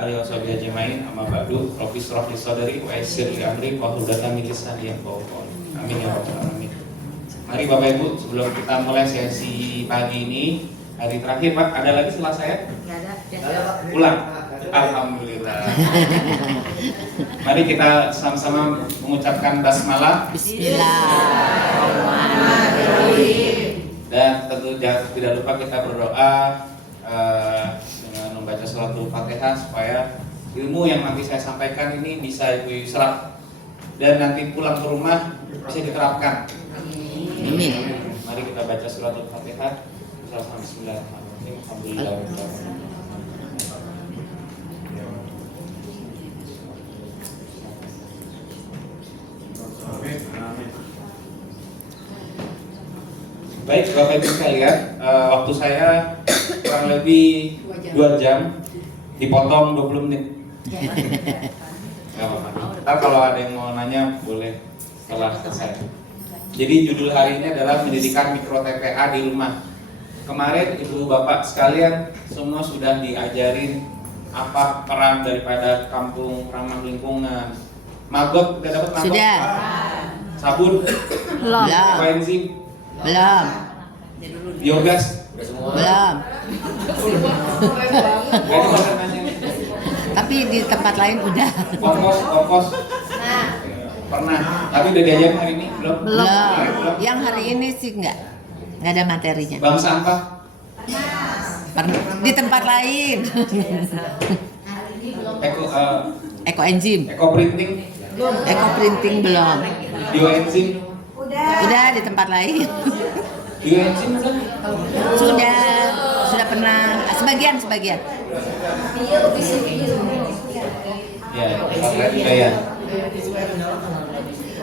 alihi washabihi ajmain, amma ba'du. Rabbi shrah li sadri wa yassir li amri wahlul min lisani yafqahu qawli. Amin ya rabbal alamin. Mari Bapak Ibu, sebelum kita mulai sesi pagi ini, hari terakhir Pak, ada lagi setelah saya? Enggak ada. Pulang. Alhamdulillah. Mari kita sama-sama mengucapkan basmalah. Bismillahirrahmanirrahim. Dan tentu tidak lupa kita berdoa dengan membaca suratul Fatihah supaya ilmu yang nanti saya sampaikan ini bisa Ibu serap dan nanti pulang ke rumah bisa diterapkan. Amin. Mari kita baca suratul Fatihah. Bismillahirrahmanirrahim. Alhamdulillah. Baik, Bapak Ibu sekalian, waktu saya kurang lebih 2 jam, dipotong 20 menit. Gak apa-apa. Ntar kalau ada yang mau nanya boleh setelah selesai. Jadi judul hari ini adalah pendidikan mikro TPA di rumah. Kemarin Ibu Bapak sekalian semua sudah diajarin apa peran daripada kampung ramah lingkungan. Maggot, udah dapat maggot? Sudah. Sabun? Belum. Koenzim? Belum. Biogas? Belum. Tapi di tempat lain udah. Kompos? Pernah. Tapi udah diajarin hari ini? Belum? Belum. Yang hari ini sih nggak ada materinya. Bank sampah? Pernah. Di tempat lain. Eko enzim. Eko printing? Eko printing belum. Bioenzim? Udah di tempat lain. Bioenzim belum? Sudah pernah. Sebagian. Ya, ya.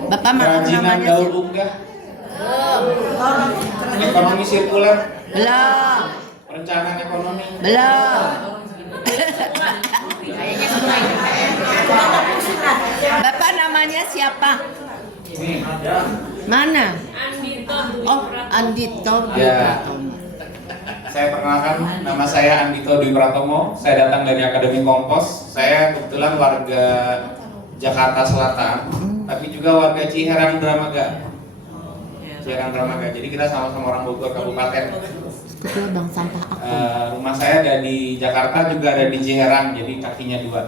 Bapak Kerajinan namanya daur siapa? unggah? Ekonomi sirkuler? Belum. Perencanaan ekonomi? Belum. Bapak namanya siapa? Ini. Mana? Andito. Oh, Andito. Ya. Saya perkenalkan, nama saya Andito Dwi Pratomo. Saya datang dari Akademi Kompos. Saya kebetulan warga Jakarta Selatan, tapi juga warga Ciherang Dramaga. Jadi kita sama-sama orang Bogor Kabupaten. Ketua Bank Sampah aku. Rumah saya ada di Jakarta, juga ada di Ciherang, jadi kakinya 2.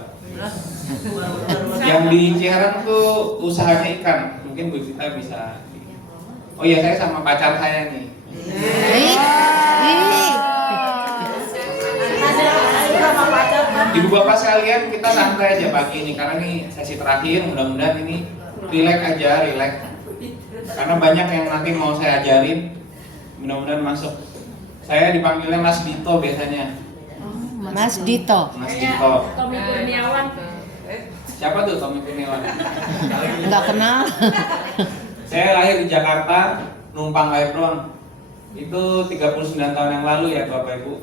Yang di Ciherang tuh usahanya ikan. Mungkin Bu Sita bisa. Oh iya, saya sama pacar saya nih. Ibu bapak sekalian, kita santai aja pagi ini karena ini sesi terakhir. Mudah-mudahan ini relax. Karena banyak yang nanti mau saya ajarin. Mudah-mudahan masuk. Saya dipanggilnya Mas Dito biasanya. Mas Dito. Tommy Kurniawan. Siapa tuh Tommy Kurniawan? Enggak kenal. Saya lahir di Jakarta, numpang lahir doang. Itu 39 tahun yang lalu ya Bapak Ibu.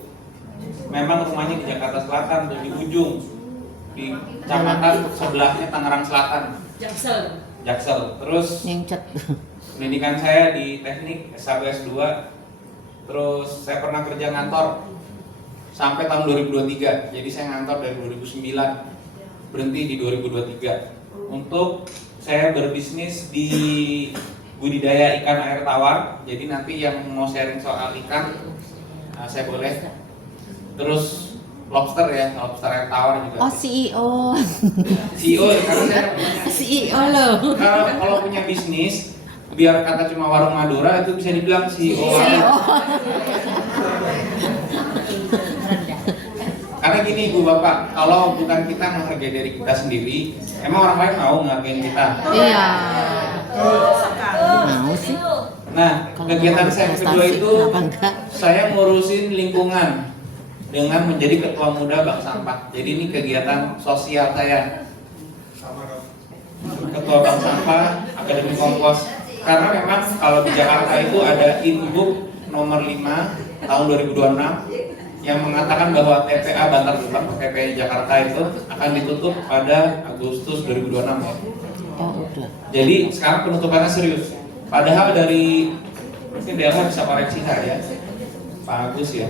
Memang rumahnya di Jakarta Selatan, tuh di ujung, di kecamatan sebelahnya Tangerang Selatan. Jaksel. Terus Nyengcet. pendidikan saya di teknik S1 S2. Terus saya pernah kerja ngantor sampai tahun 2023. Jadi saya ngantor dari 2009, berhenti di 2023. Untuk saya berbisnis di budidaya ikan air tawar. Jadi nanti yang mau sharing soal ikan, saya boleh. Terus lobster ya, lobster air tawar juga. Oh, CEO. CEO karena saya CEO loh. kalau punya bisnis, biar kata cuma warung Madura itu bisa dibilang CEO. Karena gini Ibu Bapak, kalau bukan kita menghargai diri kita sendiri, emang orang lain mau menghargai kita? Iya. Mau sih. Nah, Kalau kegiatan mau saya kedua investasi, itu kenapa enggak? saya ngurusin lingkungan dengan menjadi ketua muda Bank Sampah. Jadi ini kegiatan sosial saya. Ketua Bank Sampah, Akademi Kompos. Karena memang kalau di Jakarta itu ada Inbook nomor 5 tahun 2026 yang mengatakan bahwa TPA Bantar Gebang, TPA Jakarta itu akan ditutup pada Agustus 2026 ya. Oh, udah. Jadi sekarang penutupannya serius. Padahal dari mungkin DLH bisa koreksi saya, Pak Agus ya.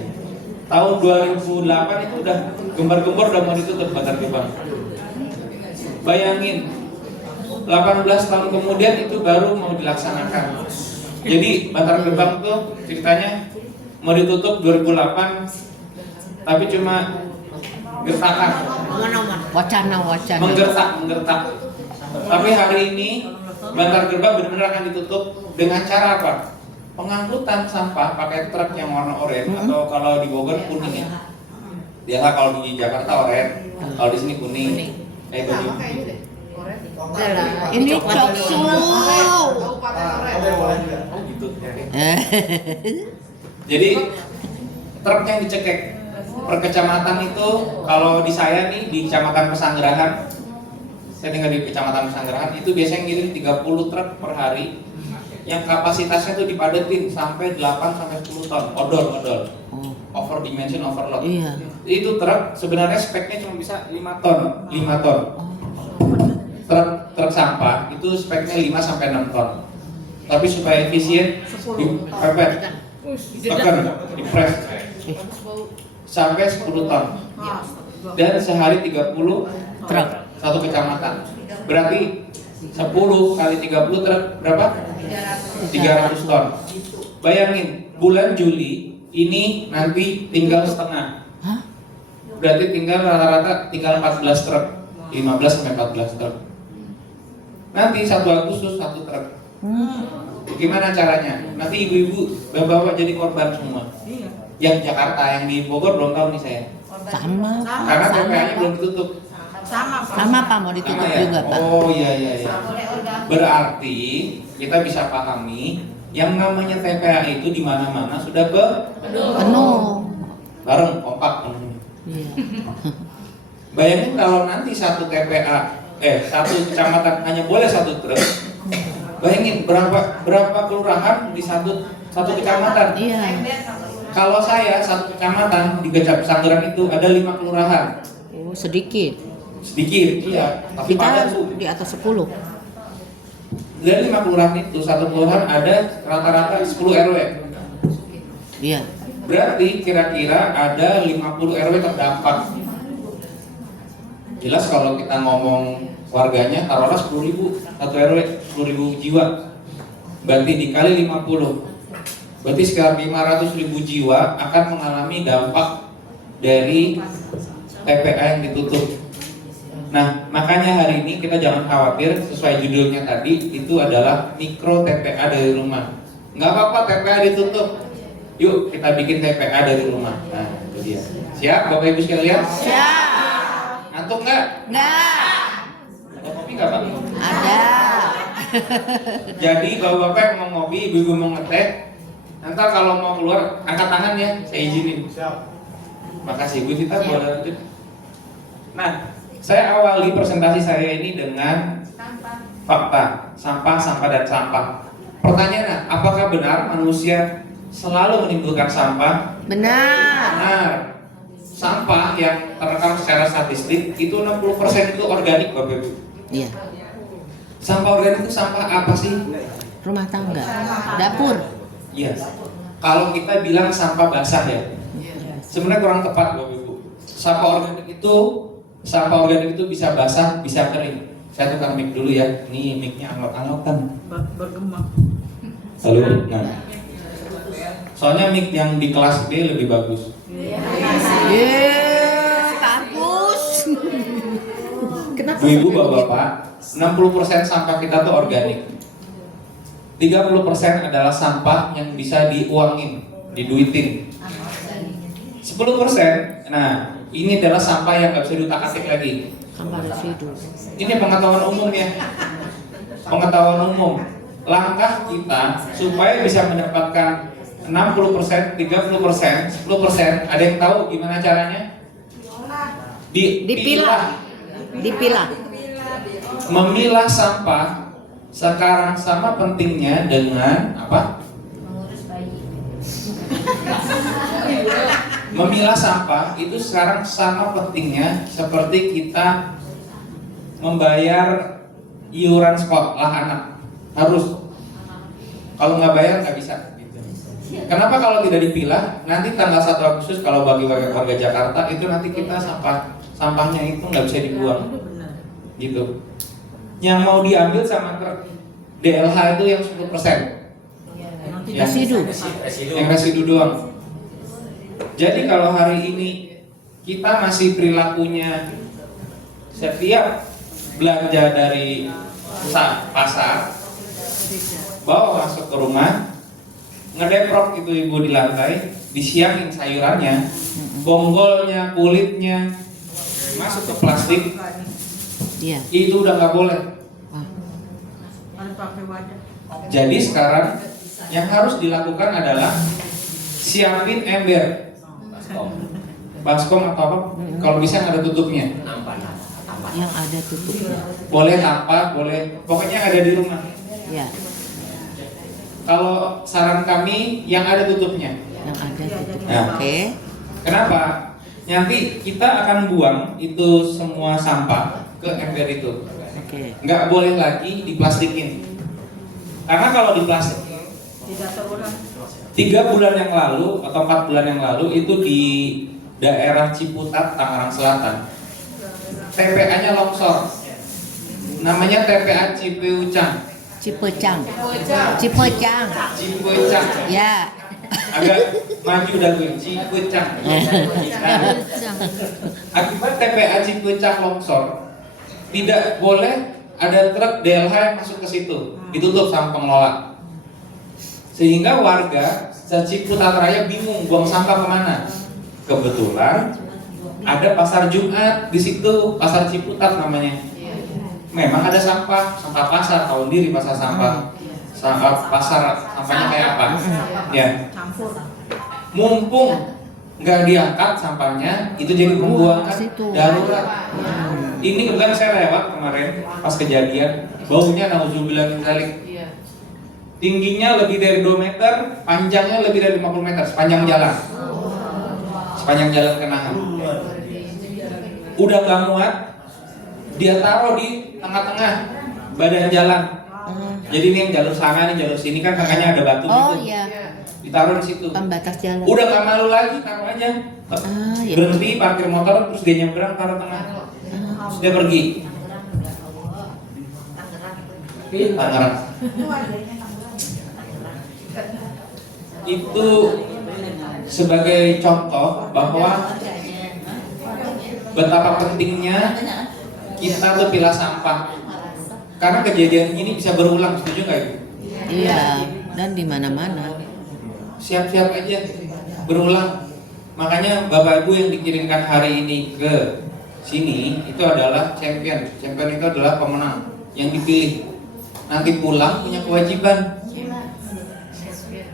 tahun 2008 itu udah gembar-gembor udah mau ditutup Bantar Gebang. Bayangin 18 tahun kemudian itu baru mau dilaksanakan. Jadi Bantar Gebang tuh ceritanya mau ditutup 2008 tapi cuma gertakan, Wacana. menggertak. Tapi hari ini Bantar Gebang benar-benar akan ditutup dengan cara apa? Pengangkutan sampah pakai truk yang warna oranye atau kalau di Bogor kuning ya. Biasa kalau di Jakarta oranye, kalau di sini kuning. Itu dia. Ini coksu. Gitu. Jadi truk yang dicekek per kecamatan itu, kalau di saya nih di Kecamatan Pesanggerahan, saya tinggal di Kecamatan Pesanggerahan, itu biasanya ngirim 30 truk per hari yang kapasitasnya tuh dipadetin sampai 8-10 ton odol over dimension overload. Iya. Itu truk sebenarnya speknya cuma bisa 5 ton. Truk sampah itu speknya 5-6 ton. Tapi supaya efisien dipepet, tekan, dipres sampai 10 ton. Dan sehari 30 truk satu kecamatan. Berarti 10 kali 30 truk berapa? 300 ton. Bayangin, bulan Juli ini nanti tinggal setengah. Berarti tinggal rata-rata tinggal 14 truk. 15-14 truk. Nanti 1 Agustus 1 truk. Gimana caranya? Nanti ibu-ibu bapak-bapak jadi korban semua. Yang Jakarta, yang di Bogor belum tahu nih saya. Sama. Karena TPA-nya belum ditutup. Sama Pak, mau ditutup Sama ya? juga Pak. Oh iya. Berarti kita bisa pahami yang namanya TPA itu di mana-mana sudah Penuh. bareng kompak penuhnya. Iya. Bayangin kalau nanti satu TPA satu kecamatan hanya boleh 1 truk. Bayangin berapa kelurahan di satu kecamatan. Iya. Kalau saya satu kecamatan di Pesanggerahan itu ada 5 kelurahan. Oh, sedikit. Iya. Tapi padat Kita tuh. di atas 10. Dari 5 kelurahan itu, satu kelurahan ada rata-rata 10 RW. Iya. Berarti kira-kira ada 50 RW terdampak. Jelas kalau kita ngomong warganya taruhlah 10.000 satu RW, 10.000 jiwa. Berarti dikali 50. Berarti sekitar 500.000 jiwa akan mengalami dampak dari TPA yang ditutup. Nah, makanya hari ini kita jangan khawatir, sesuai judulnya tadi, itu adalah mikro TPA dari rumah. Nggak apa-apa TPA ditutup, yuk kita bikin TPA dari rumah. Nah, itu dia. Siap Bapak Ibu sekalian? Siap. Ngantuk nggak? Nggak. Ada kopi nggak Pak? Ada. Jadi Bapak-Bapak yang mau ngopi, Ibu-Ibu mau ngeteh, nanti kalau mau keluar angkat tangan ya, saya izinin. Siap. Makasih Bu Vita, boleh lanjut. Nah, saya awali presentasi saya ini dengan fakta, sampah, dan sampah. Pertanyaannya, apakah benar manusia selalu menimbulkan sampah? Benar. Benar. Sampah yang terekam secara statistik itu 60% itu organik Bapak Ibu. Iya. Sampah organik itu sampah apa sih? Rumah tangga. Dapur. Iya. Kalau kita bilang sampah basah ya, sebenarnya kurang tepat Bapak Ibu. Sampah organik itu bisa basah, bisa kering. Saya tukar mic dulu ya. Ini mic-nya alot-alotan. Bergema. Halo. Nah. Soalnya mic yang di kelas B lebih bagus. Kampus. Kenapa? Ibu, bapak-bapak, 60% sampah kita tuh organik. 30% adalah sampah yang bisa diuangin, diduitin. 10%, nah ini adalah sampah yang nggak bisa diutak-atik lagi. Sampah residu. Ini pengetahuan umum ya. Pengetahuan umum. Langkah kita supaya bisa mendapatkan 60%, 30%, 10%, ada yang tahu gimana caranya? Dipilah. Memilah sampah sekarang sama pentingnya dengan apa? Memilah sampah itu sekarang sama pentingnya seperti kita membayar iuran sekolah anak. Harus. Kalau nggak bayar nggak bisa. Gitu. Kenapa kalau tidak dipilah? Nanti tanggal 1 Agustus kalau bagi warga Jakarta itu nanti kita sampahnya itu nggak bisa dibuang, gitu. Yang mau diambil sama DLH itu yang 10%. Yang residu doang. Jadi kalau hari ini kita masih perilakunya setiap belanja dari pasar bawa masuk ke rumah, ngedeprok itu ibu di lantai, disiapin sayurannya, bonggolnya, kulitnya masuk ke plastik, itu udah nggak boleh. Jadi sekarang yang harus dilakukan adalah siapin ember, baskom atau apa, kalau bisa ada tutupnya. Yang ada tutupnya. Boleh tampak, boleh, pokoknya ada di rumah. Ya. Kalau saran kami yang ada tutupnya. Yang ada tutupnya. Nah, Oke. Kenapa? Nanti kita akan buang itu semua sampah ke ember itu. Oke. Nggak boleh lagi diplastikin. Karena kalau diplastikin 3 bulan yang lalu atau 4 bulan yang lalu itu di daerah Ciputat, Tangerang Selatan, TPA-nya longsor. Namanya TPA Cipeucang. Cipecang. Ya. Agak maju dah gue, Cipeucang. Akibat TPA Cipeucang longsor, tidak boleh ada truk DLH yang masuk ke situ, ditutup sama pengelola. Sehingga warga Ciputat Raya bingung buang sampah kemana. Kebetulan ada pasar Jumat di situ, pasar Ciputat namanya. Memang ada sampah pasar, tahu diri pasar sampah. Pasar sampahnya kayak apa? Ya. Mumpung nggak diangkat sampahnya, itu jadi pembuangan darurat. Ini bukan saya lewat kemarin pas kejadian, baunya nauzubillah min dzalik. Tingginya lebih dari 2 meter, panjangnya lebih dari 50 meter sepanjang jalan. Sepanjang jalan Kenangan. Udah gak muat, dia taruh di tengah-tengah badan jalan. Jadi ini yang jalur sana, nih jalur sini kan tengahnya ada batu gitu. Iya. Ditaruh di situ. Pembatas jalan. Udah gak malu lagi, taruh aja. Iya. Berhenti parkir motor, terus dia nyebrang taruh tengah. Terus dia pergi. Tangerang. Itu sebagai contoh bahwa betapa pentingnya kita tuh pilah sampah. Karena kejadian ini bisa berulang, setuju nggak Ibu? Iya, dan di mana-mana. Siap-siap aja berulang. Makanya Bapak Ibu yang dikirimkan hari ini ke sini itu adalah champion. Champion itu adalah pemenang yang dipilih. Nanti pulang punya kewajiban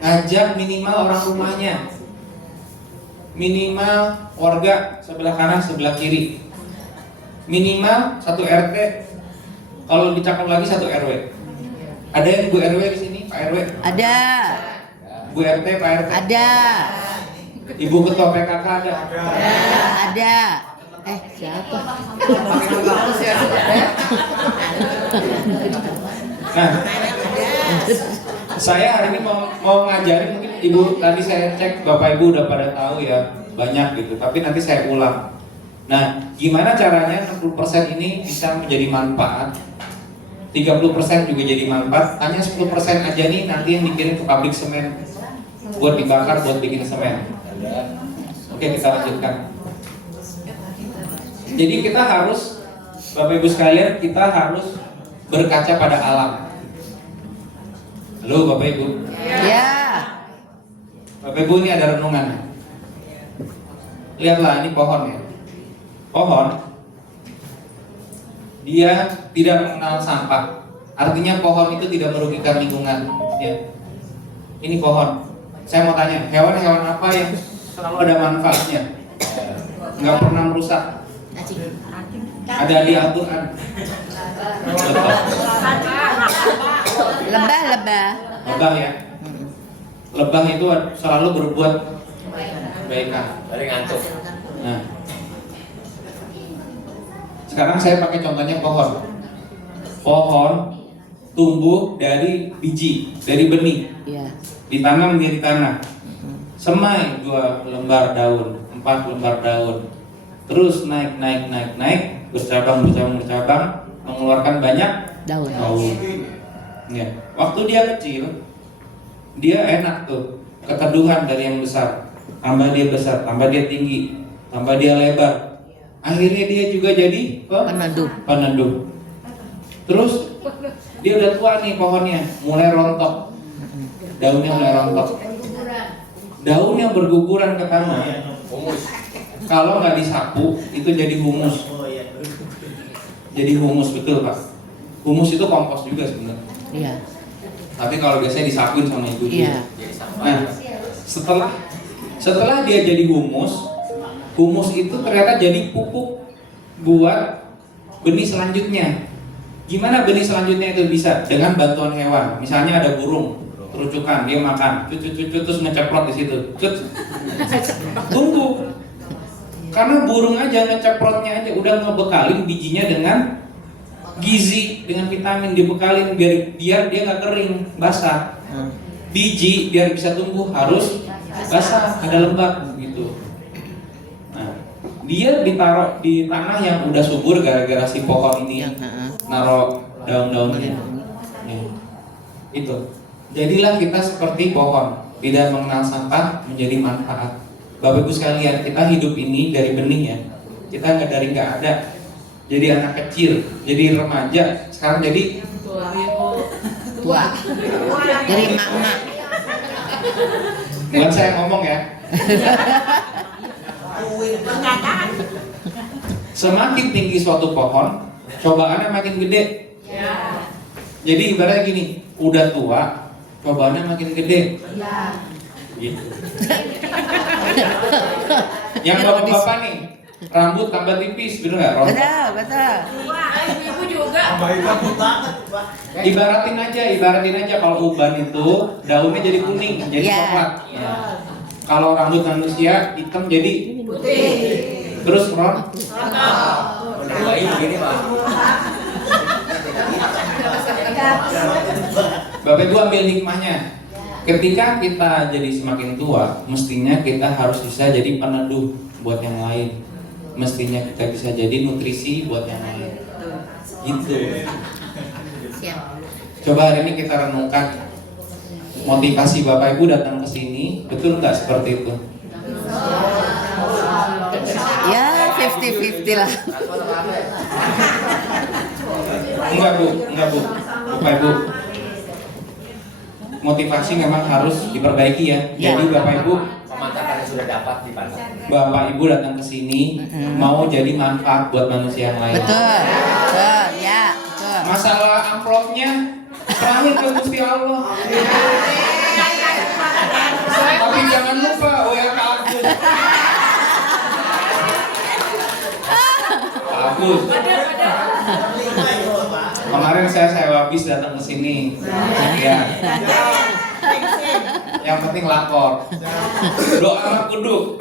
ngajak minimal orang rumahnya, minimal warga sebelah kanan sebelah kiri, minimal 1 RT, kalau dicakap lagi 1 RW. Ada yang Bu RW di sini, Pak RW? Ada. Bu RT, Pak RT? Ada. Ibu Ketua PKK ada? Ada. Siapa? Nah, saya hari ini mau ngajarin, mungkin Ibu tadi saya cek Bapak Ibu udah pada tahu ya banyak gitu, tapi nanti saya ulang. Nah, gimana caranya 60% ini bisa menjadi manfaat, 30% juga jadi manfaat, hanya 10% aja nih nanti yang dikirim ke pabrik semen buat dibakar buat bikin semen. Oke, kita lanjutkan. Jadi kita harus, Bapak Ibu sekalian, kita harus berkaca pada alam. Halo Bapak Ibu. Ya. Bapak Ibu, ini ada renungan. Lihatlah, ini pohon ya. Pohon dia tidak mengenal sampah. Artinya pohon itu tidak merugikan lingkungan ya. Ini pohon. Saya mau tanya, hewan-hewan apa yang selalu ada manfaatnya? Nggak pernah merusak. Ada di Al-Quran. Lebah. Lebah ya. Lebah itu selalu berbuat kebaikan. Dari ngantuk. Nah, sekarang saya pakai contohnya pohon. Pohon tumbuh dari biji, dari benih. Iya. ditanam dia di tanah, semai 2 lembar daun, 4 lembar daun, terus naik, bercabang, mengeluarkan banyak Daun. Ya. Waktu dia kecil, dia enak tuh, keteduhan dari yang besar, tambah dia besar, tambah dia tinggi, tambah dia lebar. Akhirnya dia juga jadi peneduh. Terus dia udah tua nih pohonnya, mulai rontok, daunnya mulai rontok, daun yang berguguran ke tanah. Kalau nggak disapu itu jadi humus. Jadi humus, betul Pak. Humus itu kompos juga sebenarnya. Iya. Tapi kalau biasanya disapuin sama ibu. Iya. Nah, setelah dia jadi humus itu ternyata jadi pupuk buat benih selanjutnya. Gimana benih selanjutnya itu bisa? Dengan bantuan hewan. Misalnya ada burung, terucukan, dia makan, cucu terus ngeceprot di situ. Tumbuh. Karena burung aja ngeceprotnya aja udah ngebekalin bijinya dengan gizi, dengan vitamin, dibekalin biar dia nggak kering, basah. Biji biar bisa tumbuh harus basah, ada lembab gitu. Nah, dia ditaruh di tanah yang udah subur gara-gara si pohon ini naruh daun-daunnya. Ya. Itu. Jadilah kita seperti pohon, tidak mengenal sampah, menjadi manfaat. Bapak Ibu sekalian, kita hidup ini dari benih ya. Kita nggak ada. Jadi anak kecil, jadi remaja, sekarang jadi Tua. Jadi emak-emak. bukan saya ngomong ya. Semakin tinggi suatu pohon, cobaannya makin gede. Jadi ibaratnya gini, udah tua, cobaannya makin gede. Gitu. Yang bapak-bapak nih, rambut tambah tipis, bener nggak? Betul. Ibu juga. Ibaratin aja kalau uban itu daunnya jadi kuning, jadi Ya. coklat. Ya. Kalau rambut manusia hitam jadi Putih. terus ron. Bapak Ibu ambil hikmahnya. Ketika kita jadi semakin tua, mestinya kita harus bisa jadi peneduh buat yang lain. Mestinya kita bisa jadi nutrisi buat yang lain. Gitu. Coba hari ini kita renungkan motivasi Bapak Ibu datang ke sini, betul nggak seperti itu? Ya 50-50 lah. Enggak bu, Bapak Ibu. Motivasi memang harus diperbaiki ya. Jadi Bapak Ibu, Pemantapan yang sudah dapat dipandang. Bapak Ibu datang ke sini mau jadi manfaat buat manusia yang lain. Betul. Ya, betul. Masalah amplopnya serahin ke Gusti Allah. Tapi jangan lupa WA Kak Agus. Kak Agus. Kemarin saya sewa bis datang ke sini. Ya. Yang penting lapor. Doa sama kudu.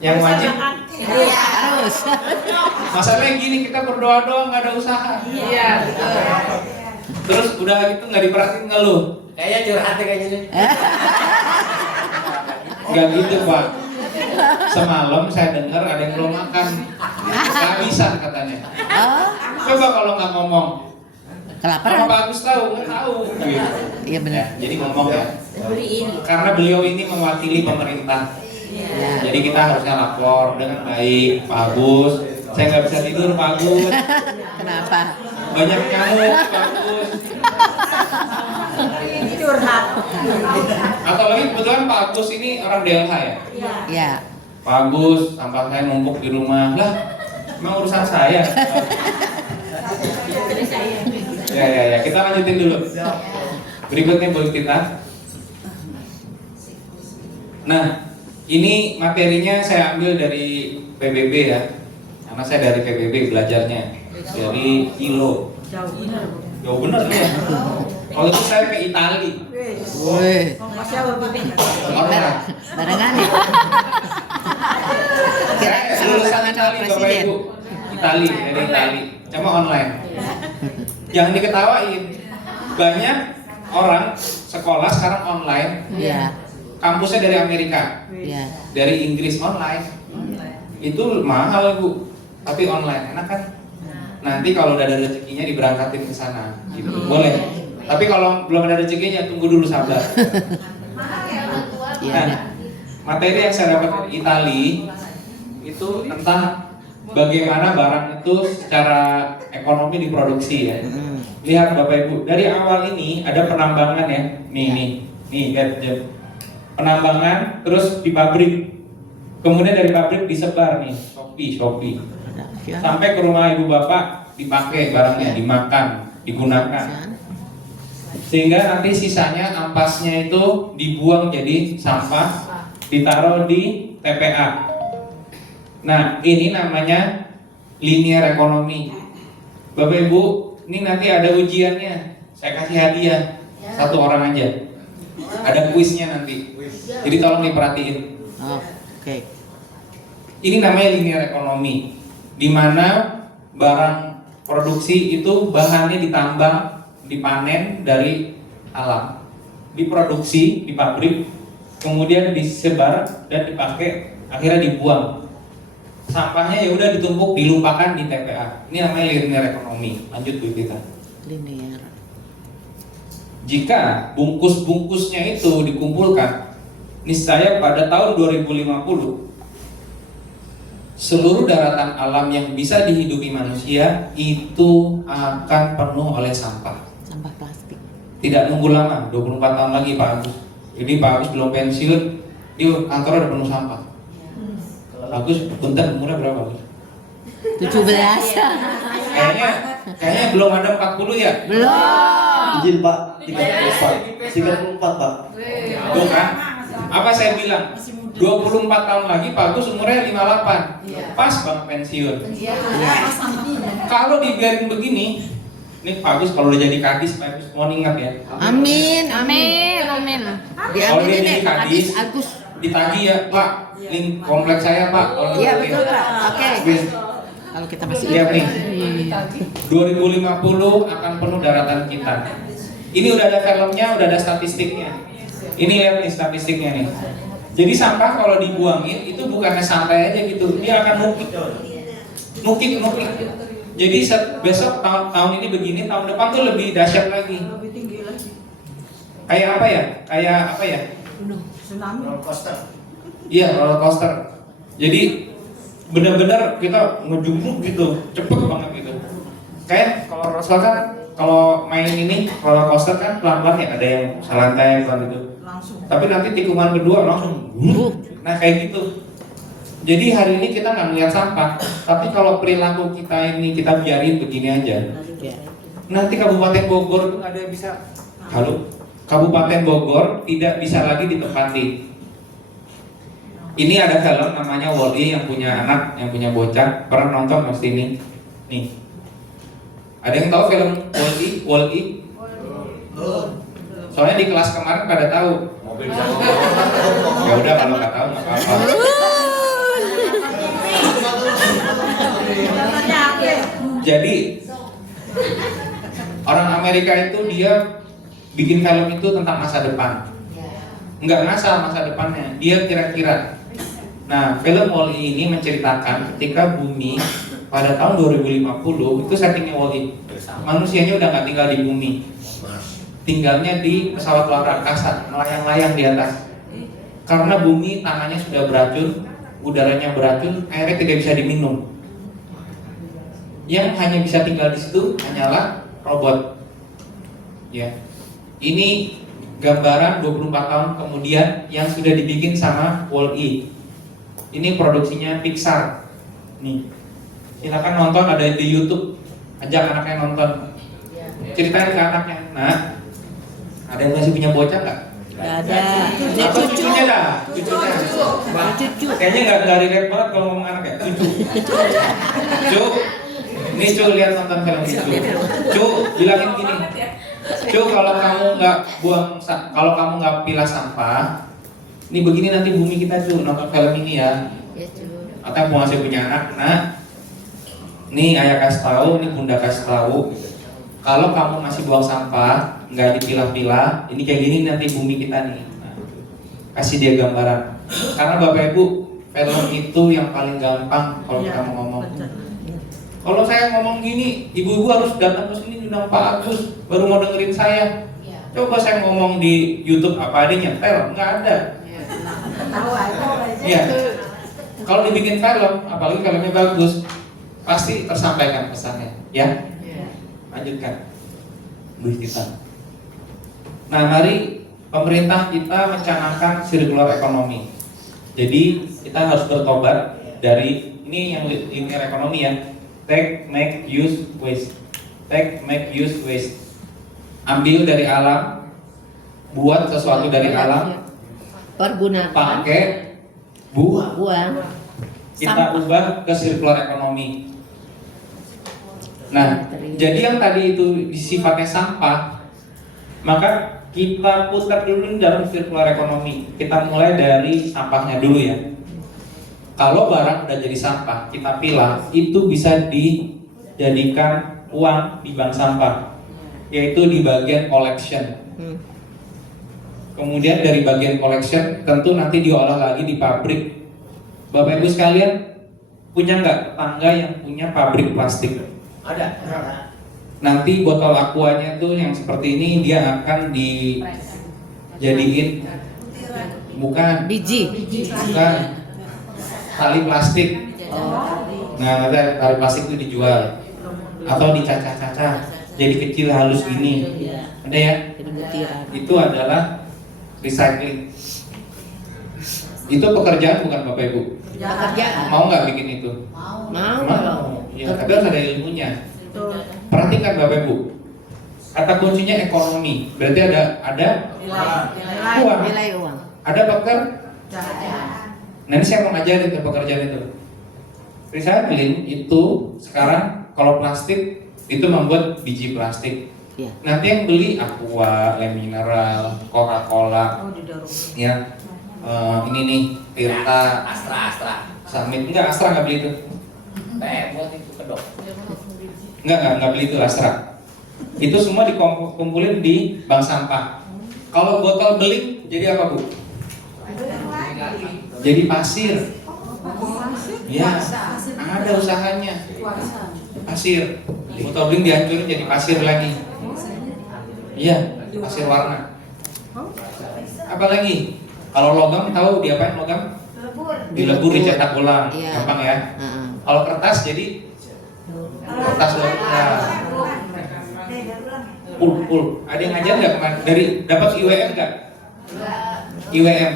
Yang wajib. Harus. Masalahnya gini, kita berdoa doang nggak ada usaha. Iya, betul. Terus udah gitu nggak diperhatiin ngeluh. Kayaknya curhat deh kayaknya nih. Nggak gitu Pak. Semalam saya dengar ada yang belum makan. Nggak bisa katanya. Oh, Coba kalau nggak ngomong. kelaparan. Apa Pak Agus tahu? Nggak tahu. Gitu. Iya benar. Ya, jadi ngomong ya. Karena beliau ini mewakili pemerintah. Jadi kita harusnya lapor dengan baik, Pak Agus. Saya nggak bisa tidur Pak Agus. Kenapa? Banyak nyamuk Pak Agus. Curhat. Atau lagi kebetulan Pak Agus ini orang DLH ya. Ya. Pak Agus, sampah saya numpuk di rumah. Lah, emang urusan saya. Ya, kita lanjutin dulu. Berikutnya buat kita. Nah, ini materinya saya ambil dari PBB ya. Karena saya dari PBB belajarnya. Dari ILO. Jauh bener ya. Kalau itu saya ke Itali. Wih. Orang. Barengan ya. Kira Saya sama lulusan pasangan Itali, Bapak presiden. Ibu. Itali, dari Itali. Cuma online. Jangan diketawain. Banyak orang sekolah sekarang online, Iya. kampusnya dari Amerika, Iya. dari Inggris online. Itu mahal Bu, tapi online enak kan? Nanti kalau udah ada rezekinya diberangkatin ke sana, gitu. Boleh. Tapi kalau belum ada rezekinya tunggu dulu sabar. Iya. Nah, materi yang saya dapat dari Itali itu tentang bagaimana barang itu secara ekonomi diproduksi ya. Lihat Bapak Ibu, dari awal ini ada penambangan ya. Nih lihat aja. Penambangan terus di pabrik. Kemudian dari pabrik disebar nih, Shopee. Sampai ke rumah ibu bapak dipakai barangnya, dimakan, digunakan. Sehingga nanti sisanya ampasnya itu dibuang jadi sampah, ditaruh di TPA. Nah, ini namanya linear ekonomi. Bapak Ibu, ini nanti ada ujiannya. Saya kasih hadiah satu orang aja. Ada kuisnya nanti. Jadi tolong diperhatiin. Oke. Ini namanya linear ekonomi, di mana barang produksi itu bahannya ditambang, dipanen dari alam, diproduksi di pabrik, kemudian disebar dan dipakai, akhirnya dibuang. Sampahnya ya udah ditumpuk, dilupakan di TPA. Ini namanya linear ekonomi. Lanjut Bu kita. Linear. Jika bungkus-bungkusnya itu dikumpulkan, niscaya pada tahun 2050 seluruh daratan alam yang bisa dihidupi manusia itu akan penuh oleh sampah. Sampah plastik. Tidak nunggu lama, 24 tahun lagi Pak Agus. Jadi Pak Agus belum pensiun, di kantor ada penuh sampah. Agus, bentar umurnya berapa Agus? 17. Kayaknya belum ada 40 ya? Belum. Izin Pak, 34 Pak. Tuh kan? Apa saya bilang? 24 tahun lagi Pak Agus umurnya 58. Pas banget pensiun. Kalau dibiarin begini, nih Pak Agus kalau udah jadi kadis, Pak Agus mohon ingat ya. Amin. Kalau dia jadi kadis, Agus. ditagih ya Pak, link kompleks saya Pak. Iya betul Pak. Oke. Kalau kita masih Lihat nih, 2050 akan penuh daratan kita. Ini udah ada filmnya, udah ada statistiknya. Ini lihat nih statistiknya nih. Jadi sampah kalau dibuangin itu bukannya santai aja gitu, dia akan nukik. Jadi besok tahun ini begini, tahun depan tuh lebih dahsyat lagi. Kayak apa ya? Tsunami. Iya, roller coaster. Jadi benar-benar kita ngejumruk gitu, cepet banget gitu. Kayak kalau Rasul kan kalau main ini roller coaster kan pelan-pelan ya, ada yang selantai pelan gitu. Tapi nanti tikungan kedua langsung nah kayak gitu. Jadi hari ini kita nggak melihat sampah, tapi kalau perilaku kita ini kita biarin begini aja, nanti Kabupaten Bogor tuh nggak ada yang bisa. Kabupaten Bogor tidak bisa lagi ditempati. Ini ada film namanya Wall-E yang punya anak, yang punya bocah, pernah nonton pasti ini. Nih, ada yang tahu film Wall-E? Soalnya di kelas kemarin pada tahu. Mobil bisa Ya udah kalau nggak tahu nggak apa-apa. Jadi orang Amerika itu dia bikin film itu tentang masa depan. Nggak ngasal masa depannya, dia kira-kira. Nah, film Wall-E ini menceritakan ketika bumi pada tahun 2050 itu settingnya Wall-E. Manusianya udah nggak tinggal di bumi, tinggalnya di pesawat luar angkasa, melayang-layang di atas. Karena bumi tanahnya sudah beracun, udaranya beracun, airnya tidak bisa diminum. Yang hanya bisa tinggal di situ hanyalah robot. Ya, ini gambaran 24 tahun kemudian yang sudah dibikin sama Wall-E. Ini produksinya Pixar. Nih, silakan nonton, ada di YouTube. Ajak anaknya nonton. Ceritain ke anaknya. Nah, ada yang masih punya bocah nggak? Nggak ada. Atau cucunya dah, cucunya. Cucu. Kayaknya nggak relate banget kalau ngomong anak ya. Cucu. Ini Cu lihat nonton film itu. Cu, bilangin gini. Cu, kalau kamu nggak pilah sampah, ini begini nanti bumi kita Cu, nonton film ini ya. Atau masih punya anak, nah, nih ayah kasih tahu, nih bunda kasih tahu. kalau kamu masih buang sampah, nggak dipilah-pilah, ini kayak gini nanti bumi kita nih. Nah, kasih dia gambaran. Karena Bapak Ibu, film itu yang paling gampang kalau kita mau ngomong. Kalau saya ngomong gini, ibu-ibu harus datang ke sini undang Pak Agus, baru mau dengerin saya. Coba saya ngomong di YouTube apa adanya, nyetel, nggak ada. Iya. Kalau dibikin film, apalagi filmnya bagus, pasti tersampaikan pesannya, ya. Lanjutkan. Duit kita. Nah, mari pemerintah kita mencanangkan circular economy. Jadi kita harus bertobat dari ini yang linear ekonomi ya. Take, make, use, waste. Take, make, use, waste. Ambil dari alam, buat sesuatu dari alam, Pergunakan. pakai, buang. Kita Sampah. ubah ke circular economy. Nah, jadi yang tadi itu sifatnya sampah, maka kita putar dulu dalam circular economy. Kita mulai dari sampahnya dulu ya. Kalau barang udah jadi sampah, kita pilah, itu bisa dijadikan uang di bank sampah, yaitu di bagian collection. Kemudian dari bagian collection, tentu nanti diolah lagi di pabrik. Bapak Ibu sekalian, punya nggak tetangga yang punya pabrik plastik? Ada. Nanti botol aquanya tuh yang seperti ini dia akan dijadiin bukan Biji. tali plastik. Nah, ada tali plastik itu dijual atau dicacah-cacah jadi kecil halus gini. Ada ya? Itu adalah recycling. Itu pekerjaan bukan Bapak Ibu? Pekerjaan. Mau nggak bikin itu? Mau. Ya, tapi harus ada ilmunya. Perhatikan Bapak Ibu. Kata kuncinya ekonomi. Berarti ada uang. Nilai uang. Ada peker. Nah, ini saya mau ngajarin ke pekerjaan itu. Recycling itu sekarang kalau plastik itu membuat biji plastik. Ya. Nanti yang beli Aqua, Le Mineral, Coca-Cola, ya, ini nih Tirta, Astra. Summit. Enggak, Astra nggak beli itu. Buat itu kedok. Nggak beli itu Astra. Itu semua dikumpulin di bank sampah. Kalau botol beling jadi apa Bu? Jadi pasir. Ya, ada usahanya. Pasir. Botol beling dihancurin jadi pasir lagi. Iya, pasir warna. Apalagi? Kalau logam tahu diapain logam? Dilebur, dicetak ulang. Iya. Gampang ya. Kalau kertas jadi kertas daur. Pul. Ada yang ngajar nggak kemarin? Dari dapat IWM nggak? IWM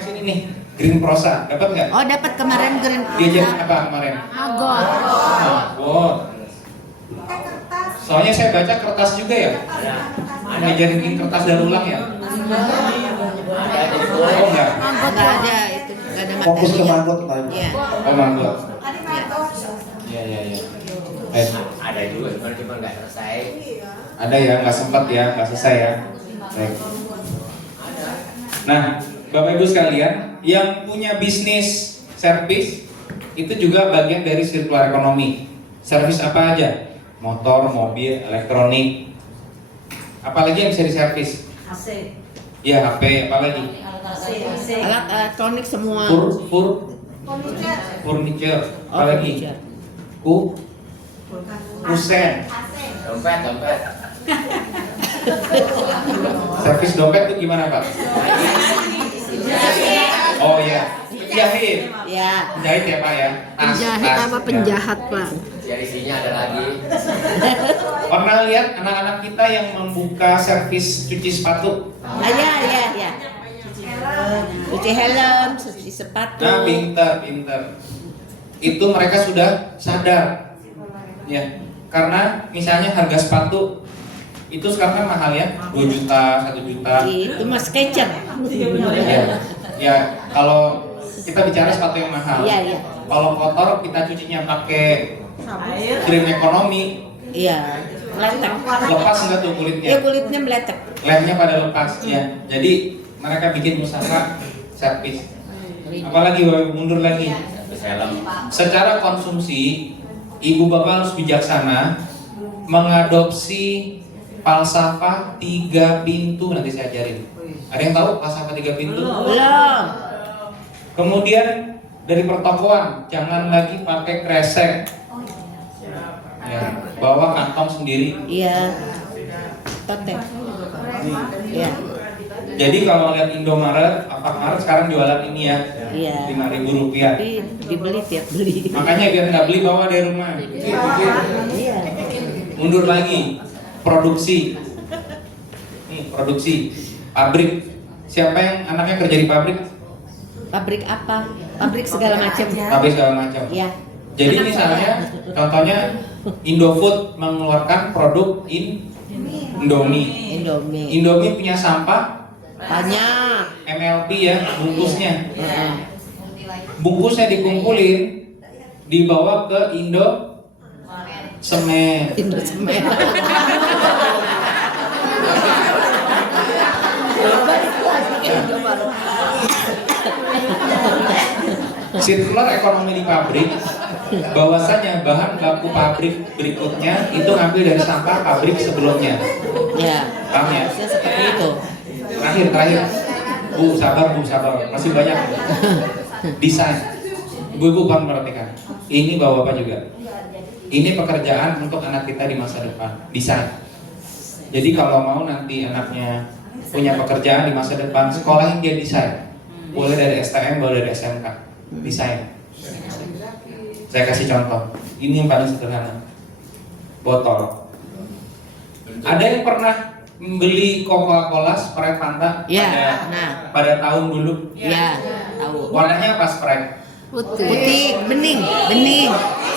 sini nih. Green Prosa, dapat nggak? Oh, dapat kemarin green. Diajarin apa kemarin? Agot. Soalnya saya baca kertas juga ya. Ngajarin bikin kertas daur ulang ya? Oh enggak. Enggak ada itu, enggak ada materi. Fokus ke mangkok Pak. Iya. Oh mangkok. Iya. Ada juga, cuma nggak selesai. Ada ya, nggak sempat ya, nggak selesai ya. Baik. Nah, Bapak Ibu sekalian, yang punya bisnis servis itu juga bagian dari circular economy. Servis apa aja? Motor, mobil, elektronik. Apalagi yang bisa diservis? Iya, HP, apalagi? Alat elektronik semua. Furniture, Oh, apalagi? furniture. Kusen. Dompet. Servis dompet itu gimana Pak? Oh iya, jahit. Ya. Jahit ya Pak ya. Tas. penjahat, Pak? Biar isinya ada lagi. Pernah lihat anak-anak kita yang membuka servis cuci sepatu? Ya. Cuci helm, cuci sepatu. Nah, pinter. Itu mereka sudah sadar. Ya, karena misalnya harga sepatu itu sekarang kan mahal ya, 2 juta, 1 juta. Itu mas sketcher. Ya, kalau kita bicara sepatu yang mahal. Iya. Kalau kotor kita cucinya pakai green economy. Iya. Meletek. Lepas enggak tuh kulitnya? Iya, kulitnya meletek. Lemnya pada lepas ya. Jadi mereka bikin usaha servis. Apalagi mundur lagi. Servis helm. Secara konsumsi, ibu bapak harus bijaksana. mengadopsi falsafah 3 pintu, nanti saya ajarin. Ada yang tahu falsafah 3 pintu? Belum. Kemudian dari pertokoan, jangan lagi pakai kresek. Ya, bawa kantong sendiri. Iya. Tote. Iya. Jadi kalau lihat Indomaret, Alfamart sekarang jualan ini ya, Iya. Rp5.000. Tapi dibeli tiap beli. Makanya biar nggak beli bawa dari rumah. Iya. Mundur lagi, produksi. Nih, produksi, pabrik. Siapa yang anaknya kerja di pabrik? Pabrik apa? Pabrik segala macam. Pabrik segala macam. Iya. Jadi Anak misalnya, saya. contohnya Indofood mengeluarkan produk Indomie. Indomie. Indomie punya sampah Banyak. MLP ya, bungkusnya. Heeh. Bungkusnya dikumpulin, dibawa ke Indo Semen. Indosemen. Sirkular ekonomi di pabrik, bahwasanya bahan baku pabrik berikutnya itu ngambil dari sampah pabrik sebelumnya. Ya. Paham ya? Harusnya seperti itu. Terakhir, Bu sabar, masih banyak. Desain, ibu-ibu bang perhatikan. Ini bapak-bapak juga. Ini pekerjaan untuk anak kita di masa depan. Desain. Jadi kalau mau nanti anaknya punya pekerjaan di masa depan, sekolahin dia desain. Boleh dari STM, boleh dari SMK. Desain. Saya kasih contoh. Ini yang paling sederhana. Botol. Ada yang pernah membeli Coca-Cola, Sprite, Fanta Ya, pada tahun dulu? Ya, tahu. Warnanya apa Sprite? Putih, bening.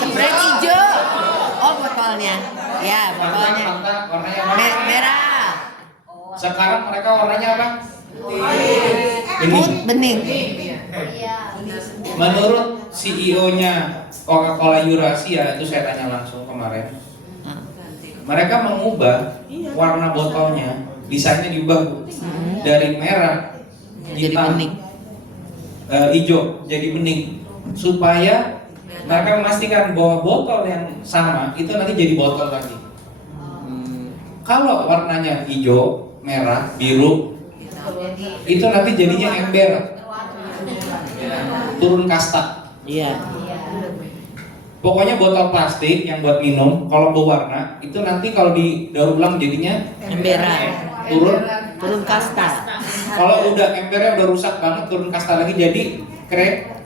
Sprite hijau. Oh, botolnya. Ya, botolnya. Fanta warnanya apa? Merah. Sekarang mereka warnanya apa? Bening. Menurut CEO-nya Coca-Cola Eurasia, itu saya tanya langsung kemarin, mereka mengubah warna botolnya, desainnya diubah Bu. Dari merah, Jadi hitam, bening. hijau, jadi bening, supaya mereka memastikan bahwa botol yang sama itu nanti jadi botol lagi. Kalau warnanya hijau, merah, biru, itu nanti jadinya ember, turun kasta. Iya. Pokoknya botol plastik yang buat minum, kalau berwarna itu nanti kalau didaur ulang jadinya Emberan. Turun kasta. Kalau udah embernya udah rusak banget, turun kasta lagi jadi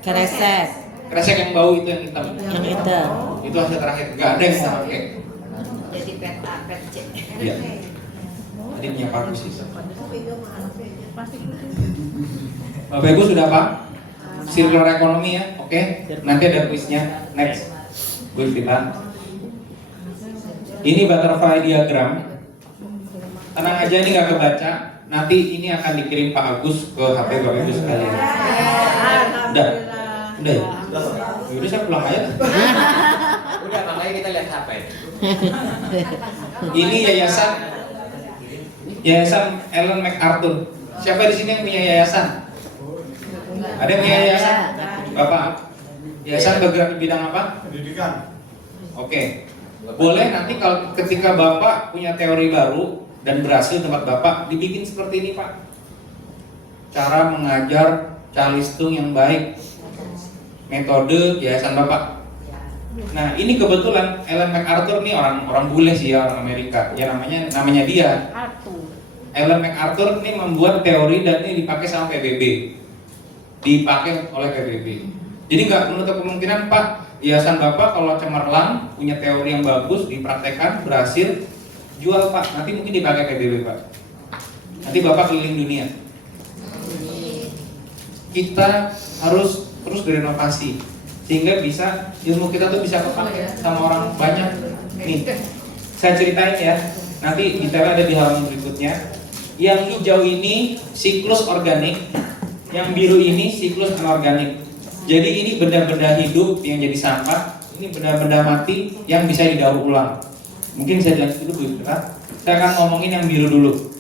Kresek. kresek yang bau itu yang hitam. Yang hitam. Itu hasil terakhir, nggak ada yang mau pakai. Jadi pet A, pet C. Iya. Tadi punya bagus sih. Bapak Ibu sudah Pak? Circular ekonomi ya, oke. Nanti ada kuisnya. Next, kuis kita. Ini butterfly diagram. Tenang aja, ini nggak kebaca. Nanti ini akan dikirim Pak Agus ke HP Bapak Ibu sekalian. Udah ya? Yaudah saya pulang aja. Udah, makanya kita lihat HP. Ini yayasan Ellen MacArthur. Siapa di sini yang punya yayasan? Ada yang punya yayasan? Bapak, yayasan bergerak di bidang apa? Pendidikan. Oke. Boleh nanti kalau ketika Bapak punya teori baru dan berhasil tempat Bapak dibikin seperti ini Pak. Cara mengajar calistung yang baik. Metode yayasan Bapak. Nah, ini kebetulan Ellen MacArthur nih orang bule sih ya, orang Amerika. Ya namanya dia. Ellen MacArthur ini membuat teori dan ini dipakai sama PBB. Dipakai oleh PBB. Jadi nggak menutup kemungkinan Pak, yayasan Bapak kalau cemerlang punya teori yang bagus, dipraktekkan, berhasil, jual Pak. Nanti mungkin dipakai PBB Pak. Nanti Bapak keliling dunia. Kita harus terus berinovasi sehingga bisa ilmu kita tuh bisa kepake sama orang banyak. Nih, saya ceritain ya. Nanti detailnya ada di halaman berikutnya. Yang hijau ini siklus organik, yang biru ini siklus anorganik. Jadi ini benda-benda hidup yang jadi sampah, ini benda-benda mati yang bisa didaur ulang. Mungkin bisa dilanjut dulu Bu. Saya akan ngomongin yang biru dulu.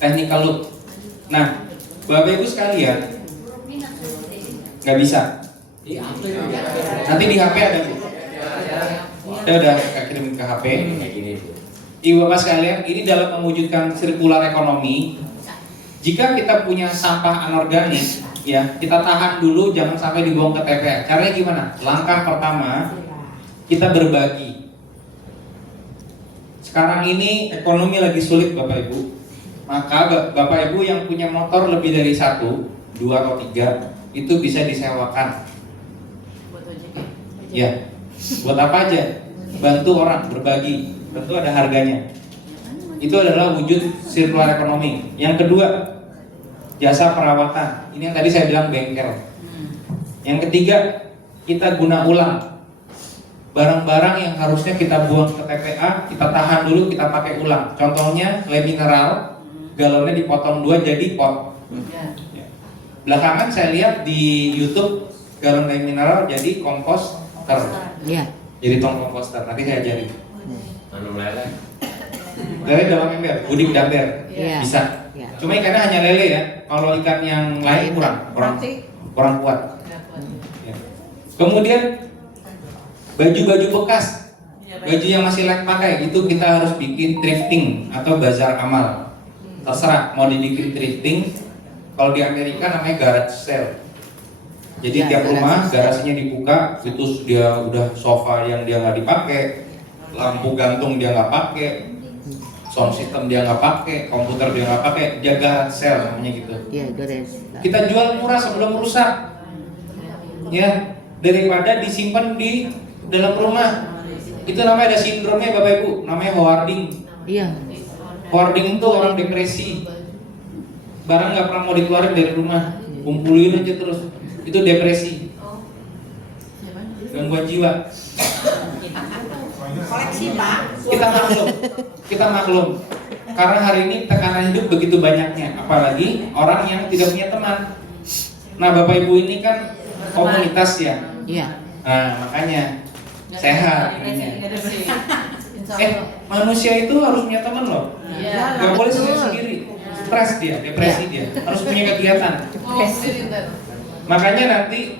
Technical look. Nah, Bapak Ibu sekalian, nggak bisa. Nanti di HP ada Bu. Saya udah kirim ke HP. Kayak gini Bu. Ibu Bapak sekalian, ini dalam mewujudkan sirkular ekonomi. Jika kita punya sampah anorganik, ya kita tahan dulu, jangan sampai dibuang ke TPA. Caranya gimana? Langkah pertama, kita berbagi. Sekarang ini ekonomi lagi sulit Bapak Ibu. Maka Bapak Ibu yang punya motor lebih dari 1, 2 atau 3 itu bisa disewakan. Ya, buat apa aja? Bantu orang, berbagi. Tentu ada harganya. Itu adalah wujud sirkular ekonomi. Yang kedua, jasa perawatan. Ini yang tadi saya bilang bengkel. Yang ketiga, kita guna ulang. Barang-barang yang harusnya kita buang ke TPA, kita tahan dulu, kita pakai ulang. Contohnya, le mineral, galonnya dipotong 2 jadi pot. Ya. Belakangan saya lihat di YouTube, galon le mineral jadi komposter. Iya. Jadi tong komposter. Nanti saya ajarin. Anu lele. Lele dalam ember, udik damber, Iya. bisa. Iya. Cuma ikannya hanya lele ya. Kalau ikan yang lain kurang kuat. Ya. Kemudian baju-baju bekas, baju yang masih layak pakai itu kita harus bikin thrifting atau bazar amal. Terserah mau dibikin thrifting. Kalau di Amerika namanya garage sale. Jadi Ya, tiap rumah garage garasinya dibuka, itu dia udah sofa yang dia nggak dipakai, lampu gantung dia nggak pakai, sound system dia nggak pakai, komputer dia nggak pakai, dia garage sale namanya gitu. Iya, gores. Kita jual murah sebelum rusak, ya daripada disimpan di dalam rumah. Itu namanya ada sindromnya Bapak Ibu, namanya hoarding. Iya. Hoarding itu orang depresi, barang nggak pernah mau dikeluarin dari rumah, kumpulin aja terus. Itu depresi, gangguan jiwa. Koleksi Pak. Kita maklum, karena hari ini tekanan hidup begitu banyaknya, apalagi orang yang tidak punya teman. Nah Bapak Ibu ini kan komunitas ya, Iya. nah makanya sehat ininya. Manusia itu harus punya teman loh, nggak boleh sendiri. Stres dia, depresi dia, harus punya kegiatan. Makanya nanti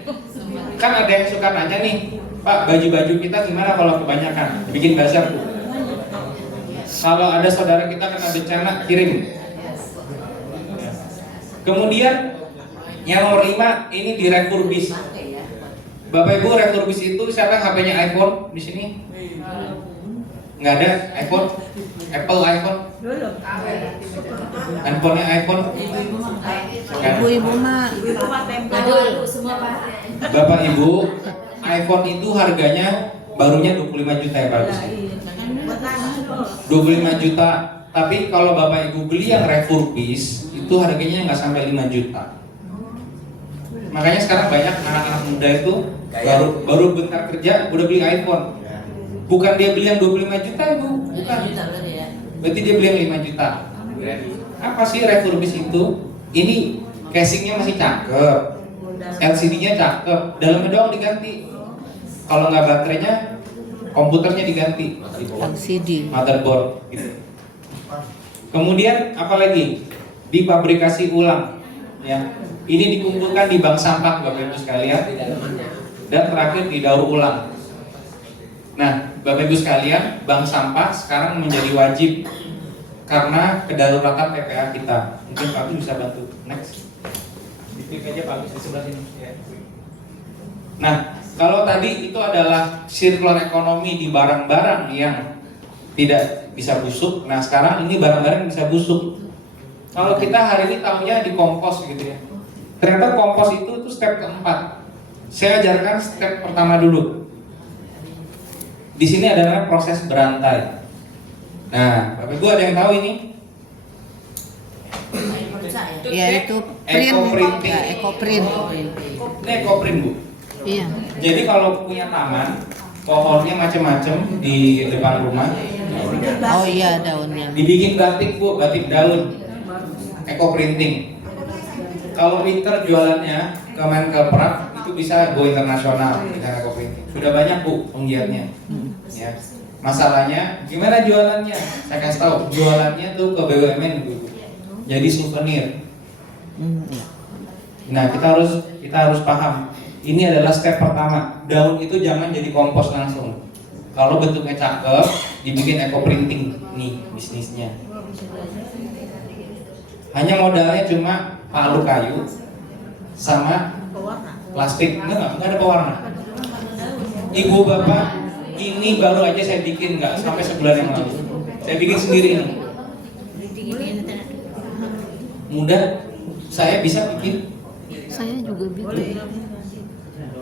kan ada yang suka nanya nih, Pak, baju-baju kita gimana kalau kebanyakan? Bikin bazar Bu. Kalau ada saudara kita kena bencana, kirim. Kemudian yang nomor 5 ini di refurbish. Bapak Ibu, refurbish itu siapa yang HP-nya iPhone di sini? Nggak ada iPhone? Apple iPhone? Handphonenya iPhone? Ibu-ibu mah Aduh, semua Pak. Bapak Ibu, iPhone itu harganya barunya 25 juta ya Pak Agus? 25 juta. Tapi kalau Bapak Ibu beli yang refurbish itu harganya nggak sampai 5 juta. Makanya sekarang banyak anak-anak muda itu baru bentar kerja udah beli iPhone. Bukan dia beli yang 25 juta Ibu, bukan. Berarti dia beli yang 5 juta. Apa sih refurbish itu? Ini casingnya masih cakep, LCD-nya cakep, dalamnya doang diganti. Kalau nggak baterainya, komputernya diganti. LCD. Motherboard gitu. Kemudian apalagi dipabrikasi ulang, ya. Ini dikumpulkan di bank sampah Bapak Ibu sekalian, dan terakhir didaur ulang. Nah, Bapak Ibu sekalian, bank sampah sekarang menjadi wajib karena kedaruratan PPA kita. Mungkin Pak Agus bisa bantu. Next. Diklik aja Pak Agus di sebelah sini. Ya. Nah, kalau tadi itu adalah sirkular ekonomi di barang-barang yang tidak bisa busuk. Nah, sekarang ini barang-barang yang bisa busuk. Kalau kita hari ini tahunya di kompos gitu ya. Ternyata kompos itu step keempat. Saya ajarkan step pertama dulu. Di sini adalah proses berantai. Nah, Bapak Ibu ada yang tahu ini? Ya itu Eco-printing. Ya, eco-print. Ini eco-print Bu. Iya. Jadi kalau punya taman, pohonnya macam-macam di depan rumah, Oh iya daunnya. dibikin batik Bu, batik daun. Eco-printing. Kalau pinter jualannya ke Menkelprak itu bisa go internasional dengan eco-printing. Sudah banyak Bu penggiatnya. Ya. Masalahnya gimana jualannya? Saya kasih tahu, jualannya tuh ke BUMN Bu. Jadi souvenir. Iya. Nah, kita harus paham. Ini adalah step pertama. Daun itu jangan jadi kompos langsung. Kalau bentuknya cakep, dibikin eco printing nih bisnisnya. Hanya modalnya cuma palu kayu sama plastik, enggak ada pewarna. Ibu bapak, ini baru aja saya bikin, nggak sampai sebulan yang lalu. Saya bikin sendiri ini. Mudah, saya bisa bikin. Saya juga bikin.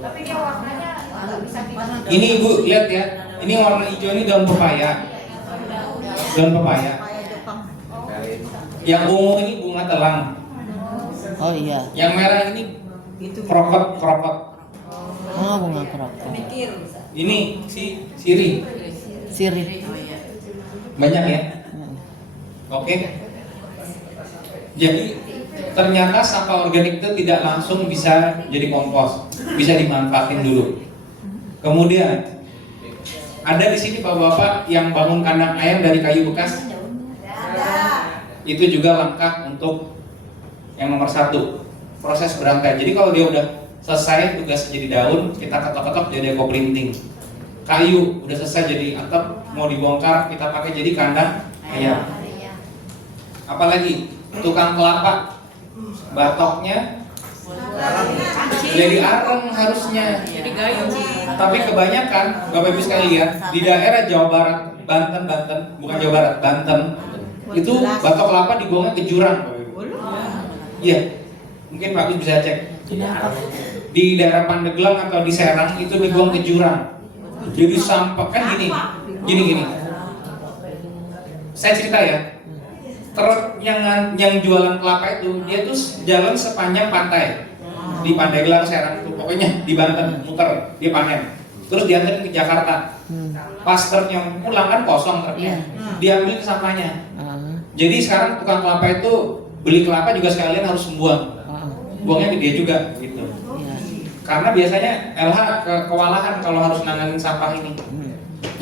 Tapi dia warnanya nggak bisa kita. Ini ibu lihat ya, ini warna hijau ini daun pepaya. Daun pepaya. Yang ungu ini bunga telang. Oh iya. Yang merah ini krokot. Oh, bunga kerokok. Ini siri. Sirih. Banyak ya. Oke. Jadi ternyata sampah organik itu tidak langsung bisa jadi kompos, bisa dimanfaatin dulu. Kemudian ada di sini bapak-bapak yang bangun kandang ayam dari kayu bekas. Itu juga langkah untuk yang nomor 1, proses berantai. Jadi kalau dia udah selesai tugas jadi daun, kita ketok-ketok jadi eco printing. Kayu udah selesai jadi atap, mau dibongkar kita pakai jadi kandang ayam. Apalagi tukang kelapa, batoknya jadi areng harusnya. Tapi kebanyakan Bapak Ibu sekalian di daerah Jawa Barat, bukan Jawa Barat, Banten, itu batok kelapa dibuangnya ke jurang. Iya, mungkin Pak Gus bisa cek. Di daerah Pandeglang atau di Serang itu dibuang ke jurang. Jadi sampah kan gini. Saya cerita ya. Truk yang jualan kelapa itu dia tuh jalan sepanjang pantai di Pandeglang, Serang itu pokoknya di Banten muter dia panen, terus diantar ke Jakarta. Pas truknya pulang kan kosong truknya, diambil sampahnya. Jadi sekarang tukang kelapa itu beli kelapa juga sekalian harus membuang, buangnya ke dia juga gitu. Karena biasanya LH kewalahan kalau harus nanganin sampah ini.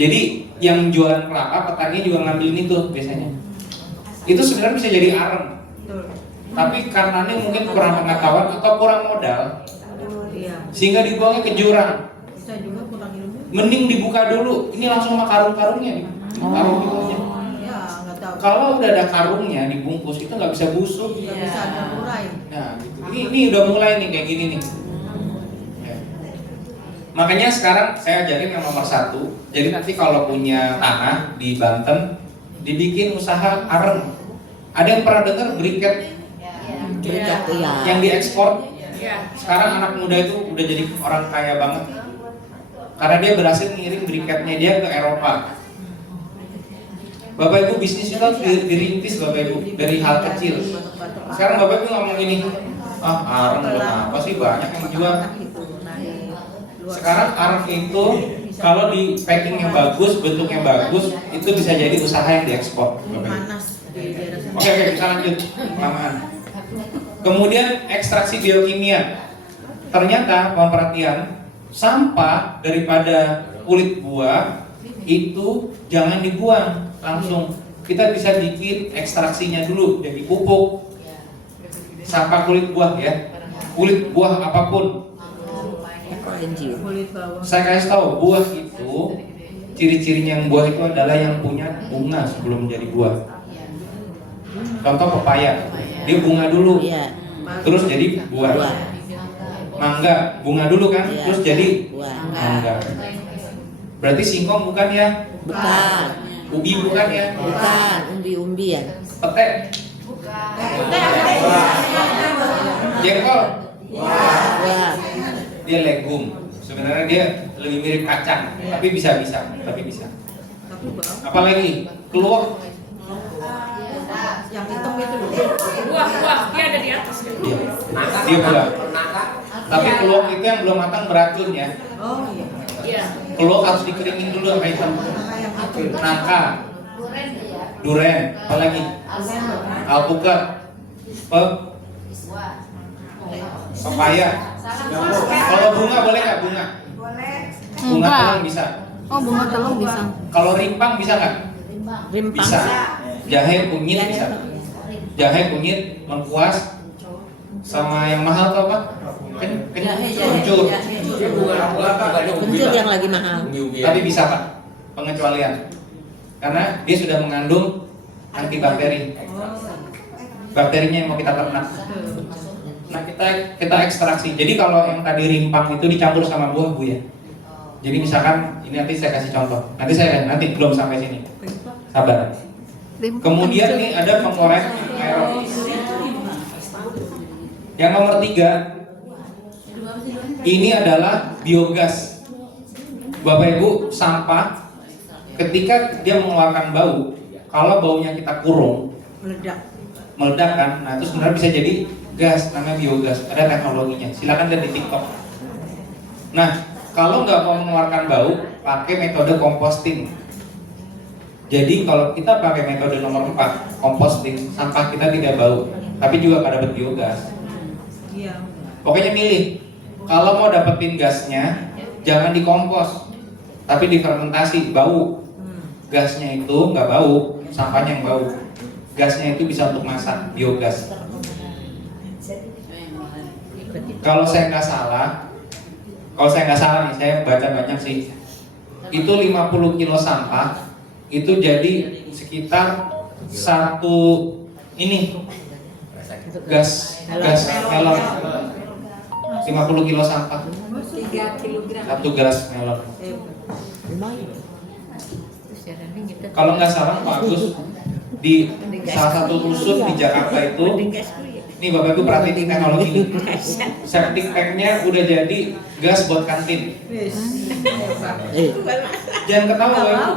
Jadi yang jualan kelapa petani juga ngambilin itu biasanya. Itu sebenarnya bisa jadi arem. Tapi karena ini mungkin kurang pengetahuan atau kurang modal, sehingga dibuangnya ke jurang. Mending dibuka dulu. Ini langsung sama karung-karungnya nih. Karung bungkusnya. Kalau udah ada karungnya dibungkus itu nggak bisa busuk. Nah, gitu. Ini udah mulai nih kayak gini nih. Ya. Makanya sekarang saya ajarin yang nomor 1. Jadi nanti kalau punya tanah di Banten, dibikin usaha areng. Ada yang pernah dengar briket? Briket iya. Yang diekspor. Sekarang anak muda itu udah jadi orang kaya banget. Karena dia berhasil ngirim briketnya dia ke Eropa. Bapak Ibu bisnis itu harus dirintis Bapak Ibu dari hal kecil. Sekarang Bapak Ibu ngomong ini, areng apa sih banyak yang jual. Sekarang areng itu kalau di packingnya bagus, bentuknya bagus, itu bisa jadi usaha yang diekspor. Oke, kita lanjut kelamaan. Kemudian ekstraksi biokimia. Ternyata mohon perhatian, sampah daripada kulit buah itu jangan dibuang langsung. Kita bisa bikin ekstraksinya dulu jadi pupuk. Sampah kulit buah ya. Kulit buah apapun. Saya kasih tahu, buah itu ciri-cirinya yang buah itu adalah yang punya bunga sebelum menjadi buah. Contoh pepaya, dia bunga dulu, terus jadi buah. Mangga, bunga dulu kan, terus jadi mangga. Berarti singkong bukan ya? Bukan. Ubi bukan ya? Bukan, umbi-umbian. Pete? Jengkol? Buah. Dia legum. Sebenarnya dia lebih mirip kacang, tapi bisa. Apalagi keluak. Yang hitam itu buah dia ada di atas kan? Dia buah. Tapi keluak itu yang belum matang beracun ya. Oh iya. Keluak harus dikeringin dulu sampai hitam. Nangka, duren, apalagi alpukat, pepaya. Kalau bunga boleh nggak bunga? Bunga telung bisa. Oh, bunga telung bisa. Kalau rimpang bisa nggak? Rimpang. Bisa. Jahe kunyit bisa. Jahe kunyit, lengkuas, sama yang mahal tuh apa? Kencur. Kencur yang lagi mahal. Tapi bisa Pak. pengecualian karena dia sudah mengandung antibakteri. Bakterinya yang mau kita ternak. Nah kita ekstraksi. Jadi kalau yang tadi rimpang itu dicampur sama buah Bu ya. Jadi misalkan ini nanti saya kasih contoh. Nanti belum sampai sini. Sabar. Kemudian nih ada pengorek aerobik. Yang nomor 3 ini adalah biogas. Bapak Ibu, sampah ketika dia mengeluarkan bau, kalau baunya kita kurung, meledak kan, nah itu sebenarnya bisa jadi gas, namanya biogas, ada teknologinya, silakan lihat di TikTok. Nah, kalau nggak mau mengeluarkan bau, pakai metode composting. Jadi kalau kita pakai metode nomor 4, composting, sampah kita tidak bau, tapi juga pada dapat biogas. Pokoknya milih, kalau mau dapetin gasnya, jangan dikompos, tapi difermentasi, bau. Gasnya itu nggak bau, sampahnya yang bau. Gasnya itu bisa untuk masak, biogas. Kalau saya nggak salah nih, saya baca banyak sih. Itu 50 kilo sampah itu jadi sekitar satu ini gas melon. 50 kilo sampah. 3 kilogram. 1 gas melon. Kalau nggak salah Pak Agus di salah satu rusun di Jakarta itu, nih Bapak Ibu perhatiin teknologi ini. Septic tanknya udah jadi gas buat kantin. Jangan ketawa Bapak Ibu.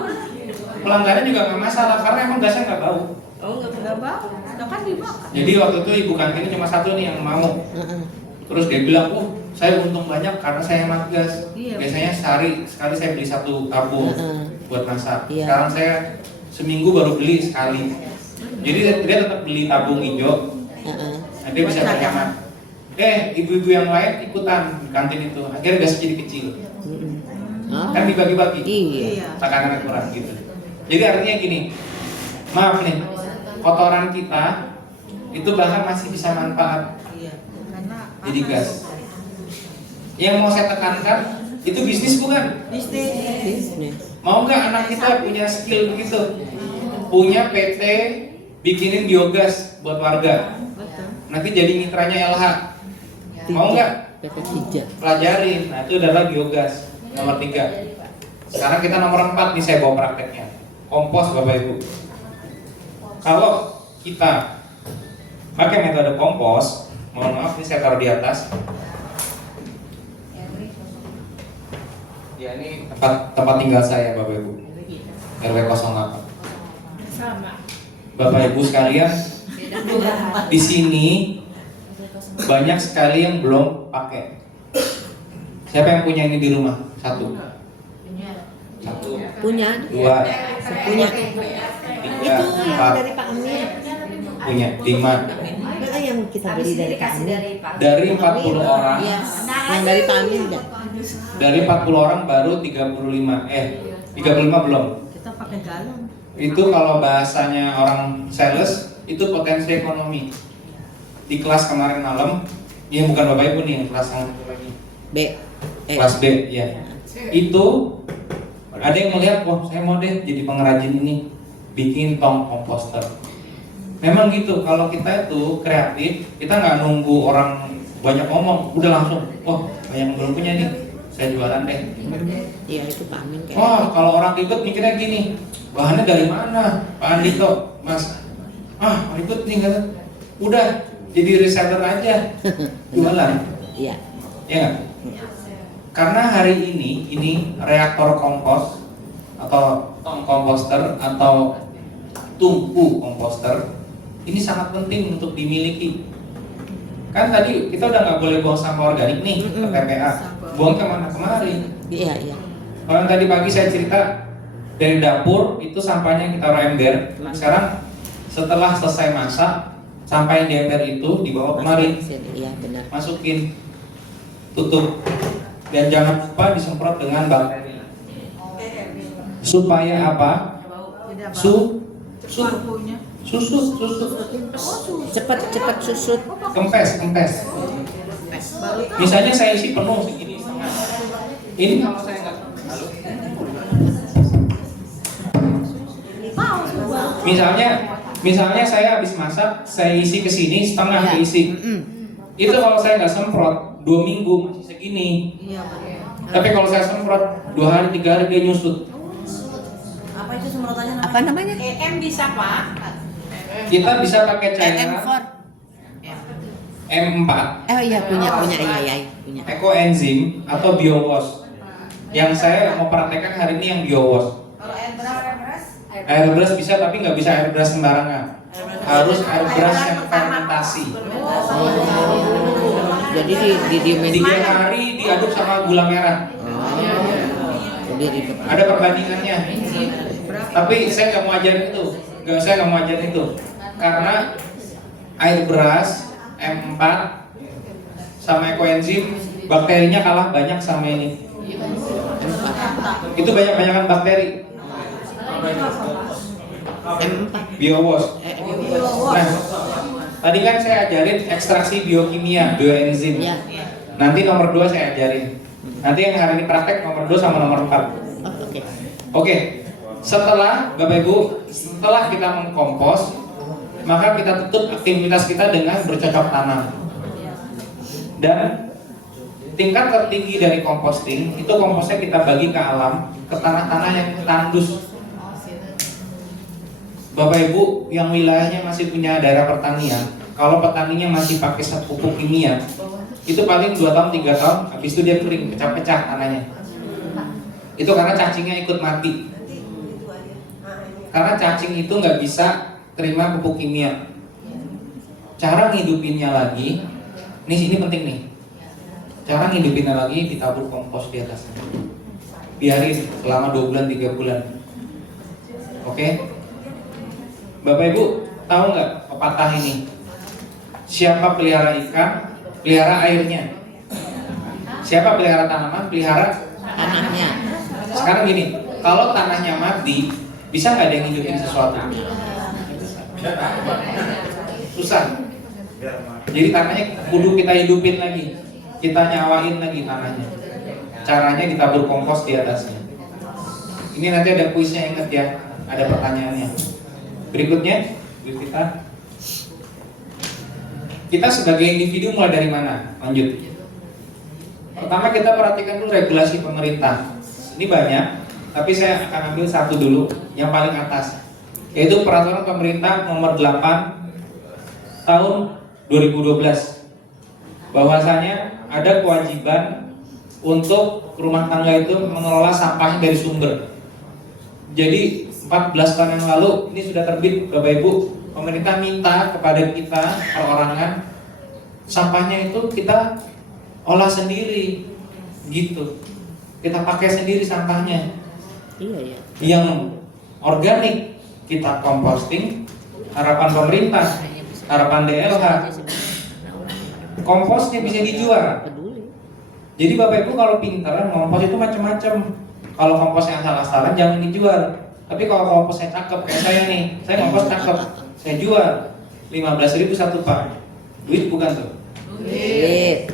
Pelanggannya juga nggak masalah karena emang gasnya nggak bau. Nggak bau. Kan dimakan. Jadi waktu itu ibu kantinnya cuma satu nih yang mau. Terus dia bilang, saya untung banyak karena saya hemat gas. Biasanya sehari sekali saya beli 1 tabung buat masak. Sekarang saya seminggu baru beli sekali. Jadi dia tetap beli tabung hijau. Nah, dia bisa berhemat. Ibu-ibu yang lain ikutan di kantin itu. Akhirnya gas jadi kecil. Kan dibagi-bagi. Tekanannya kurang gitu. Jadi artinya gini, maaf nih, kotoran kita itu bahkan masih bisa manfaat. Jadi gas. Yang mau saya tekankan itu bisnis bukan? Bisnis. Mau nggak anak kita punya skill begitu? Punya PT bikinin biogas buat warga. Nanti jadi mitranya LH. Mau nggak? Pelajarin. Nah itu adalah biogas nomor 3. Sekarang kita nomor 4 nih saya bawa prakteknya. Kompos Bapak Ibu. Kalau kita pakai metode kompos, mohon maaf ini saya taruh di atas. Ya ini tempat tinggal saya Bapak Ibu. RW 08. Sama. Bapak Ibu sekalian, di sini banyak sekali yang belum pakai. Siapa yang punya ini di rumah? 1. 1. Punya. 2. Punya. 3. Itu yang 4. dari Pak Amir. Punya 5. Nah, yang kita beli dari Pak Amir. Dari 40 orang. Iya. Yang dari Pak Amir enggak? Dari 40 orang baru 35. 35 belum. Kita pakai galon. Itu kalau bahasanya orang sales itu potensi ekonomi. Di kelas kemarin malam, ya bukan Bapak Ibu nih, kelas yang satu lagi. B. Kelas B, ya. Itu ada yang melihat, wah saya mau deh jadi pengrajin ini, bikin tong komposter. Memang gitu, kalau kita itu kreatif, kita nggak nunggu orang banyak ngomong, udah langsung, oh banyak yang belum punya nih, saya jualan deh. Iya itu Pak Amin kayak. Oh kalau orang ribet mikirnya gini, bahannya dari mana? Pak Andito, Mas, ribet nih kata, udah jadi reseller aja, jualan. Iya. Ya nggak? Karena hari ini reaktor kompos atau tong komposter atau tungku komposter ini sangat penting untuk dimiliki. Kan tadi kita udah nggak boleh buang sampah organik nih ke TPA, buang kemana kemarin? Iya. Kalau tadi pagi saya cerita dari dapur itu sampahnya kita taruh ember. Nah, sekarang setelah selesai masak sampah yang di ember itu dibawa kemari. Iya benar. Masukin, tutup, dan jangan lupa disemprot dengan bakteri. Supaya apa? Susut. Cepat susut. Kempes. Misalnya saya isi penuh segini setengah. Ini kalau saya nggak, Misalnya saya habis masak, saya isi ke sini, setengah keisi. Itu kalau saya nggak semprot 2 minggu masih segini. Tapi kalau saya semprot 2 hari 3 hari dia nyusut. Apa itu semprotannya namanya? Apa namanya? EM bisa Pak? Kita bisa pakai cairan EM4. M4, Oh iya punya iya punya. ekoenzim atau biowash. Yang saya mau praktekkan hari ini yang biowash. Kalau air beras? Air beras bisa tapi nggak bisa air beras sembarangan. Harus air beras yang fermentasi. Jadi di 3 hari diaduk sama gula merah. Lebih ribet. Ada perbandingannya. Tapi saya nggak mau ajarin itu. Saya nggak mau ajarin itu. Karena air beras M4 sama ekoenzim bakterinya kalah banyak sama ini. Itu banyak-banyakan bakteri. Biowash. Nah, tadi kan saya ajarin ekstraksi biokimia, bioenzim. Ya. Nanti nomor 2 saya ajarin. Nanti yang hari ini praktek nomor 2 sama nomor 4. Oke. Setelah Bapak Ibu, setelah kita mengkompos, maka kita tutup aktivitas kita dengan bercocok tanam. Dan tingkat tertinggi dari composting itu komposnya kita bagi ke alam, ke tanah-tanah yang tandus. Bapak Ibu yang wilayahnya masih punya daerah pertanian, kalau petaninya masih pakai pupuk kimia, itu paling 2 tahun 3 tahun, habis itu dia kering, pecah-pecah tanahnya. Itu karena cacingnya ikut mati. Karena cacing itu nggak bisa terima pupuk kimia. Cara ngidupinnya lagi, ini penting nih. Cara ngidupinnya lagi ditabur kompos di atasnya. Biarin selama 2 bulan 3 bulan. Oke? Bapak Ibu tahu nggak pepatah ini? Siapa pelihara ikan, pelihara airnya. Siapa pelihara tanaman, pelihara Tanahnya. Sekarang gini, kalau tanahnya mati, bisa nggak ada yang hidupin sesuatu? Susah. Jadi tanahnya kudu kita hidupin lagi, kita nyawain lagi tanahnya. Caranya ditabur kompos di atasnya. Ini nanti ada kuisnya, ingat ya, ada pertanyaannya. Berikutnya, kita sebagai individu mulai dari mana? Lanjut. Pertama kita perhatikan dulu regulasi pemerintah. Ini banyak, tapi saya akan ambil satu dulu, yang paling atas, yaitu peraturan pemerintah nomor 8 tahun 2012, bahwasanya ada kewajiban untuk rumah tangga itu mengelola sampahnya dari sumber. Jadi 14 tahun yang lalu ini sudah terbit, Bapak Ibu, pemerintah minta kepada kita perorangan sampahnya itu kita olah sendiri, gitu. Kita pakai sendiri sampahnya. Iya. Yang organik kita composting. Harapan pemerintah, harapan DLH, komposnya bisa dijual. Jadi Bapak Ibu kalau pintar, kompos itu macam-macam. Kalau kompos yang salah-salah jangan dijual. Tapi kalau komposnya cakep kayak saya nih, saya kompos cakep, saya jual 15.000 satu pak. Duit bukan tuh? Duit.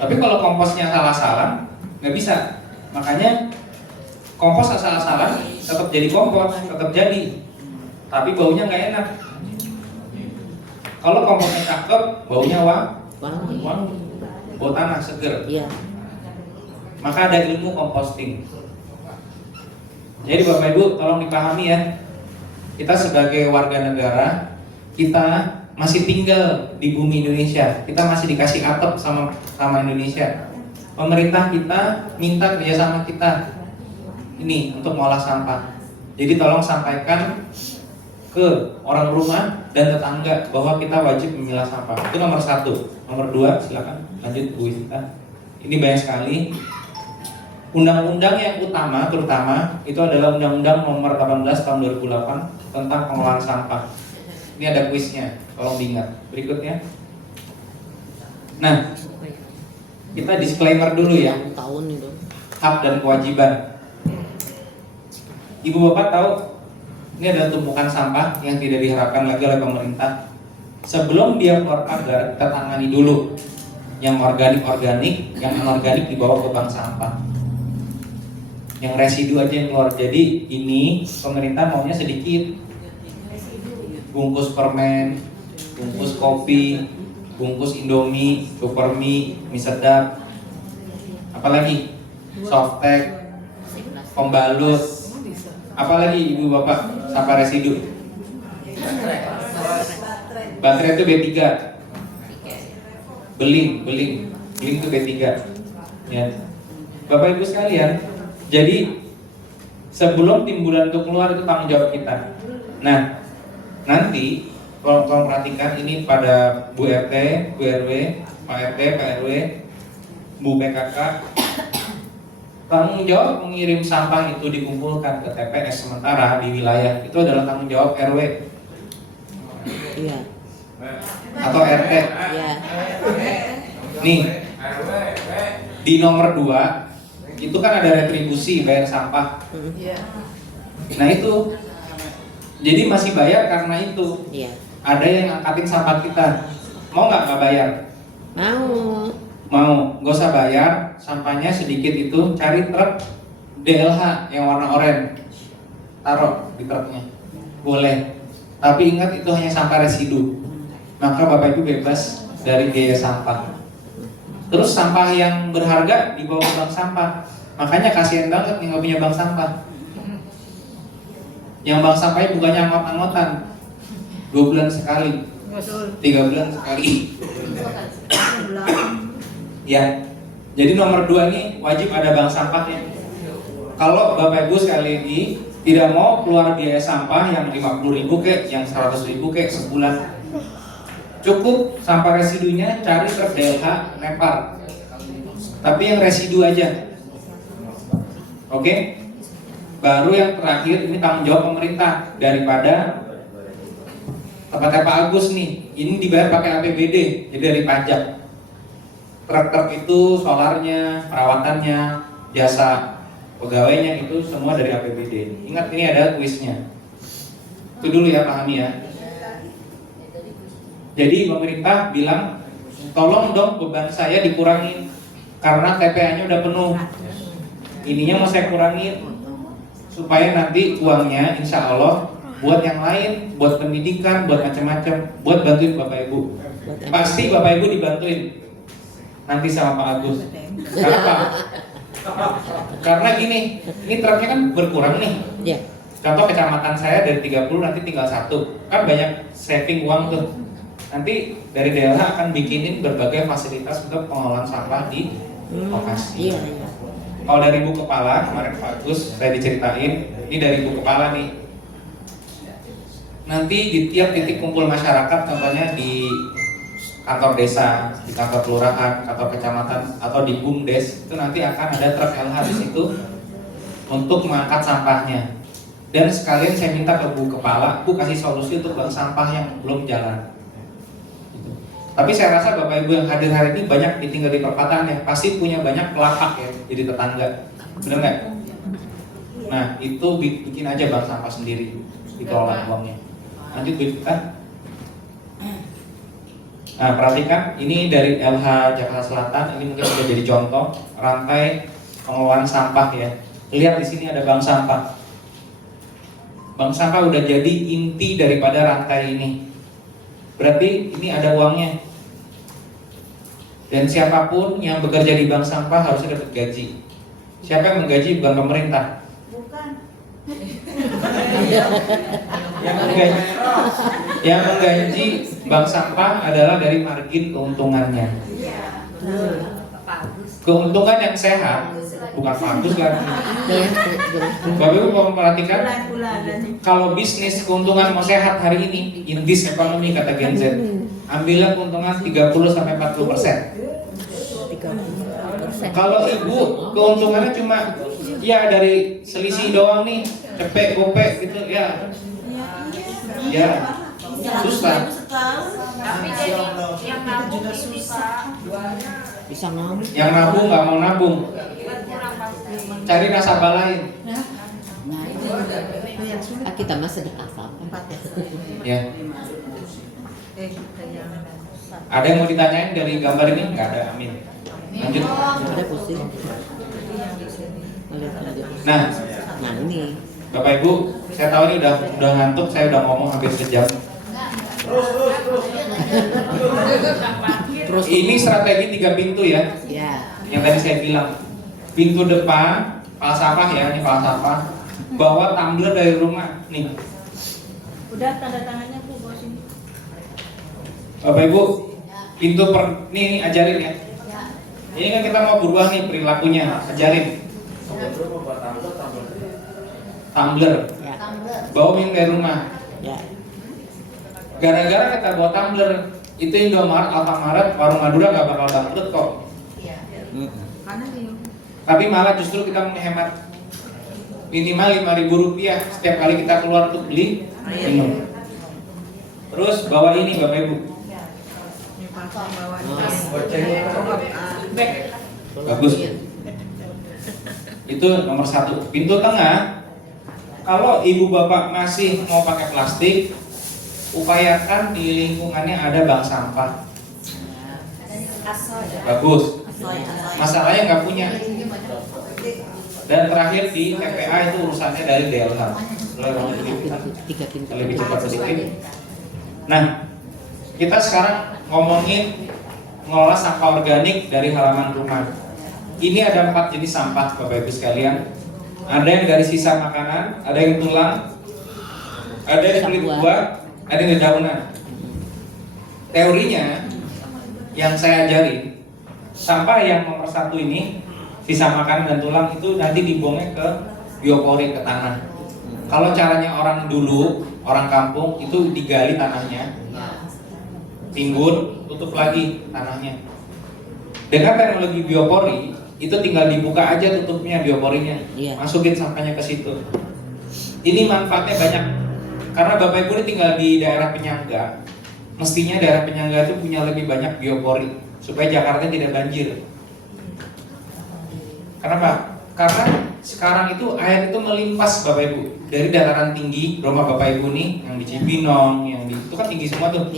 Tapi kalau komposnya salah-salah nggak bisa. Makanya kompos salah-salah tetap jadi kompos, tetap jadi. Tapi baunya nggak enak. Kalau komposnya cakep, baunya wangi, bau tanah seger. Iya. Maka ada ilmu composting. Jadi Bapak Ibu tolong dipahami ya. Kita sebagai warga negara, kita masih tinggal di bumi Indonesia. Kita masih dikasih atap sama Indonesia. Pemerintah kita minta kerjasama kita ini untuk mengolah sampah. Jadi tolong sampaikan ke orang rumah dan tetangga bahwa kita wajib memilah sampah. Itu nomor 1. Nomor 2, silakan lanjut Bu Isita. Ini banyak sekali. Undang-undang yang utama terutama itu adalah Undang-Undang Nomor 18 Tahun 2008 tentang pengolahan sampah. Ini ada kuisnya, tolong diingat. Berikutnya. Nah, kita disclaimer dulu ya. Tahun itu. Hak dan kewajiban. Ibu Bapak tahu ini adalah tumpukan sampah yang tidak diharapkan lagi oleh pemerintah. Sebelum dia keluar pagar, kita tangani dulu. Yang organik, yang anorganik dibawa ke bank sampah. Yang residu aja yang keluar. Jadi ini pemerintah maunya sedikit. bungkus permen, bungkus kopi, bungkus Indomie, Supermie, mie sedap, apalagi softtek, pembalut, apalagi ibu bapak sampah residu. Baterai itu B3, beling itu B3. Ya, bapak ibu sekalian, jadi sebelum timbulan itu keluar itu tanggung jawab kita. Nah, nanti kalau perhatikan ini pada Bu RT, Bu RW, Pak RT, Pak RW, Bu PKK, tanggung jawab mengirim sampah itu dikumpulkan ke TPS sementara di wilayah itu adalah tanggung jawab RW. Iya. Atau RT. Iya. Nih, di nomor 2 itu kan ada retribusi bayar sampah. Nah itu, jadi masih bayar karena itu. Iya. Ada yang angkatin sampah kita, mau nggak bayar? Mau, nggak usah bayar, sampahnya sedikit itu, cari truk DLH yang warna oranye, taruh di truknya, boleh. Tapi ingat itu hanya sampah residu, maka bapak ibu bebas dari biaya sampah. Terus sampah yang berharga dibawa ke bank sampah, makanya kasihan banget yang nggak punya bank sampah. Yang bank sampahnya bukannya anggot-anggotan, 2 bulan sekali, 3 bulan sekali. Ya, jadi nomor 2 ini wajib ada bank sampahnya. Kalau bapak ibu sekali lagi tidak mau keluar biaya sampah yang 50.000 kek, yang 100.000 kek sebulan, cukup sampah residunya cari truk DLH lempar. Tapi yang residu aja. Oke? Baru yang terakhir ini tanggung jawab pemerintah daripada tempatnya Pak Agus nih. Ini dibayar pakai APBD, jadi dari pajak. Truk-truk itu solarnya, perawatannya, jasa pegawainya itu semua dari APBD. Ingat ini ada kuisnya. Itu dulu ya, pahami ya. Jadi pemerintah bilang, tolong dong beban saya dikurangin karena TPA-nya udah penuh. Ininya mau saya kurangin supaya nanti uangnya insya Allah buat yang lain, buat pendidikan, buat macam-macam, buat bantuin bapak ibu. Pasti bapak ibu dibantuin nanti sama Pak Agus. Kenapa? Karena gini, ini truknya kan berkurang nih. Iya. Contoh kecamatan saya dari 30 nanti tinggal 1, kan banyak saving uang tuh. Nanti dari daerah akan bikinin berbagai fasilitas untuk pengelolaan sampah di lokasi. Iya. Kalau dari Bu Kepala, kemarin Pak Agus saya diceritain, ini dari Bu Kepala nih. Nanti di tiap titik kumpul masyarakat, contohnya di kantor desa, di kantor kelurahan, kantor kecamatan, atau di BUMDes, itu nanti akan ada truk LH di situ untuk mengangkat sampahnya. Dan sekalian saya minta ke Bu Kepala, Bu kasih solusi untuk bank sampah yang belum jalan. Tapi saya rasa Bapak Ibu yang hadir hari ini banyak tinggal di perkotaan ya, pasti punya banyak pelapak ya, jadi tetangga, benar nggak? Nah itu bikin aja bank sampah sendiri, dikelola uangnya. Lanjut Bu kita. Nah perhatikan, ini dari LH Jakarta Selatan, ini mungkin sudah jadi contoh rantai pengelolaan sampah ya. Lihat di sini ada bank sampah. Bank sampah udah jadi inti daripada rantai ini. Berarti ini ada uangnya. Dan siapapun yang bekerja di bank sampah harusnya dapat gaji. Siapa yang menggaji? Bukan pemerintah. Bukan. Yang menggaji bank sampah adalah dari margin keuntungannya. Keuntungan yang sehat, bukan bagus kan? Bapak Ibu mau perhatikan, kalau bisnis keuntungan mau sehat hari ini, in this economy kata Gen Z, ambillah keuntungan 30-40%. Kalau ibu keuntungannya cuma ya dari selisih doang nih, cepet gopek gitu ya, ya susah. Tapi jadi yang nabung bisa nabung. Yang nabung nggak mau nabung, cari nasabah lain. Kita mah sedekah sampah. Ya. Ada yang mau ditanyain dari gambar ini? Nggak ada, amin. Lanjut. Ada pusing. Nah, Nah ini Bapak Ibu, saya tahu ini udah ngantuk, saya udah ngomong hampir sejam. Terus Ini strategi 3 pintu ya, ya. yang tadi saya bilang. Pintu depan, falsafah ya, ini falsafah. Bawa tumbler dari rumah, nih. Udah tanda tangannya Bu, bawa sini. Bapak Ibu, pintu nih ajarin ya. Ini kan kita mau berubah nih perilakunya, ajarin. Tumbler, Ya. bawa minum dari rumah. Ya. Gara-gara kita bawa tumbler, itu Indomaret, Alfamaret, Warung Madura gak bakal bangkrut kok. Karena gini. Tapi malah justru kita menghemat minimal Rp5.000 setiap kali kita keluar untuk beli minum. Terus bawa ini Bapak Ibu, Ini pasang bawah bagus. Itu nomor 1. Pintu tengah, kalau ibu bapak masih mau pakai plastik, upayakan di lingkungannya ada bank sampah. Bagus. Masalahnya nggak punya. Dan terakhir di TPA itu urusannya dari DLH. Tiga pintu. Lebih cepat sedikit. Nah, kita sekarang ngomongin mengolah sampah organik dari halaman rumah. Ini ada 4 jenis sampah Bapak Ibu sekalian. Ada yang dari sisa makanan, ada yang tulang, ada yang kulit buah, ada yang dedaunan. Teorinya yang saya ajari, sampah yang nomor 1 ini, sisa makanan dan tulang itu nanti dibuangnya ke biopori, ke tanah. Kalau caranya orang dulu, orang kampung itu digali tanahnya, timbun, tutup lagi tanahnya. Dengan teknologi biopori itu tinggal dibuka aja tutupnya bioporinya, masukin sampahnya ke situ. Ini manfaatnya banyak karena Bapak Ibu ini tinggal di daerah penyangga. Mestinya daerah penyangga itu punya lebih banyak biopori supaya Jakarta tidak banjir. Kenapa? Karena sekarang itu air itu melimpas Bapak Ibu dari dataran tinggi rumah Bapak Ibu nih yang di Cibinong, yang di itu kan tinggi semua tuh.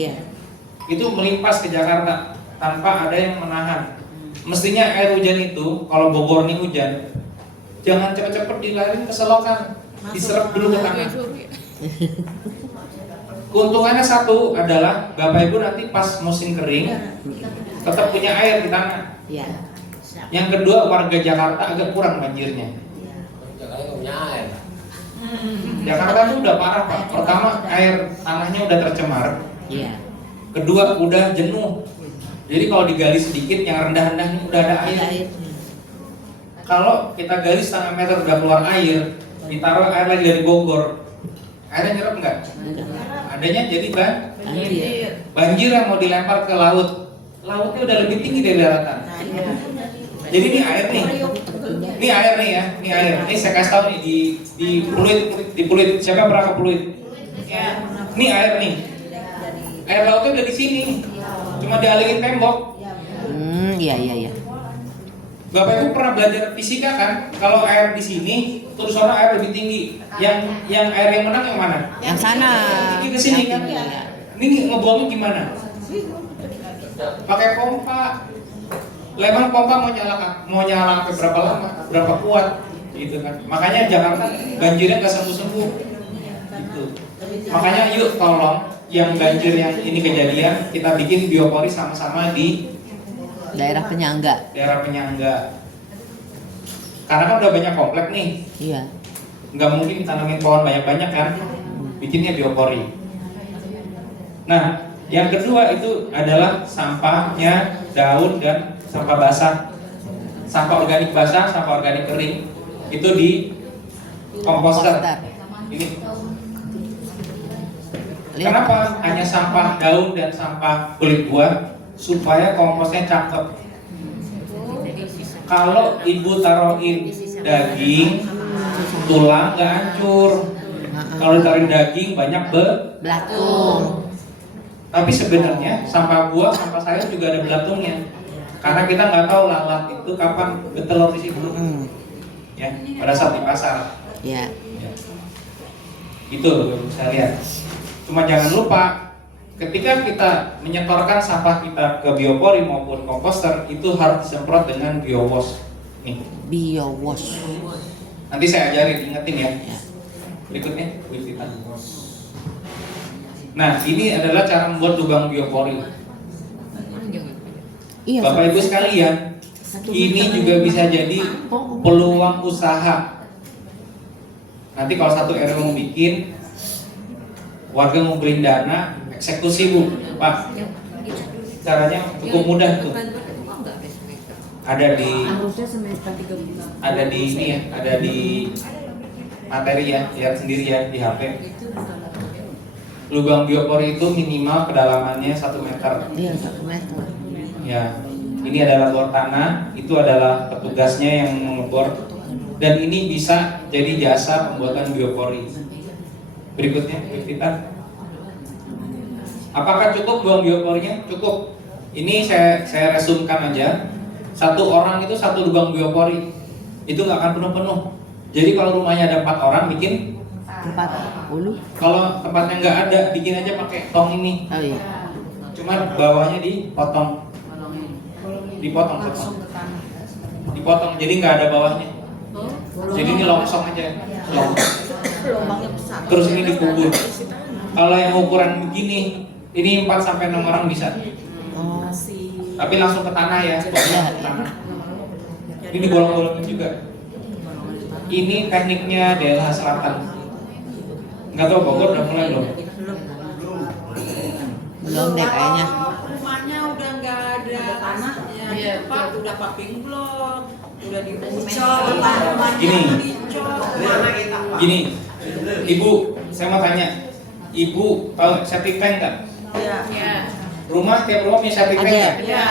Itu melimpas ke Jakarta tanpa ada yang menahan. Mestinya air hujan itu kalau Bogor nih hujan, jangan cepet-cepet dilarin ke selokan, diserap dulu ke tanah. Keuntungannya 1 adalah Bapak Ibu nanti pas musim kering tetap punya air di tanah. Yang kedua, warga Jakarta agak kurang banjirnya. Jakarta tuh udah parah Pak. Pertama, air tanahnya udah tercemar. Kedua, udah jenuh. Jadi kalau digali sedikit, yang rendah-rendah ini udah ada air. Kalau kita gali setengah meter udah keluar air, ditaruh air lagi dari Bogor, airnya nyerap nggak? Adanya jadi banjir yang mau dilempar ke laut. Lautnya udah lebih tinggi dari daratan. Jadi ini air nih. Ini air nih ya, ini air. Ini saya kasih tahu nih di Pluit. Siapa pernah ke Pluit? Ini air nih. Air lautnya udah di sini. Cuma dialihin tembok. Iya. Bapak Ibu pernah belajar fisika kan? Kalau air di sini, terus orang air lebih tinggi. Yang air yang menang yang mana? Yang sana. Tinggi ke sini kan? Ini ngebuangnya gimana? Pakai pompa. Lemang pompa mau nyala sampai berapa lama? Berapa kuat? Gitu kan? Makanya Jakarta banjirnya nggak sembuh-sembuh. Gitu. Makanya yuk tolong yang banjir yang ini kejadian kita bikin biopori sama-sama di Daerah penyangga. Karena kan udah banyak komplek nih. Iya. Nggak mungkin tanamin pohon banyak-banyak kan, bikinnya biopori. Nah, yang kedua itu adalah sampahnya daun dan sampah basah. Sampah organik basah, sampah organik kering itu di komposter. Ini. Kenapa hanya sampah daun dan sampah kulit buah? Supaya komposnya cakep. Kalau ibu taruhin daging, tulang nggak hancur. Kalau ditaruhin daging banyak Belatung. Tapi sebenarnya sampah buah, sampah sayur juga ada belatungnya. Karena kita nggak tahu lalat itu kapan bertelur di situ. Ya, pada saat di pasar. Ya. Itu saya lihat. Cuma jangan lupa ketika kita menyetorkan sampah kita ke biopori maupun komposter itu harus disemprot dengan biowash. Nih. Biowash. Nanti saya ajarin, ingetin ya. Berikutnya, Bu Tita. Nah, ini adalah cara membuat lubang biopori. Iya. Bapak Ibu sekalian, ini juga bisa jadi peluang usaha. Nanti kalau satu RW mau bikin, warga ngumpulin dana, eksekusi Bu, Pak. Caranya cukup mudah tuh. Ada di ini ya, ada di materi ya, lihat sendiri ya di HP. Lubang biopori itu minimal kedalamannya 1 meter. Iya, 1 meter. Ya, ini adalah bor tanah, itu adalah petugasnya yang mengebor, dan ini bisa jadi jasa pembuatan biopori. Berikutnya, kita. Apakah cukup buang bioporinya? Cukup. Ini saya resumkan aja. Satu orang itu 1 lubang biopori, itu nggak akan penuh-penuh. Jadi kalau rumahnya ada 4 orang, bikin 40. kalau tempatnya nggak ada, bikin aja pakai tong ini. Oh iya. Cuma bawahnya dipotong, dipotong, jadi nggak ada bawahnya. Jadi ini longsong aja, terus ini dikubur. Kalau yang ukuran begini, ini 4 sampai 6 orang bisa. Oh. Tapi langsung ke tanah ya. Ke tanah. Ini digolong-golongin juga. Ini tekniknya daerah selatan. Nggak tahu Bogor udah mulai belum? Belum deh kayaknya. Rumahnya udah nggak ada tanahnya, Iya, Pak, udah paving block, udah diucol, Gini, Ibu, saya mau tanya, Ibu tahu septic tank nggak? Iya. Rumah tiap rumah punya septic tank nggak? Iya.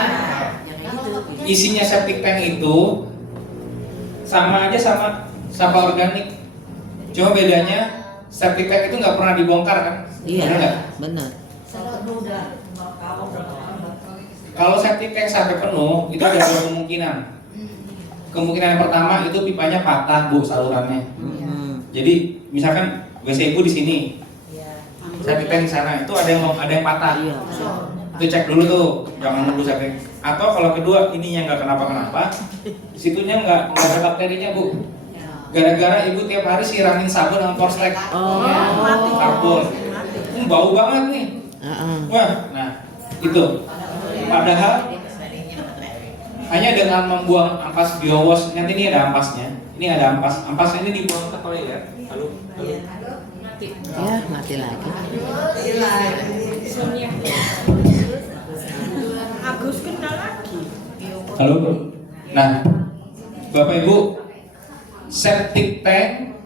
Isinya septic tank itu sama aja sama sampah organik. Cuma bedanya septic tank itu nggak pernah dibongkar kan? Iya. Benar nggak? Benar. Kalau septic tank sampai penuh, itu ada 2 kemungkinan. Kemungkinan yang pertama itu pipanya patah Bu, salurannya. Jadi misalkan WC Ibu di sini, septic tank di sana, itu ada yang patah. Iya. Itu cek dulu tuh, jangan nunggu septic. Atau kalau kedua ininya nggak kenapa-kenapa, situnya nggak ada bakterinya Bu. Gara-gara Ibu tiap hari siramin sabun sama Porslek. Oh. Sabun. Bau banget nih. Wah, nah itu. Padahal hanya dengan membuang ampas biowash, nanti ini ada ampasnya. Ini ada ampas. Ampasnya ini dibuang ke toilet. Lalu Ya, mati lagi. Agus kenal lagi. Halo Bro. Nah, Bapak Ibu, septic tank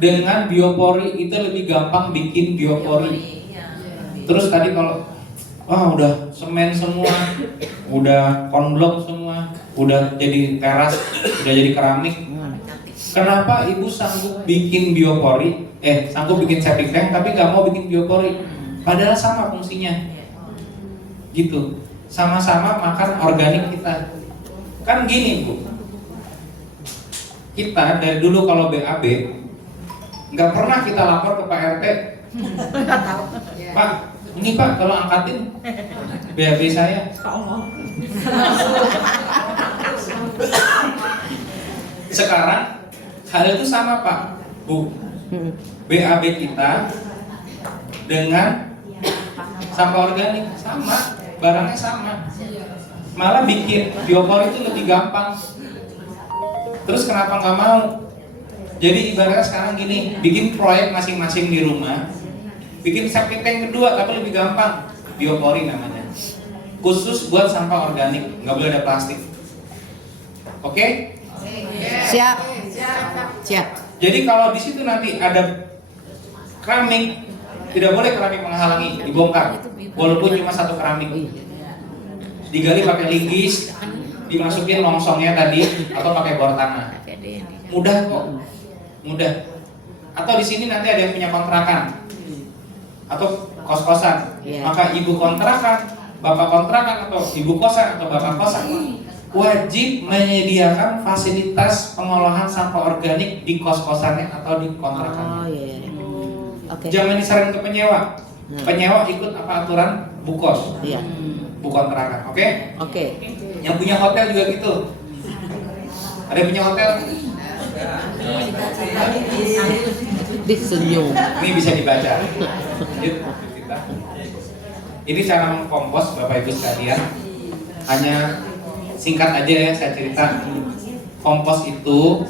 dengan biopori itu lebih gampang bikin biopori. Terus tadi kalau udah semen semua, udah konblok semua, udah jadi teras, udah jadi keramik. Kenapa Ibu sanggup bikin biopori? Sanggup bikin septic tank tapi nggak mau bikin biopori? Padahal sama fungsinya. Gitu. Sama-sama makan organik kita. Kan gini Bu, kita dari dulu kalau BAB nggak pernah kita lapor ke Pak RT. Pak, ini Pak kalau angkatin BAB saya. Sekarang hal itu sama Pak, Bu. BAB kita dengan sampah organik sama, barangnya sama. Malah bikin biopori itu lebih gampang. Terus kenapa nggak mau? Jadi ibaratnya sekarang gini, bikin proyek masing-masing di rumah, bikin septic tank kedua tapi lebih gampang, biopori namanya. Khusus buat sampah organik, nggak boleh ada plastik. Oke? Siap. Siap. Jadi kalau di situ nanti ada keramik, tidak boleh keramik menghalangi, dibongkar. Walaupun cuma 1 keramik. Digali pakai linggis, dimasukin longsongnya tadi atau pakai bor tanah. Mudah kok. Mudah. Atau di sini nanti ada yang punya kontrakan atau kos-kosan. Maka ibu kontrakan, bapak kontrakan atau ibu kosan atau bapak kosan wajib menyediakan fasilitas pengolahan sampah organik di kos-kosannya atau di kontrakannya. Oh iya. Oke. Jangan disarankan ke penyewa. Penyewa ikut apa aturan bukos, Iya. bu kontrakan. Oke? Oke. Yang punya hotel juga gitu. Ada yang punya hotel? Disenyum. Ini bisa dibaca. Lanjut kita. Ini cara mengkompos Bapak Ibu sekalian. Hanya singkat aja ya saya cerita. Kompos itu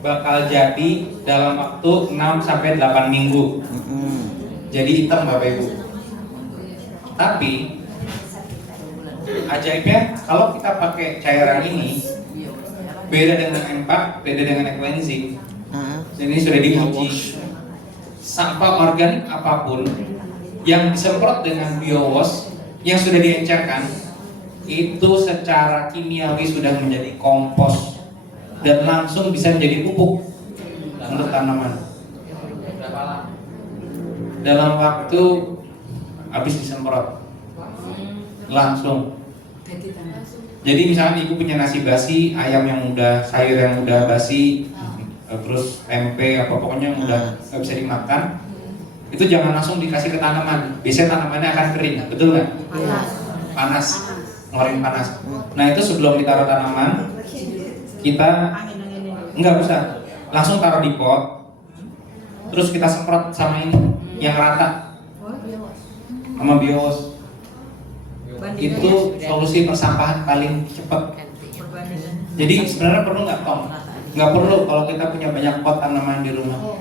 bakal jadi dalam waktu 6 sampai 8 minggu. Jadi hitam Bapak Ibu. Tapi ajaibnya kalau kita pakai cairan ini beda dengan empat, beda dengan cleansing. Ini sudah diuji. Sampah organik apapun yang disemprot dengan biowash yang sudah diencerkan itu secara kimiawi sudah menjadi kompos dan langsung bisa menjadi pupuk untuk tanaman. Dalam waktu habis disemprot langsung. Jadi misalnya ibu punya nasi basi, ayam yang udah, sayur yang udah basi, terus tempe apa pokoknya yang udah nggak bisa dimakan, itu jangan langsung dikasih ke tanaman. Biasanya tanamannya akan kering, betul nggak? Panas, ngeluarin panas. Nah itu sebelum ditaruh tanaman, kita nggak usah langsung taruh di pot, terus kita semprot sama ini yang rata, sama biowash. Itu solusi persampahan paling cepat. Jadi sebenarnya perlu nggak Tom? Nggak perlu kalau kita punya banyak pot tanaman di rumah.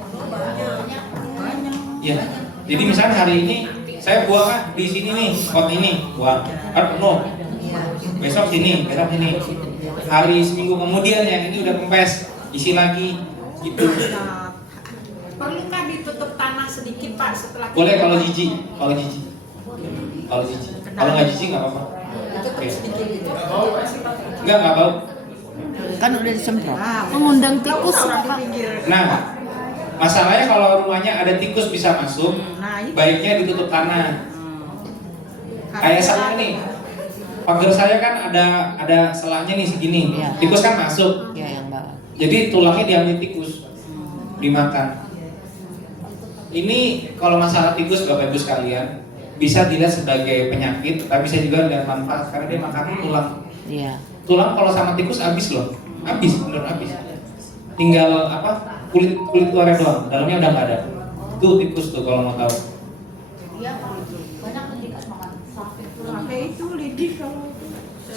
Ya. Jadi misalnya hari ini saya buang di sini nih pot ini, buang. Kan penuh. Besok sini, besok sini. Hari seminggu kemudian yang ini udah kempes, isi lagi, gitu. Perlukah ditutup tanah sedikit Pak setelah? Boleh kalau jijik, kalau jijik. Kalau jijik. Kalau nggak jijik nggak apa-apa. Tutup sedikit gitu. Nggak bau. Kan udah disemprot. Mengundang tikus Pak. Nah, masalahnya kalau rumahnya ada tikus bisa masuk, baiknya ditutup tanah. Kayak saya nih, pagar saya kan ada selahnya nih segini. Iya. Tikus kan masuk. Ya yang bawah. Jadi tulangnya diambil tikus, dimakan. Ini kalau masalah tikus Bapak Ibu sekalian bisa dilihat sebagai penyakit, tapi bisa juga lihat manfaat karena dia makan tulang. Iya. Tulang kalau sama tikus habis loh, habis, bener habis. Tinggal apa? Kulit luarnya doang, dalamnya udah nggak ada. Itu tikus tuh kalau mau tahu.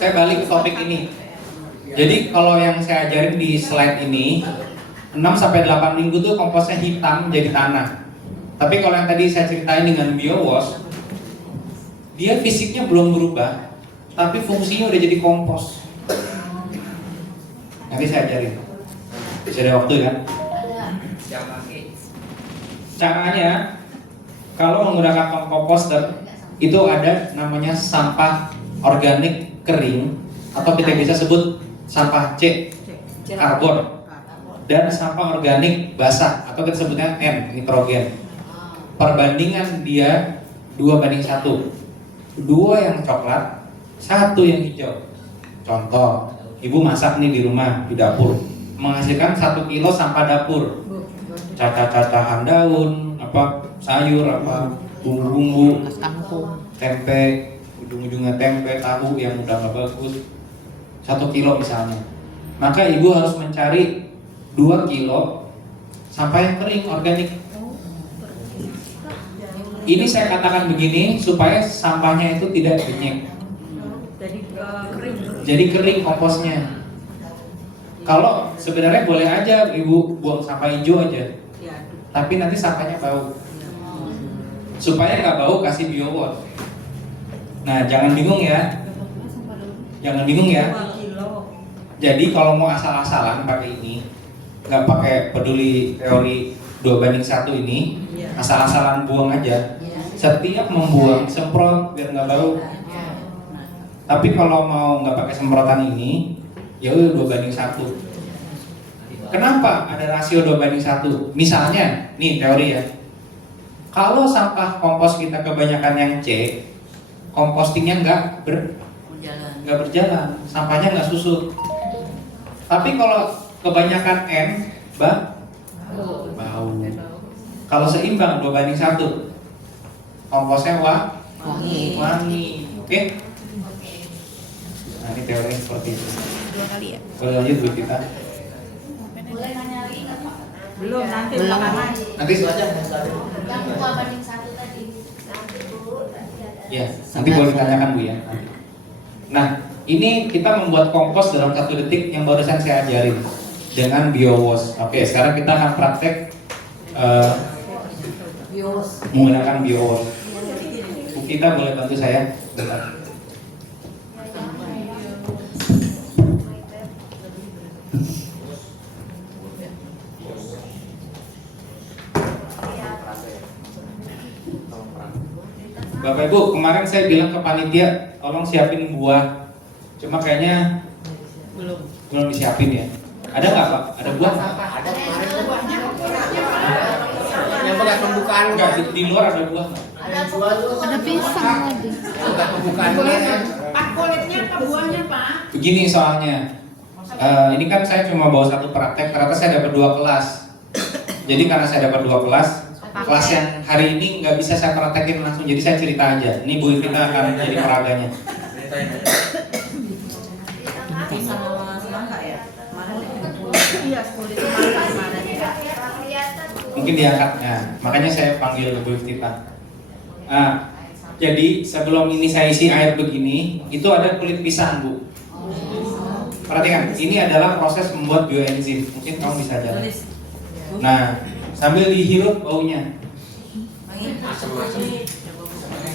Saya balik ke topik ini. Jadi kalau yang saya ajarin di slide ini 6 sampai 8 minggu tuh komposnya hitam jadi tanah. Tapi kalau yang tadi saya ceritain dengan biowash, dia fisiknya belum berubah, tapi fungsinya udah jadi kompos. Nanti saya ajarin. Bisa ada waktu kan? Caranya, kalau menggunakan komposter itu ada namanya sampah organik kering atau kita bisa sebut sampah C, karbon, dan sampah organik basah atau kita sebutnya N, nitrogen. Perbandingan dia 2:1. 2 yang coklat, 1 yang hijau. Contoh, ibu masak nih di rumah, di dapur, menghasilkan 1 kilo sampah dapur. Cacah-cacahan daun, apa sayur, apa bumbu-bumbu, Kangkung. tempe, ujung-ujungnya tempe, tahu yang udah nggak bagus, 1 kilo misalnya. Maka ibu harus mencari 2 kilo sampah yang kering organik. Ini saya katakan begini supaya sampahnya itu tidak benyek. Jadi kering komposnya. Kalau sebenarnya boleh aja ibu buang sampah hijau aja, tapi nanti sampahnya bau. Supaya nggak bau kasih biowash. Nah jangan bingung ya, jangan bingung ya. Jadi kalau mau asal-asalan pakai ini, nggak pakai peduli teori 2:1 ini, asal-asalan buang aja. Setiap membuang semprot biar nggak bau. Tapi kalau mau nggak pakai semprotan ini, ya udah 2:1. Kenapa ada rasio 2:1? Misalnya, nih teori ya. Kalau sampah kompos kita kebanyakan yang C, compostingnya nggak berjalan, sampahnya nggak susut. Tapi kalau kebanyakan N, bau. Kalau seimbang 2:1, komposnya wangi. Oke? Nah ini teori seperti itu. 2 kali ya. Boleh lanjut Bu kita? Boleh nanya lagi nggak Pak? Belum, nanti Belum. belakangan. Nanti Yang 2:1 tadi. ya, nanti boleh ditanyakan Bu ya. Nah, ini kita membuat kompos dalam 1 detik yang barusan saya ajarin dengan biowash. Oke, sekarang kita akan praktek menggunakan biowash. Bu kita boleh bantu saya? Bentar. Bapak Ibu, kemarin saya bilang ke panitia, tolong siapin buah. Cuma kayaknya belum disiapin ya. Ada nggak Pak? Ada buah nggak? Ada kemarin buahnya. Yang bekas pembukaan Enggak, di luar ada buah nggak? Ada jual tuh. Ada pisang lagi. Bekas pembukaan kemarin. Pak, kulitnya apa buahnya, Pak? Begini soalnya, ini kan saya cuma bawa 1 praktek, ternyata saya dapat 2 kelas. Jadi karena saya dapat 2 kelas, kelas yang hari ini nggak bisa saya praktekin langsung, jadi saya cerita aja. Ini Bu kita akan jadi peraganya. Bisa semangka ya? Iya, kulit semangka kemarin. Mungkin diangkat, nah, makanya saya panggil Bu kita. Jadi sebelum ini saya isi air begini, itu ada kulit pisang Bu. Perhatikan, ini adalah proses membuat bioenzim. Mungkin kamu bisa jalan. Nah, sambil dihirup baunya.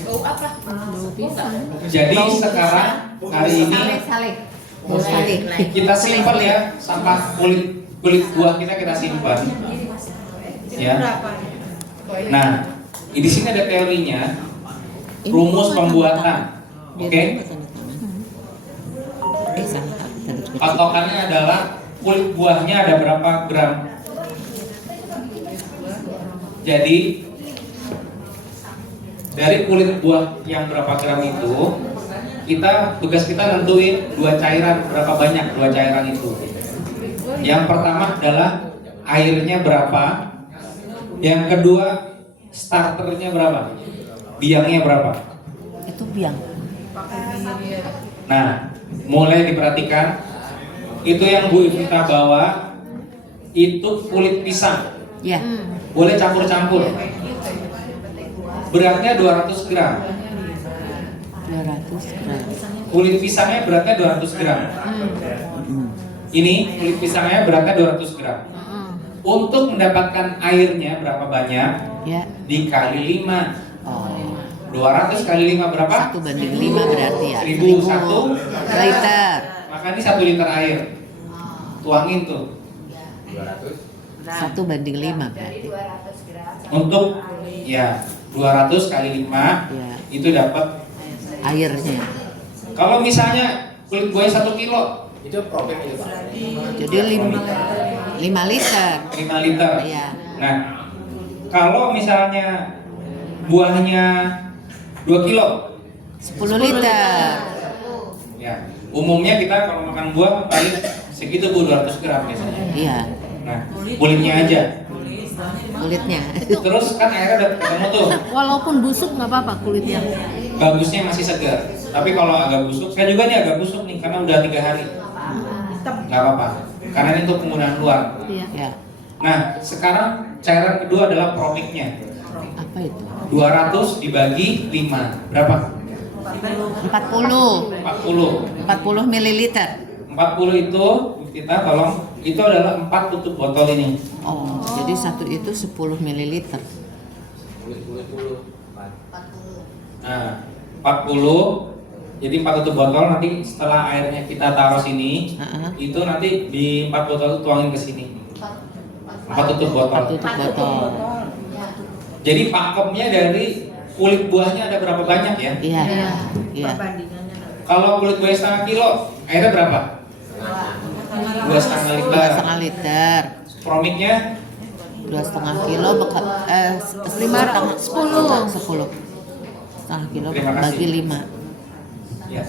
Bau apa? Bau pisang. Jadi sekarang hari ini Saleh. kita simpan ya sampah kulit buah kita simpan. Ya. Berapa? Nah, di sini ada teorinya, rumus pembuatan. Oke? Patokannya adalah kulit buahnya ada berapa gram. Jadi dari kulit buah yang berapa gram itu, tugas kita nentuin 2 cairan berapa banyak 2 cairan itu. Yang pertama adalah airnya berapa, yang kedua starternya berapa, biangnya berapa. Itu biang. Nah, mulai diperhatikan, itu yang Bu Ivita bawa itu kulit pisang, Ya. boleh campur-campur. Beratnya 200 gram. 200 gram. Kulit pisangnya beratnya 200 gram. Ini kulit pisangnya beratnya 200 gram. Untuk mendapatkan airnya berapa banyak? Ya. Dikali 5. Oh. 200 kali 5 berapa? 1:5 berarti ya. 1001 liter. Maka ini 1 liter air. Tuangin tuh. 200. 1:5 berarti. Untuk ya 200 kali 5 Ya. itu dapat. Airnya. Kalau misalnya kulit buahnya 1 kilo, Itu profit itu Pak. Jadi 5 liter. 5 liter. Iya. Nah, kalau misalnya buahnya 2 kilo, 10 liter. ya umumnya kita kalau makan buah paling segitu Bu, 200 gram biasanya. Iya. Nah, kulitnya aja. Kulitnya. Terus kan airnya udah ketemu tuh, Walaupun busuk nggak apa-apa kulitnya. bagusnya masih segar. Tapi kalau agak busuk, saya juga nih agak busuk nih karena udah 3 hari. Nggak apa-apa, karena ini untuk penggunaan luar. Iya. Ya. Nah, sekarang cairan kedua adalah promiknya. Apa itu? 200 dibagi 5, berapa? 40. 40 mililiter. 40 itu kita tolong, itu adalah 4 tutup botol ini. Oh, jadi satu itu 10 mililiter. Kulit. Nah, 40, jadi 4 tutup botol, nanti setelah airnya kita taruh sini, itu nanti di 4 botol itu tuangin ke sini. 4 tutup botol. Tutup botol. Jadi pakemnya dari kulit buahnya ada berapa banyak ya? Iya. Iya. Perbandingannya. Kalau kulit buahnya setengah kilo, airnya berapa? 2,5 liter. 2,5 liter. Promiknya 2,5 kilo bekal 10 setengah kilo Terima kasih. bagi 5. ya.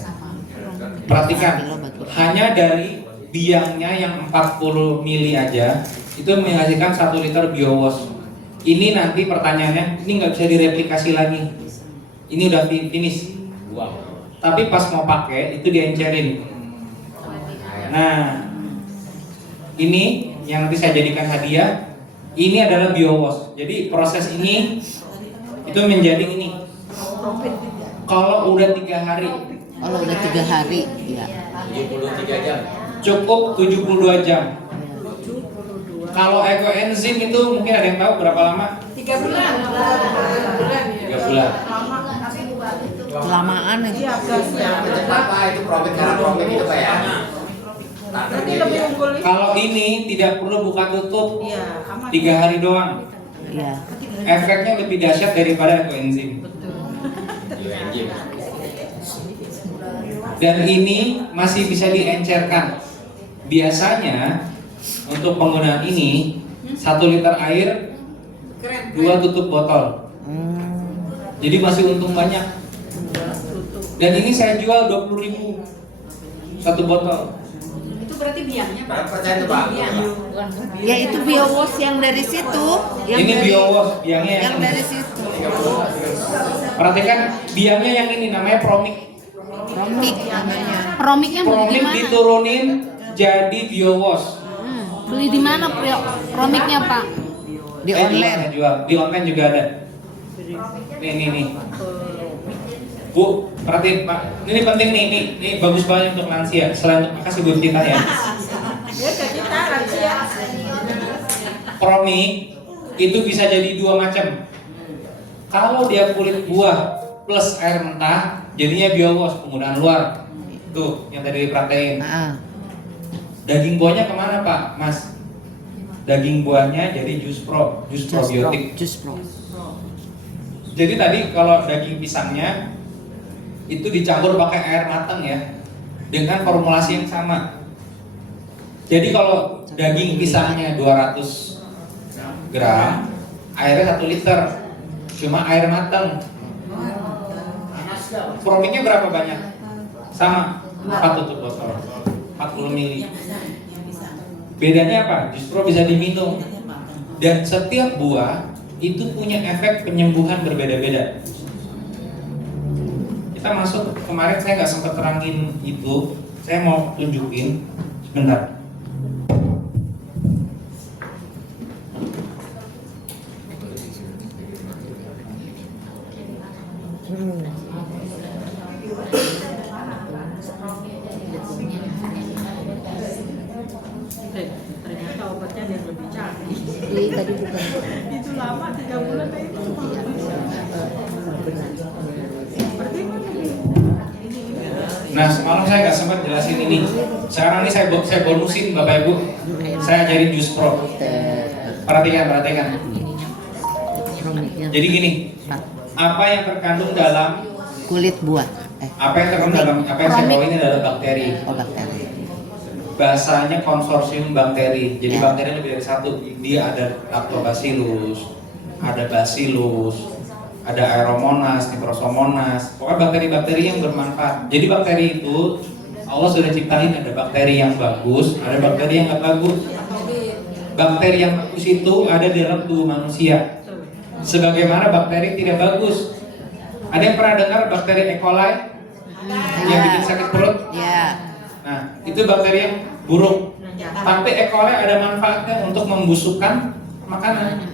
Perhatikan, Kilo bagi. hanya dari biangnya yang 40 mili aja itu menghasilkan 1 liter biowash. Ini nanti pertanyaannya, ini nggak bisa direplikasi lagi. Ini udah finish. Wow. Tapi pas mau pakai itu diencerin. Nah, ini yang nanti saya jadikan hadiah. Ini adalah biowash. Jadi proses ini itu menjadi ini. Kalau udah 3 hari, Kalau udah 3 hari, ya. 73 jam. cukup 72 jam. Kalau ekoenzim itu mungkin ada yang tahu berapa lama? 3 bulan. 3 bulan. Kelamaan itu. Iya, gasnya. Apa itu profit karena profit itu Pak ya? Nanti lebih unggul ini. Kalau ini tidak perlu buka tutup, Iya, aman. 3 hari doang. Ya. Efeknya lebih dahsyat daripada ekoenzim. Anjing. Dan ini masih bisa diencerkan. Biasanya untuk penggunaan ini 1 liter air 2 tutup botol. Jadi masih untung banyak. Dan ini saya jual 20.000 1 botol. Itu berarti biangnya Pak. Berapa persen tuh Pak? Biang. Ya itu biowash yang dari situ. Ini biowash, biangnya yang dari situ. Perhatikan biangnya yang ini namanya promik. Promik namanya. Promiknya beli di Promik mana? diturunin jadi biowash. Beli di mana promiknya Pak? Di Saya juga online. saya jual. Di online juga ada. Nih. Bu, perhatiin Pak. Ini penting nih, ini bagus banget untuk lansia. Selain untuk makasih Bu Cita ya. Ya jadi rahasia. Promik itu bisa jadi 2 macam. Kalau dia kulit buah plus air mentah, jadinya biowash penggunaan luar. Tuh, yang tadi diperhatiin. Nah, Daging buahnya kemana Pak, Mas? Daging buahnya jadi jus probiotik. Jus pro. Jadi tadi kalau daging pisangnya itu dicampur pakai air matang ya, dengan formulasi yang sama. Jadi kalau daging pisangnya 200 gram, airnya 1 liter, cuma air matang. Promiknya berapa banyak? Sama, 4 tutup botol, 40 ml. Bedanya apa? Justru bisa diminum. Dan setiap buah itu punya efek penyembuhan berbeda-beda. Kita masuk, kemarin saya nggak sempat terangin itu, saya mau tunjukin sebentar. Ternyata obatnya ada yang lebih canggih. Ini tadi bukan. Itu lama 3 bulan itu. Berarti mana nih? Nah, semalam saya nggak sempat jelasin ini. Sekarang ini saya bonusin Bapak Ibu. Saya ajarin Jus Pro. Perhatikan. Promiknya. Jadi gini, apa yang terkandung dalam Kulit buah. apa yang saya bawa ini adalah bakteri. Oh, bakteri. Bahasanya konsorsium bakteri. Jadi bakteri lebih dari 1. Dia ada lactobacillus, ada bacillus, ada aeromonas, nitrosomonas. Pokoknya bakteri-bakteri yang bermanfaat. Jadi bakteri itu Allah sudah ciptain, ada bakteri yang bagus, ada bakteri yang nggak bagus. Bakteri yang bagus itu ada di dalam tubuh manusia. Sebagaimana bakteri tidak bagus. Ada yang pernah dengar bakteri E. coli yang bikin sakit perut? Ya. Nah, itu bakteri yang buruk. Tapi E. coli ada manfaatnya untuk membusukkan makanan.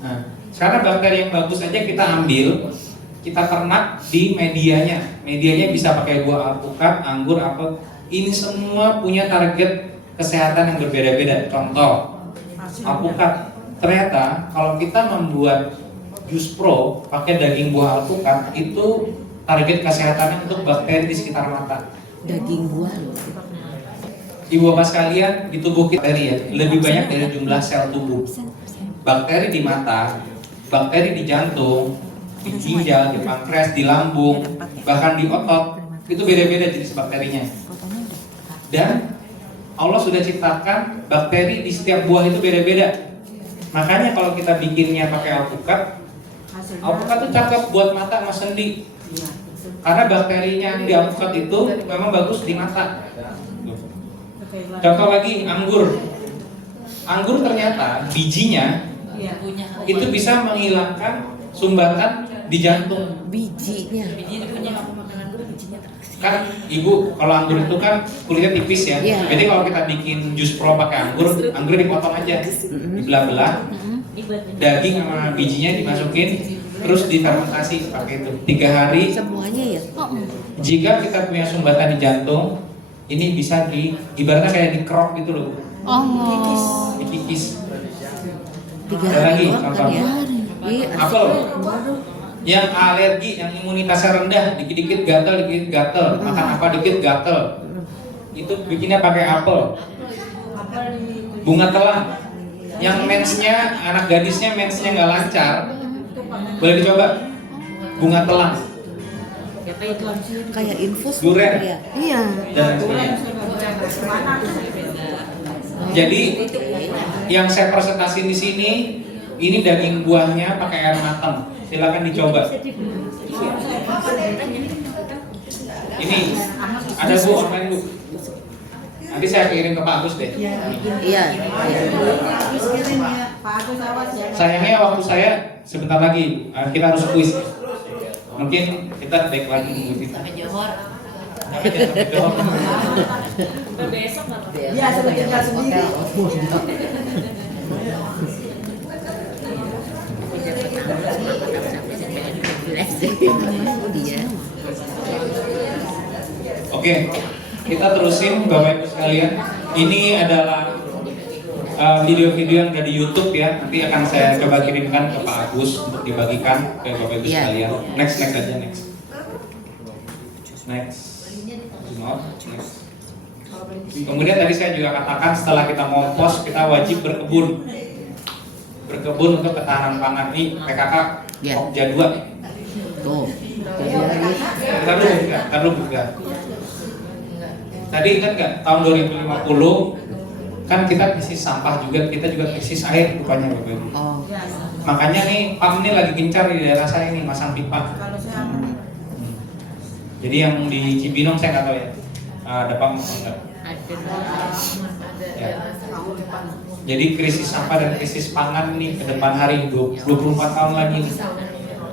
Nah, sekarang bakteri yang bagus aja kita ambil, kita ternak di medianya. Medianya bisa pakai buah alpukat, anggur, apel. Ini semua punya target kesehatan yang berbeda-beda. Contoh, alpukat. Ternyata kalau kita membuat jus pro pakai daging buah alpukat, itu target kesehatannya untuk bakteri di sekitar mata. Daging buah loh. Ibu bapak sekalian, di tubuh kita bakteri ya, lebih banyak dari jumlah sel tubuh. Bakteri di mata, bakteri di jantung, di ginjal, di pankreas, di lambung, bahkan di otot, itu beda-beda jenis bakterinya. Dan Allah sudah ciptakan bakteri di setiap buah itu beda-beda. Makanya kalau kita bikinnya pakai alpukat itu cakep buat mata sama sendi. Karena bakterinya yang di alpukat itu memang bagus di mata. Contoh lagi anggur. Anggur ternyata bijinya itu bisa menghilangkan sumbatan di jantung. Bijinya. Kan ibu kalau anggur itu kan kulitnya tipis ya. Iya. Jadi kalau kita bikin jus pro pakai anggur, anggurnya dipotong aja, dibelah-belah, daging sama bijinya dimasukin, terus difermentasi pakai itu 3 hari. Semuanya ya. Jika kita punya sumbatan di jantung, ini bisa ibaratnya kayak dikerok gitu loh, Oh. dikikis. 3 Ada lagi hari doang kan contoh. ya. Iya. Apel, yang alergi, yang imunitasnya rendah, dikit-dikit gatel, makan apa dikit gatel, itu bikinnya pakai apel. Bunga telang, yang mensnya, anak gadisnya mensnya nggak lancar, boleh dicoba bunga telang. Kayak infus Durian. ya. Iya. Dan lain sebagainya. Jadi yang saya presentasi di sini, ini daging buahnya pakai air matang. Silakan dicoba. Ini ada Bu, online Bu. Nanti saya kirim ke Pak Agus deh. Iya. Sayangnya waktu saya sebentar lagi, kita harus kuis. Mungkin kita back lagi Bu. Sampai Johor. Besok nggak? Ya, sudah tinggal sendiri. Dia. Oke, kita terusin Bapak Ibu sekalian. Ini adalah video-video yang ada di YouTube ya. Nanti akan saya coba kirimkan ke Pak Agus untuk dibagikan ke Bapak Ibu Iya. sekalian. Next aja next. Kemudian tadi saya juga katakan setelah kita ngompos kita wajib berkebun untuk ketahanan pangan. Ini PKK Ya. Pokja 2. Tuh. Ntar lu buka. Tadi ingat nggak tahun 2050 kan kita krisis sampah juga, kita juga krisis air rupanya Bapak Ibu. Oh. Makanya nih PAM ini lagi gencar di daerah saya ini masang pipa. Jadi yang di Cibinong saya nggak tahu ya, ada PAM atau enggak. Ya. Jadi krisis sampah dan krisis pangan nih ke depan hari 24 tahun lagi.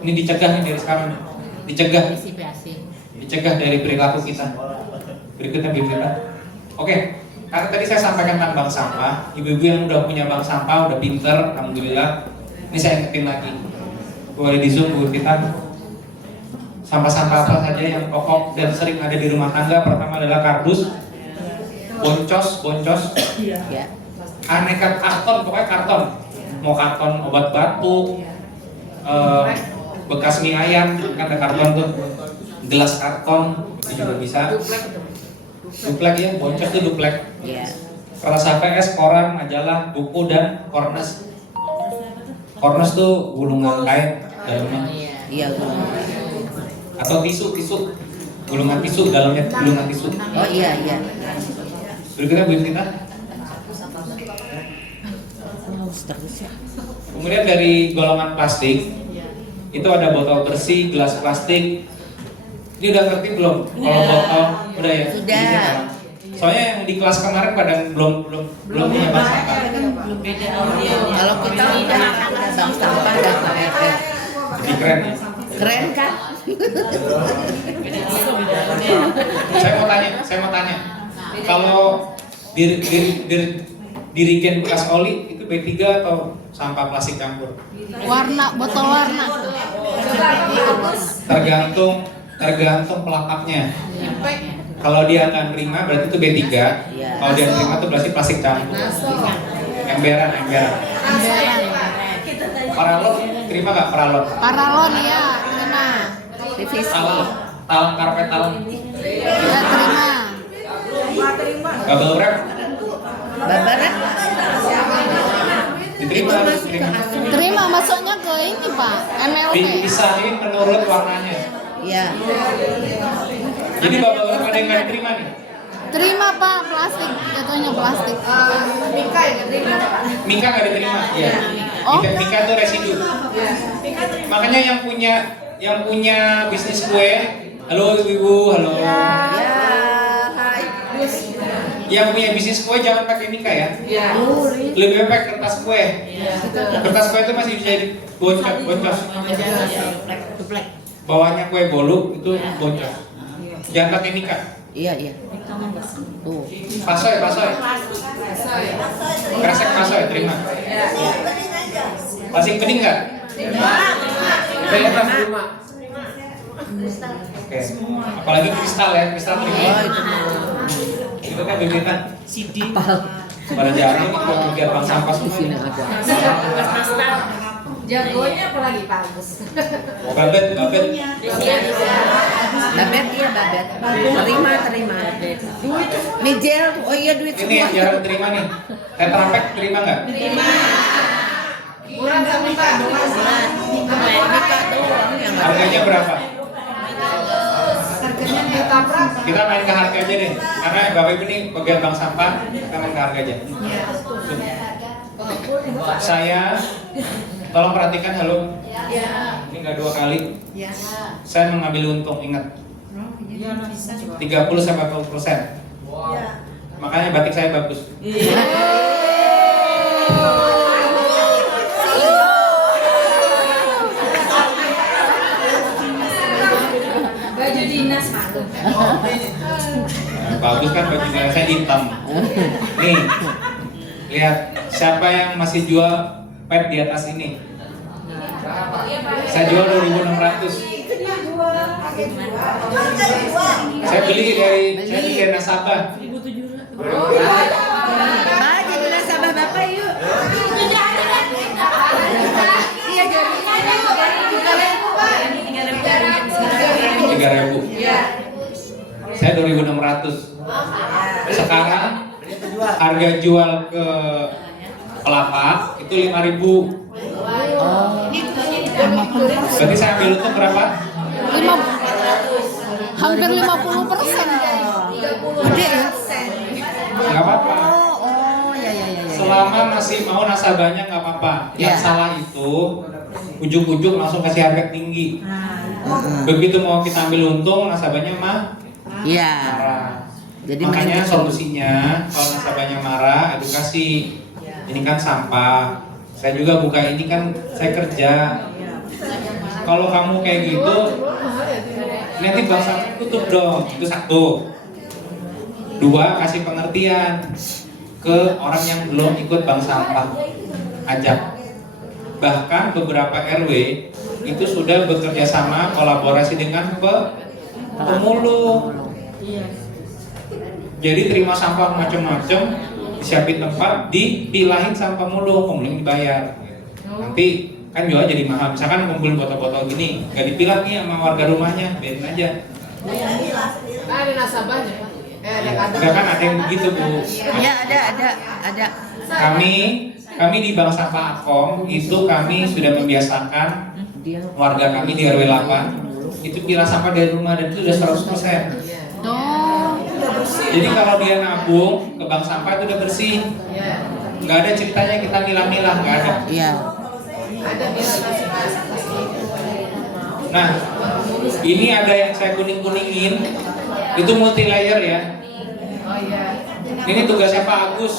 Ini dicegah nih dari sekarang. Dicegah dari perilaku kita. Berikutnya berikutnya. Oke, karena tadi saya sampaikan tentang bank sampah. Ibu-ibu yang udah punya bank sampah, udah pinter, alhamdulillah. Ini saya ingetin lagi. Boleh di zoom Bu kita. Sampah-sampah apa saja yang pokok dan sering ada di rumah tangga. Pertama adalah kardus, boncos, Ya. aneka karton, pokoknya karton. Mau karton obat batuk, bekas mie ayam, kan ada karton tuh. Gelas karton, itu juga bisa. Duplek ya, boncos itu duplek. Ya. Kertas HVS, koran, majalah, buku, dan kornes. Kornes tuh gulungan kain dalamnya. Iya. Atau tisu, gulungan tisu, dalamnya gulungan tisu. Oh iya. Berikutnya Bu kita. Terus ya. Kemudian dari golongan plastik itu ada botol bersih, gelas plastik. Ini udah ngerti belum? Kalau botol udah ya. Sudah. Soalnya yang di kelas kemarin pada belum punya bank sampah. Kalau kita udah bank sampah dan KRS. Jadi keren ya. Keren kan? Saya mau tanya. Kalau dirigen bekas oli itu B3 atau sampah plastik campur? Botol warna. Tergantung pelapaknya. Kalau dia akan terima berarti itu B3. Iya. Kalau dia terima itu berarti plastik campur. Emberan. Paralon terima nggak paralon? Paralon ya, terima. Revisi. Talang karpet talang. Ya, terima. Bubble wrap Babaran diterima itu harus masuk ke diterima. asuh. Terima masuknya ke ini Pak, MLT. Dipisahin menurut warnanya. Iya. Jadi bubble wrap ada yang nggak diterima nih. Terima Pak, plastik, jatuhnya plastik. Mika nggak diterima. Iya. Oh. Mika itu residu. Makanya yang punya bisnis kue, halo ibu, halo. Ya, hai. Yang punya bisnis kue jangan pakai Mika ya. Lebih baik pakai kertas kue. Kertas kue itu masih bisa boncos. Bawahnya kue bolu itu boncos. Jangan pakai Mika. Iya. Tuh. Pasoy. Kresek pasoy terima. Plastik bening nggak? Terima. Oke. Apalagi kristal ya, kristal terima. Itu kan bibitan. Pada jarang ini buat biar bank sampah semua. Jagonya apalagi Pak Agus? Babet. Babet iya babet. Terima. Mijel, oh iya duit Ini yang semua. jarang terima nih. Tetra Pak terima nggak? Kurang sama Pak. Mika doang yang nggak. Harganya berapa? Harganya ditabrak. Kita main ke harga aja deh. Karena Bapak Ibu ini bagian bank sampah, kita main ke harga aja. Saya tolong perhatikan halo. Ini nggak 2 kali. Saya mengambil untung, ingat. 30 sampai 40%. Makanya batik saya bagus. Baju dinas Pak. Bagus kan baju saya hitam. Nih, lihat siapa yang masih jual pet di atas ini? Saya jual 2.600. Saya beli dari nasabah. Pak, jadi nasabah Bapak yuk. Iya jadi 3.000. Saya 2.600. Sekarang harga jual ke pelapak itu 5.000. Berarti saya ambil untung berapa? Hampir 50%. Gede ya? Nggak apa-apa. Oh ya. Selama masih mau nasabahnya nggak apa-apa. Yang Ya. salah itu ujuk-ujuk langsung kasih harga tinggi. Begitu mau kita ambil untung, nasabahnya Iya. marah. Jadi Makanya mending- solusinya kalau nasabahnya marah, edukasi. Ini kan sampah. Saya juga buka ini kan saya kerja. Kalau kamu kayak gitu, nanti bank sampah tutup dong. Itu 1. 2, kasih pengertian ke orang yang belum ikut bank sampah. Ajak. Bahkan beberapa RW itu sudah bekerja sama kolaborasi dengan pemulung. Jadi terima sampah macam-macam, disiapin tempat, dipilahin sampah mulung, pemulung dibayar. Nanti kan jual jadi mahal. Misalkan ngumpulin botol-botol gini, nggak dipilah nih sama warga rumahnya, biarin aja. Ada nasabahnya Pak. Enggak kan ada yang begitu Bu. Ya ada. Kami di Bank Sampah Akom itu kami sudah membiasakan warga kami di RW 8 itu pilah sampah dari rumah dan itu sudah 100%. Jadi kalau dia nabung ke bank sampah itu udah bersih. Nggak ada ceritanya kita milah-milah, nggak ada. Iya. Ada bilang nasibah. Nah, ini ada yang saya kuning-kuningin, itu multi layer ya. Oh iya. Ini tugasnya Pak Agus.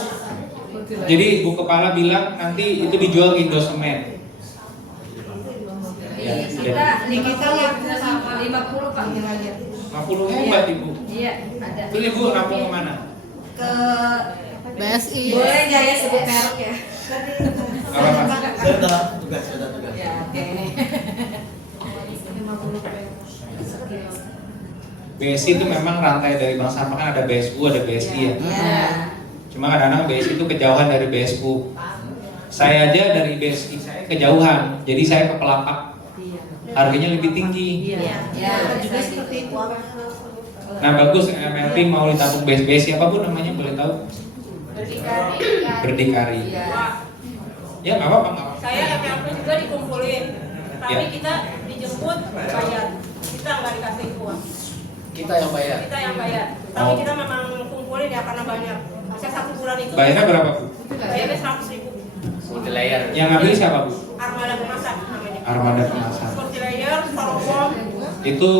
Jadi Bu Kepala bilang nanti itu dijual ke Indosemen. Ya, Di kita yang sama 50 Pak kira-kira. 50 hebat Ibu. Iya, ada. Itu Ibu rampung kemana? Ke BSI. boleh nggak ya sebut merek ya? Nggak apa-apa. Saya udah tugas. Ya, oke ini. BSI itu memang rantai dari bank sampah kan ada BSU, ada BSI ya. Iya. Cuma kadang-kadang BSI itu kejauhan dari BSU. Saya aja dari BSI saya kejauhan, jadi saya ke pelapak. Harganya lebih tinggi. Ya, juga seperti itu. Nah bagus MLP mau ditabung BSI apa Bu namanya boleh tahu? Berdikari. Ya nggak apa-apa nggak apa-apa. Saya MLP juga dikumpulin, tapi Ya. kita dijemput bayar. Kita nggak dikasih uang. Kita yang bayar. Kita yang bayar. Tapi Oh. kita memang kumpulin ya karena banyak. Saya 1 bulan itu Bayarnya berapa Bu? bayarnya 100.000. Multi layer. Yang ngambil siapa Bu? Armada kemasan namanya. Armada Kemasan. Multi layer, styrofoam, Itu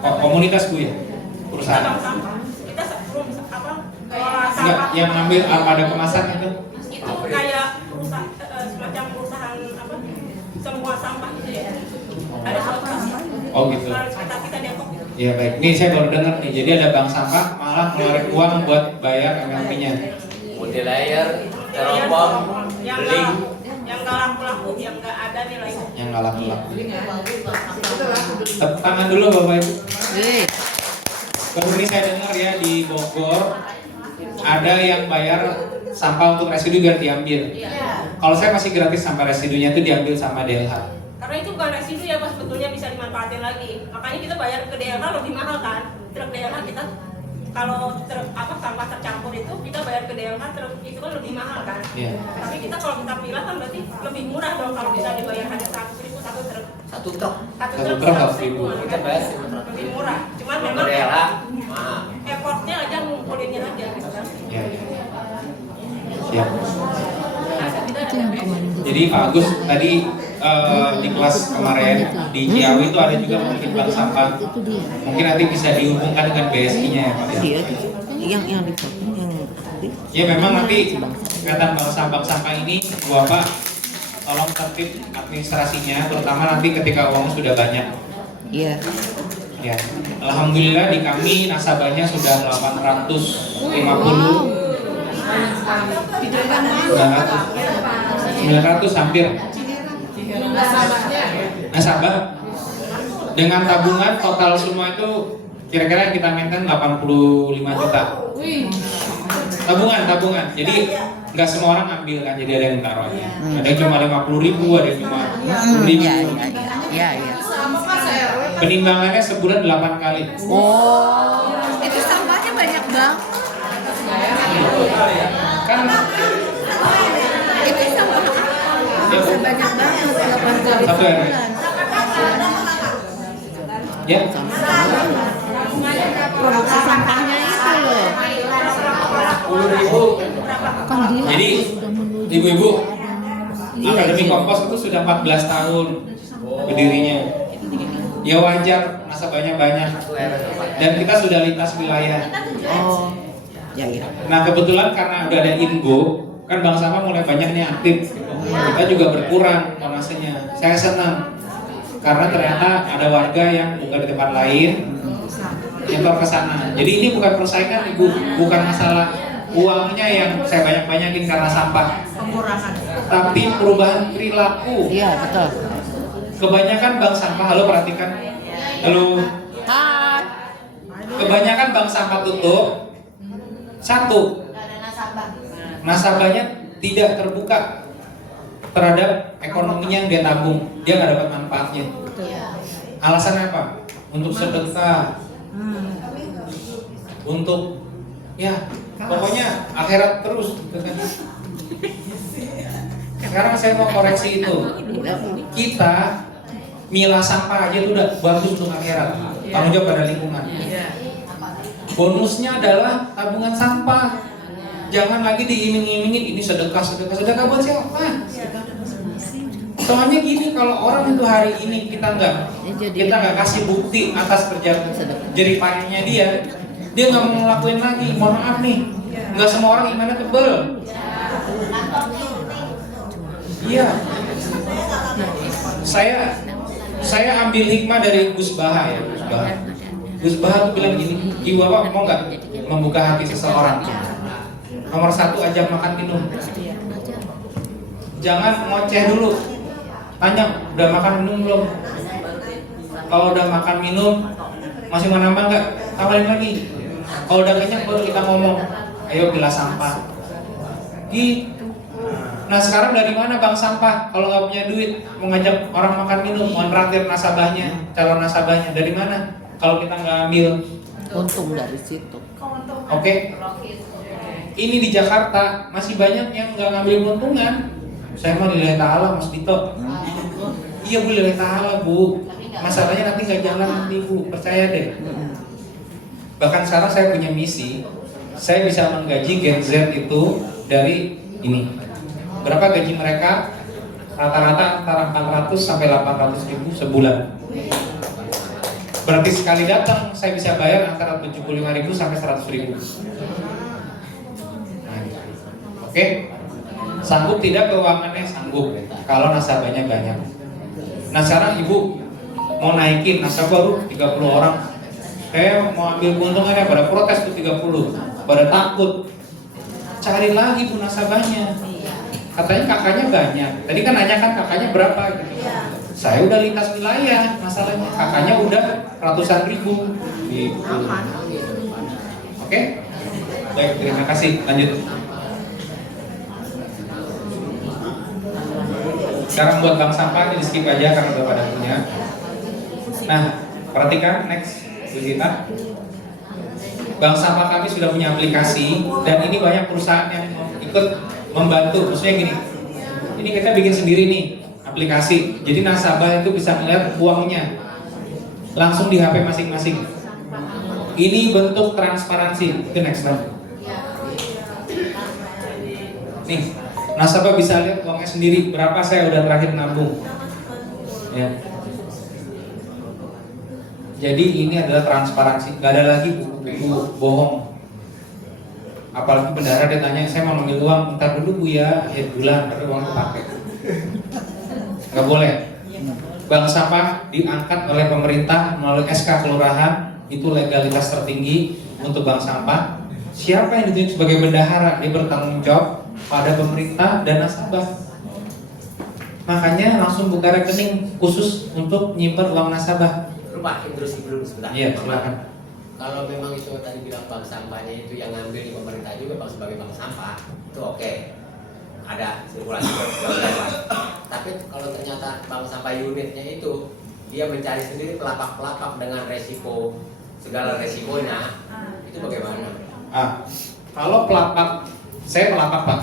komunitas Bu ya? Perusahaan? bank sampah. Kita belum apa? Kelola Enggak, sampah. yang ngambil Armada Kemasan itu? Itu kayak perusahaan semacam perusahaan apa? Semua sampah gitu ya. Ada asosiasi. Oh gitu. Kalau kita Depok. Ya baik, nih saya baru dengar nih. Jadi ada bank sampah malah ngeluarin uang buat bayar MLP-nya. Multi layer, teropong, yang beling. nggak nggak laku-laku, yang nggak ada nilainya. Yang nggak laku-laku. Tepuk tangan dulu Bapak Ibu. Baru ini saya dengar ya di Bogor ada yang bayar sampah untuk residu biar diambil. Kalau saya masih gratis sampai residunya itu diambil sama DLH. Karena itu bukan residu ya, Pak, sebetulnya bisa dimanfaatin lagi. Makanya kita bayar ke DLH lebih mahal kan. Truk DLH kita kalau sampah tercampur itu kita bayar ke DLH truk itu kan lebih mahal kan. Tapi kita kalau kita pilah kan berarti lebih murah dong kalau bisa dibayar hanya 100.000 satu truk. Satu truk. Satu Satu truk truk 100.000. Kita bayar lebih murah. Cuman memang daerah mahal. effortnya aja ngumpulinnya aja gitu kan. Iya. Siap. Jadi Pak Agus tadi di kelas kemarin di Ciawi itu ada juga mungkin bank sampah. Mungkin nanti bisa dihubungkan dengan BSI-nya ya Pak. Dia yang dipotong yang Ya memang nanti kelihatan bank sampah ini Bapak tolong tertib administrasinya, terutama nanti ketika uang sudah banyak. iya. Ya, alhamdulillah di kami nasabahnya sudah 850. 900 hampir. Nasabah dengan tabungan total semua itu kira-kira yang kita maintain 85 juta. Tabungan. Jadi nggak semua orang ambil kan, jadi ada yang taruh aja. Ada yang cuma 50.000, ada yang cuma 10.000. Iya. Penimbangannya sebulan 8 kali. Oh, itu sampahnya banyak banget. Kan Itu sampah bisa banyak banget 8 kali Satu RW. sebulan. ya, Produksi sampahnya itu loh. 10.000. jadi ibu-ibu Akademi Kompos itu sudah 14 tahun berdirinya. Ya wajar nasabahnya banyak dan kita sudah lintas wilayah. Oh, ya. Nah kebetulan karena udah ada Ingo, kan bank sampah mulai banyak nih aktif. Kita juga berkurang tonasenya. Saya senang karena ternyata ada warga yang buka di tempat lain nyetor ke sana. Jadi ini bukan persaingan ibu, bukan masalah uangnya yang saya banyak-banyakin karena sampah, tapi perubahan perilaku. Iya, betul. Kebanyakan bank sampah, halo perhatikan, halo. Hai. Kebanyakan bank sampah tutup. Satu, nasabahnya tidak terbuka terhadap ekonominya yang dia tabung, dia nggak dapat manfaatnya. Alasannya apa? Untuk sedekah, untuk ya pokoknya akhirat terus. Gitu kan. Sekarang saya mau koreksi itu. Kita milah sampah aja itu udah bagus untuk akhirat. Tanggung jawab pada lingkungan. Bonusnya adalah tabungan sampah. Jangan lagi diiming-imingin ini sedekah buat siapa? Soalnya gini, kalau orang itu hari ini kita nggak kasih bukti atas kerja jerih payahnya dia nggak mau ngelakuin lagi. Mohon maaf nih, nggak semua orang imannya tebel. Iya. Saya ambil hikmah dari Gus Baha ya, Gus Baha tuh bilang gini, ibu bapak mau nggak membuka hati seseorang? Nomor 1, ajak makan minum. Jangan ngoceh dulu. Tanya, udah makan minum belum? Kalau udah makan minum, masih mau nambah nggak? Tawarin lagi. Kalau udah kenyang baru kita ngomong, ayo pilah sampah. Gitu. Nah sekarang dari mana bank sampah? Kalau nggak punya duit, mau ngajak orang makan minum, mau traktir nasabahnya, calon nasabahnya, dari mana? Kalau kita nggak ambil Untung dari situ. Oke. Ini di Jakarta masih banyak yang nggak ngambil keuntungan. Saya mau lillahi ta'ala Mas Dito. Iya Bu, lillahi ta'ala Bu. Masalahnya nanti nggak jalan nanti Bu, percaya deh. Bahkan sekarang saya punya misi, saya bisa menggaji Gen Z itu dari ini. Berapa gaji mereka? Rata-rata antara 400 sampai 800 ribu sebulan. Berarti sekali datang saya bisa bayar antara 75.000 sampai 100.000. Nah, oke. Sanggup tidak keuangannya? Sanggup. Kalau nasabahnya banyak. Nah sekarang ibu mau naikin nasabah baru 30 orang. Saya mau ambil keuntungannya, pada protes tuh 30, pada takut. Cari lagi bu nasabahnya. katanya kakaknya banyak. Tadi kan nanya kan kakaknya berapa gitu. Saya udah lintas wilayah, masalahnya kakaknya udah ratusan ribu. Gitu. Oke? Baik, terima kasih. Lanjut. Sekarang buat bank sampah di skip aja karena udah pada punya. Nah, perhatikan next kita. Bank sampah kami sudah punya aplikasi dan ini banyak perusahaan yang ikut membantu. Maksudnya gini, ini kita bikin sendiri nih aplikasi. Jadi nasabah itu bisa melihat uangnya langsung di HP masing-masing. Ini bentuk transparansi. Itu next slide. Nih, nasabah bisa lihat uangnya sendiri berapa saya udah terakhir nabung. Ya. Jadi ini adalah transparansi, nggak ada lagi buku-buku bohong. Apalagi bendahara dia tanya, saya mau ngambil uang, ntar dulu Bu ya, akhir bulan, tapi uang dipakai. Nggak boleh. Bank sampah diangkat oleh pemerintah melalui SK kelurahan, itu legalitas tertinggi untuk bank sampah. Siapa yang ditunjuk sebagai bendahara, dia bertanggung jawab pada pemerintah dan nasabah. Makanya langsung buka rekening khusus untuk nyimpen uang nasabah. Pak, intrusi dulu sebentar. Iya, silakan. Kalau memang itu tadi bilang bank sampahnya itu yang ngambil di pemerintah juga bank sebagai bank sampah, itu oke. Ada sirkulasi berjalan. Tapi kalau ternyata bank sampah unitnya itu dia mencari sendiri pelapak-pelapak dengan resiko segala resikonya, itu bagaimana? Kalau pelapak, saya pelapak Pak.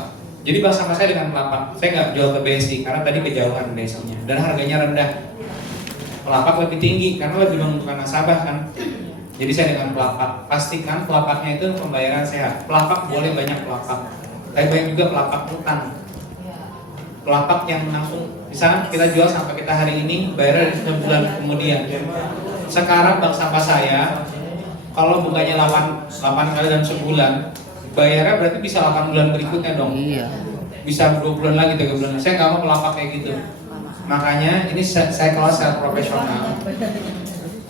Jadi bank sampah saya dengan pelapak. Saya nggak jual ke BSI karena tadi kejauhan BSI-nya dan harganya rendah. Pelapak lebih tinggi karena lebih menguntungkan nasabah kan. Jadi saya dengan pelapak, pastikan pelapaknya itu pembayaran sehat. Pelapak boleh banyak pelapak, tapi banyak juga pelapak utang. Pelapak yang langsung, misalnya kita jual sampai kita hari ini, bayar dari 9 bulan kemudian. Sekarang bank sampah saya, kalau bunganya 8 kali dalam sebulan, bayarnya berarti bisa 8 bulan berikutnya dong. Iya. Bisa 2 bulan lagi, 3 bulan. Saya nggak mau pelapak kayak gitu. Makanya ini saya kelas secara profesional.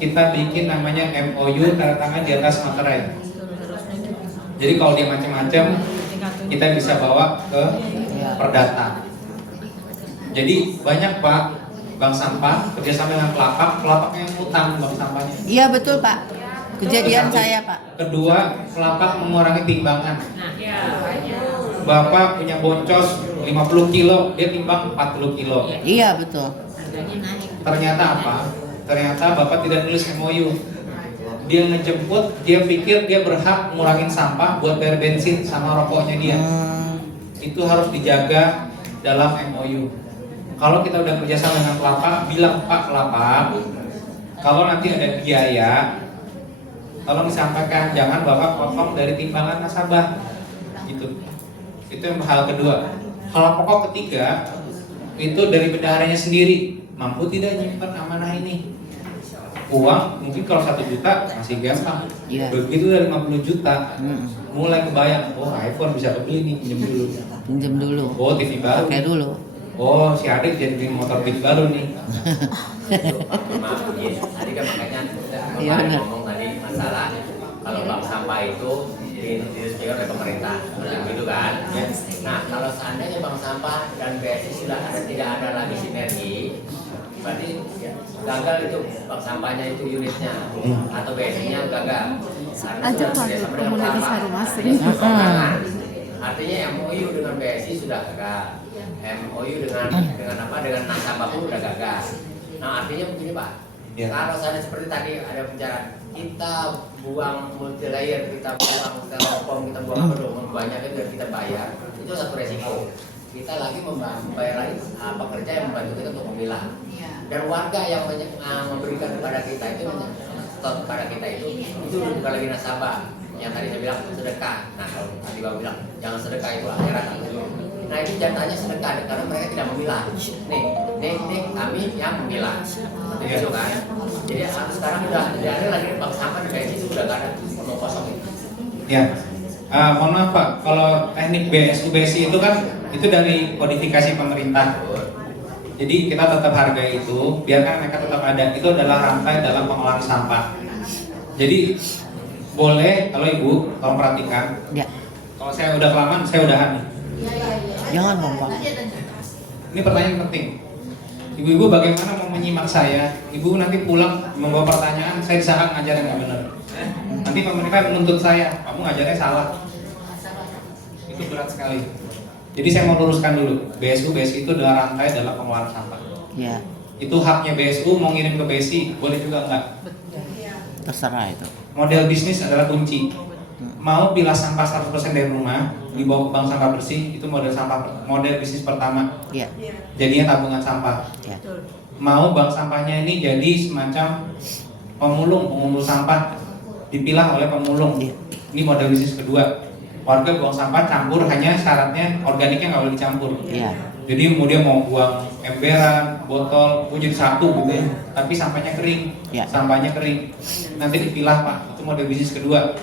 Kita bikin namanya MOU tanda tangan di atas materai. Jadi kalau dia macam-macam, kita bisa bawa ke perdata. Jadi banyak Pak bank sampah kerjasama dengan pelapaknya yang utang bank sampahnya. Iya betul Pak. Kejadian saya Pak. Kedua, pelapak mengurangi timbangan. Bapak punya boncos 50 kilo, dia timbang 40 kilo. Iya betul. Ternyata apa? Ternyata Bapak tidak nulis MOU. Dia ngejemput, dia pikir dia berhak ngurangin sampah buat bayar bensin sama rokoknya dia. Itu harus dijaga dalam MOU. Kalau kita udah kerjasama dengan pelapak, bilang Pak pelapak, kalau nanti ada biaya, tolong disampaikan, jangan Bapak potong dari timbangan nasabah. Gitu. Itu yang hal kedua. Hal pokok ketiga itu dari bendaharanya sendiri, mampu tidak nyimpan amanah ini. Uang mungkin kalau 1 juta masih gampang. Iya. Begitu dari 50 juta, mulai kebayang, oh iPhone bisa kebeli nih, pinjam dulu. Pinjam dulu. Oh TV baru. Pakai dulu. Oh si adik jadi beli motor beat baru nih. Maaf, tadi kan makanya Iya, kemarin benar. ngomong tadi masalah kalau bank sampah itu diresmikan oleh pemerintah, begitu kan? Nah, kalau seandainya bank sampah dan BSI sudah tidak ada lagi sinergi, berarti gagal itu bank sampahnya itu unitnya atau BSI-nya gagal. Aja Pak, komunitas harus Artinya MOU dengan BSI sudah gagal. MOU dengan apa? Dengan nasabah pun sudah gagal. Nah, artinya begini Pak. Ya. Kalau saya seperti tadi ada bicara, kita buang multi layer, kita buang telepon, kita buang apa dong, banyak itu kita bayar, itu satu resiko. Kita lagi membayar lagi pekerja yang membantu kita untuk memilah. Dan warga yang memberikan kepada kita itu, stok kepada kita itu bukan lagi nasabah. Yang tadi saya bilang sedekah. Nah, kalau tadi Bapak bilang jangan sedekah itu akhirat. Nah, itu jatahnya sedekah karena mereka tidak memilah. Nih kami yang memilah. Itu kan. Jadi sekarang udah tidak ada lagi bank sampah di BSI itu udah gak ada, ngomong kosong itu. Ya. Mohon maaf Pak, kalau teknik BSI itu kan itu dari kodifikasi pemerintah. Jadi kita tetap hargai itu, biarkan mereka tetap ada. Itu adalah rantai dalam pengolahan sampah. Jadi boleh kalau Ibu tolong perhatikan. Ya. Kalau saya udah kelamaan, saya udahan nih. Jangan dong Pak. Ini pertanyaan penting. Ibu-ibu bagaimana mau menyimak saya? Ibu nanti pulang membawa pertanyaan, saya disangka ngajarin nggak benar. Nanti mereka menuntut saya, kamu ngajarnya salah. Itu berat sekali. Jadi saya mau luruskan dulu. BSI itu adalah rangkai dalam pengelolaan sampah. Ya, Itu haknya BSU, mau ngirim ke BSI, boleh juga enggak. terserah itu. Model bisnis adalah kunci. Mau pilah sampah 100% dari rumah, dibawa ke bank sampah bersih, itu model bisnis pertama. Ya, Jadinya tabungan sampah. ya. Mau bank sampahnya ini jadi semacam pemulung sampah, dipilah oleh pemulung. Iya. Ini model bisnis kedua. Warga buang sampah campur, hanya syaratnya organiknya nggak boleh dicampur. Iya. Jadi dia mau buang emberan, botol, jadi satu gitu ya. Tapi sampahnya kering, Ya. sampahnya kering. Nanti dipilah Pak, itu model bisnis kedua.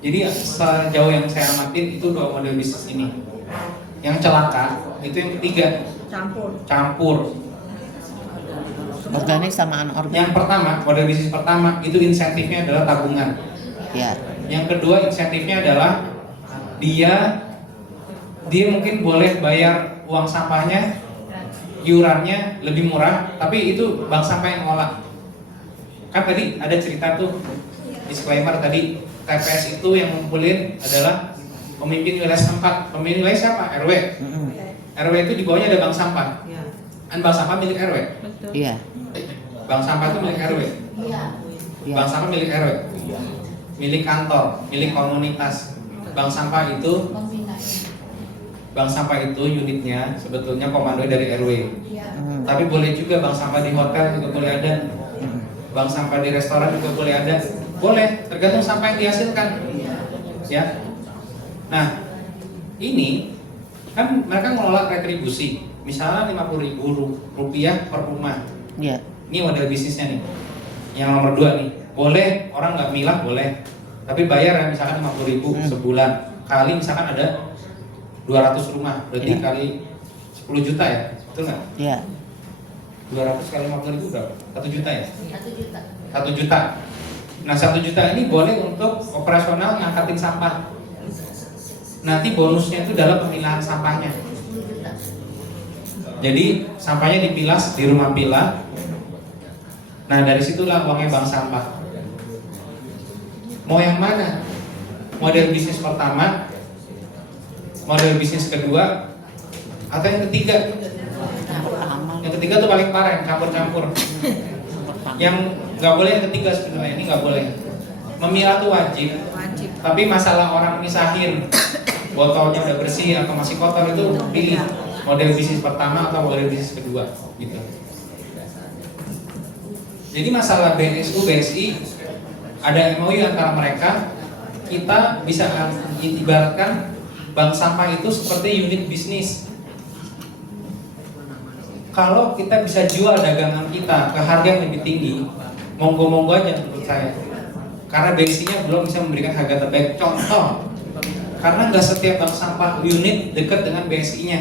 Jadi sejauh yang saya amatin itu dua model bisnis ini. Yang celaka itu yang ketiga, campur. Organik sama anorganik. Yang pertama, model bisnis pertama itu insentifnya adalah tabungan. Ya, Yang kedua insentifnya adalah dia mungkin boleh bayar uang sampahnya, iurannya lebih murah, tapi itu bank sampah yang ngolah. Kan tadi ada cerita tuh, disclaimer tadi, TPS itu yang ngumpulin adalah pemimpin wilayah setempat. Pemimpin wilayah siapa? RW. RW itu di bawahnya ada bank sampah. Kan bank sampah milik RW. iya, Bank sampah itu milik RW. iya. Bank sampah milik RW. Milik kantor, milik komunitas. Bank sampah itu unitnya sebetulnya komando dari RW. Tapi boleh juga bank sampah di hotel juga boleh ada. Bank sampah di restoran juga boleh ada. Boleh, tergantung sampah yang dihasilkan. Ya. Nah, ini kan mereka ngelola retribusi. Misalnya 50.000 rupiah per rumah. Iya. Ini model bisnisnya nih. Yang nomor 2 nih. Boleh orang nggak milah boleh. Tapi bayar ya misalkan 50.000 sebulan. Kali misalkan ada 200 rumah, berarti Iya. kali 10 juta ya, betul nggak? Iya. 200 kali 50.000 berapa? 1 juta ya? 1 juta. Nah 1 juta ini boleh untuk operasional ngangkatin sampah. Nanti bonusnya itu dalam pemilahan sampahnya. Jadi sampahnya dipilah di rumah pilah. Nah dari situlah uangnya bank sampah. Mau yang mana? Model bisnis pertama, model bisnis kedua, atau yang ketiga? Yang ketiga tuh paling parah, yang campur-campur. Yang nggak boleh yang ketiga sebenarnya, ini nggak boleh. Memilah tuh wajib. Tapi masalah orang misahin botolnya udah bersih atau masih kotor itu pilih model bisnis pertama atau model bisnis kedua, gitu. Jadi masalah BSU BSI ada MOU antara mereka. Kita bisa ibaratkan bank sampah itu seperti unit bisnis. Kalau kita bisa jual dagangan kita ke harga yang lebih tinggi, monggo-monggo aja menurut saya. Karena BSI-nya belum bisa memberikan harga terbaik. Contoh, karena nggak setiap bank sampah unit dekat dengan BSI-nya.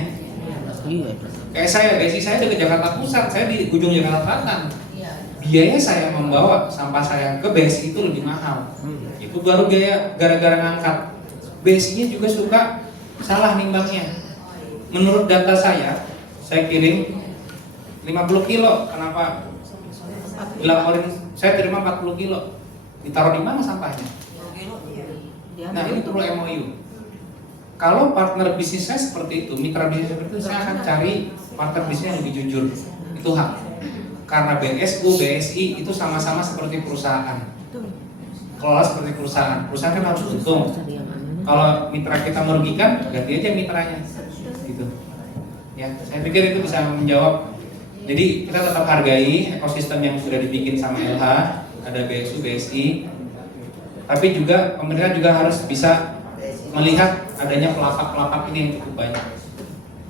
Iya. Kayak saya, BSI saya dekat Jakarta Pusat, saya di ujung Jakarta Selatan. Biaya saya membawa sampah saya ke BSI itu lebih mahal. Itu baru biaya gara-gara ngangkat. BSI-nya juga suka salah nimbangnya. Menurut data saya kirim 50 kilo, kenapa dilaporin saya terima 40 kilo? Ditaruh di mana sampahnya? Nah ini perlu MOU. Kalau partner bisnis saya seperti itu, mitra bisnis seperti itu, saya akan cari partner bisnis yang lebih jujur. Itu hak. Karena BSU, BSI itu sama-sama seperti perusahaan. Kelola seperti perusahaan. Perusahaan kan harus untung. Kalau mitra kita merugikan, ganti aja mitranya. Gitu. Ya, saya pikir itu bisa menjawab. Jadi kita tetap hargai ekosistem yang sudah dibikin sama LH, ada BSU, BSI. Tapi juga pemerintah juga harus bisa melihat adanya pelapak-pelapak ini yang cukup banyak.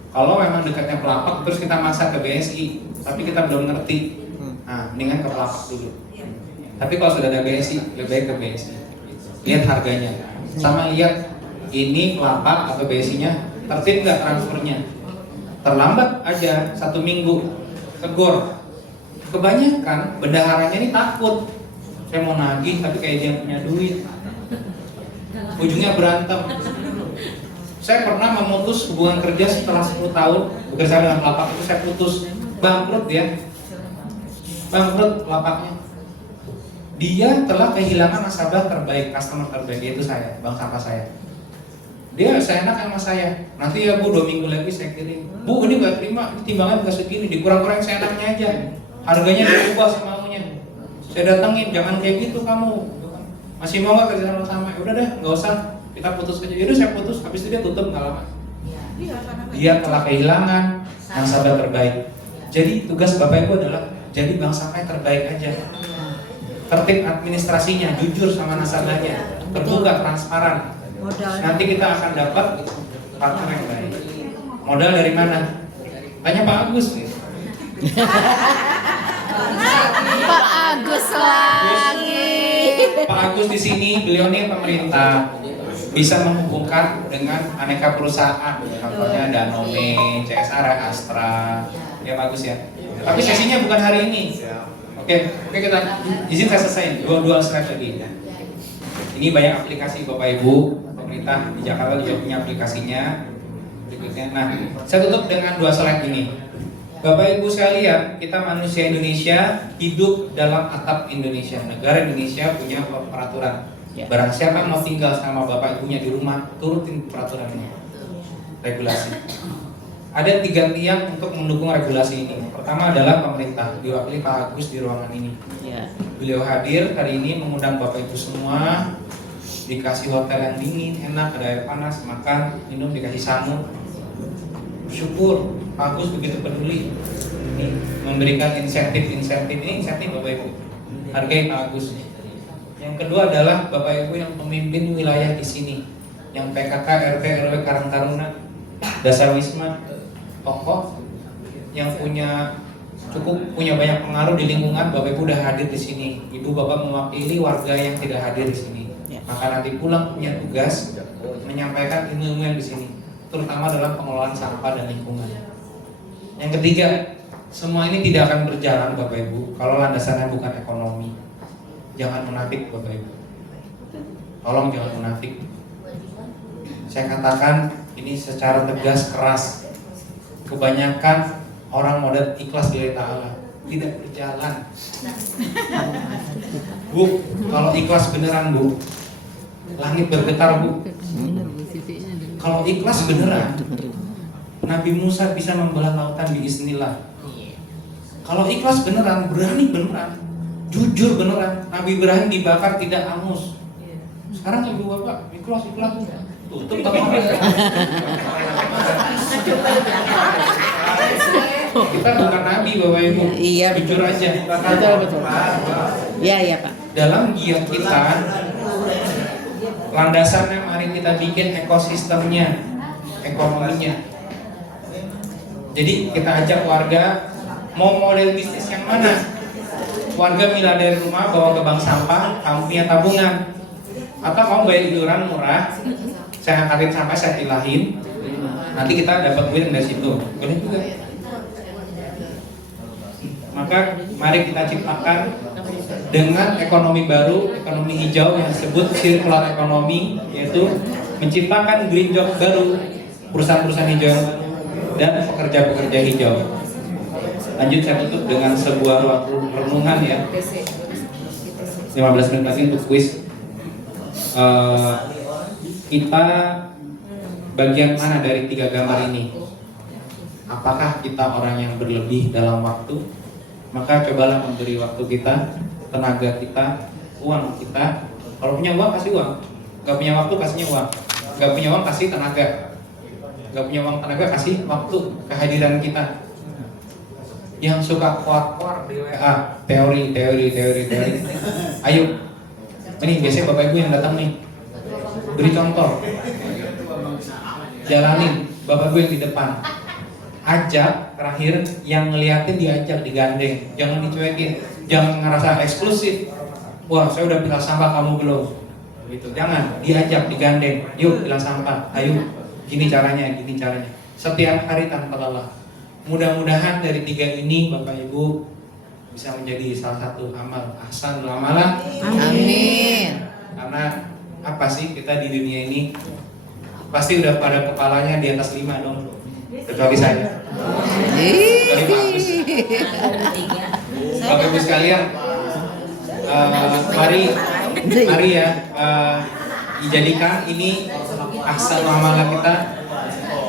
Kalau memang dekatnya pelapak terus kita masak ke BSI, tapi kita belum ngerti, nah mendingan ke pelapak dulu. Tapi kalau sudah ada BSI, lebih baik ke BSI. Lihat harganya, sama lihat ini pelapak atau BSI-nya tertib nggak transfernya. Terlambat aja 1 minggu, tegur. Kebanyakan bendaharanya ini takut. Saya mau nagih tapi kayak dia punya duit. Ujungnya berantem. Saya pernah memutus hubungan kerja setelah 10 tahun bekerja dengan lapak itu, saya putus, bangkrut ya, bangkrut lapaknya. Dia telah kehilangan nasabah terbaik, customer terbaik, yaitu saya, bank sampah saya. Dia seenak sama saya, nanti ya Bu 2 minggu lagi saya kirim. Bu ini gak terima, ini timbangan gak segini, dikurang-kurang seenaknya aja, harganya diubah semaunya. Saya datengin, jangan kayak gitu kamu. Masih mau gak kerja sama? Udah deh, gak usah, kita putus aja. Yaudah saya putus, habis itu dia tutup gak lama. Dia telah kehilangan nasabah terbaik. Jadi tugas Bapak Ibu adalah jadi bank sampah yang terbaik aja. Tertib administrasinya, jujur sama nasabahnya, terbuka, transparan. Nanti kita akan dapat partner yang baik. Modal dari mana? Tanya Pak Agus. Pak Agus lagi. Pak Agus di sini, beliau ini pemerintah, bisa menghubungkan dengan aneka perusahaan, contohnya Danone, CSR, Astra, ya bagus ya. Tapi sesinya bukan hari ini. Oke, kita izin saya selesai. Dua slide lagi. Ini banyak aplikasi Bapak Ibu, pemerintah di Jakarta juga punya aplikasinya. Berikutnya, nah saya tutup dengan 2 slide ini. Bapak Ibu sekalian, kita manusia Indonesia hidup dalam atap Indonesia. Negara Indonesia punya peraturan. Barang siapa mau tinggal sama bapak ibunya di rumah, turutin peraturannya, regulasi. Ada 3 tiang untuk mendukung regulasi ini. Pertama adalah pemerintah, diwakili Pak Agus di ruangan ini. Beliau hadir hari ini mengundang bapak ibu semua, dikasih hotel yang dingin, enak, ada air panas, makan, minum, dikasih samut. Bersyukur Pak Agus begitu peduli. Ini memberikan insentif ini insentif bapak ibu. Hargai Pak Agus. Yang kedua adalah Bapak Ibu yang pemimpin wilayah di sini, yang PKK, RT, RW, Karang Taruna, Dasar Wisma, tokoh yang punya banyak pengaruh di lingkungan. Bapak Ibu udah hadir di sini. Ibu Bapak mewakili warga yang tidak hadir di sini. Maka nanti pulang punya tugas menyampaikan ilmu yang di sini, terutama dalam pengelolaan sampah dan lingkungan. Yang ketiga, semua ini tidak akan berjalan Bapak Ibu kalau landasannya bukan ekonomi. Jangan munafik Bapak Ibu. Tolong jangan munafik. Saya katakan ini secara tegas, keras. Kebanyakan orang modal ikhlas lillahi ta'ala tidak berjalan. Bu, kalau ikhlas beneran Bu, langit bergetar Bu. Kalau ikhlas beneran, Nabi Musa bisa membelah lautan biiznillah. Kalau ikhlas beneran, berani beneran, jujur beneran, Nabi Ibrahim dibakar tidak hangus. Sekarang ibu bapak ikhlas tutup kamar. Kita bukan Nabi Bapak Ibu. Iya, jujur aja. Betul. Iya Pak. Dalam giat kita, landasannya mari kita bikin ekosistemnya, ekonominya. Jadi kita ajak warga, mau model bisnis yang mana? Warga milah dari rumah bawa ke bank sampah, kamu punya tabungan. Atau mau bayar iuran murah, saya angkatin sampah, saya pilahin, nanti kita dapat duit dari situ. Boleh juga. Maka mari kita ciptakan dengan ekonomi baru, ekonomi hijau yang disebut circular economy, yaitu menciptakan green job baru, perusahaan-perusahaan hijau dan pekerja-pekerja hijau. Lanjut saya tutup dengan sebuah renungan ya. 15 menit lagi untuk kuis. Kita bagian mana dari 3 gambar ini? Apakah kita orang yang berlebih dalam waktu? Maka cobalah memberi waktu kita, tenaga kita, uang kita. Kalau punya uang kasih uang, gak punya waktu kasihnya uang, gak punya uang kasih tenaga, gak punya uang tenaga kasih waktu, kehadiran kita. Yang suka kuat-kuat di WA, teori. Ayo, ini biasanya bapak ibu yang datang nih, beri contoh, jalanin, bapak ibu yang di depan. Ajak, terakhir yang ngeliatin diajak, digandeng, jangan dicuekin, jangan ngerasa eksklusif. Wah, saya udah pilah sampah, kamu belum. Gitu, jangan, diajak, digandeng. Yuk pilah sampah, ayo, gini caranya. Setiap hari tanpa lelah. Mudah-mudahan dari 3 ini Bapak Ibu bisa menjadi salah satu amal ahsanul amalah. Amin. Karena apa sih kita di dunia ini pasti udah pada kepalanya di atas 5 dong, kecuali saya. Kecuali Pak Agus. Bapak Ibu sekalian, mari ya dijadikan ini ahsan muamalah kita,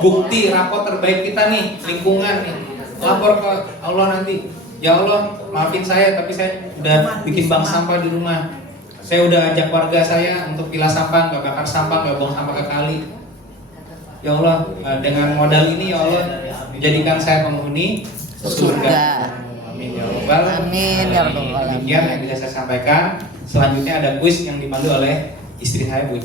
bukti rapot terbaik kita nih, lingkungan nih, lapor ke Allah nanti. Ya Allah, maafin saya tapi saya udah bikin bank sampah di rumah. Saya udah ajak warga saya untuk pilah sampah, nggak bakar sampah, nggak buang sampah ke kali. Ya Allah, dengan modal ini ya Allah, jadikan saya penghuni surga. Amin ya Rabbal. Amin ya Rabbal. Demikian yang bisa saya sampaikan. Selanjutnya ada kuis yang dipandu oleh istri saya, Bu.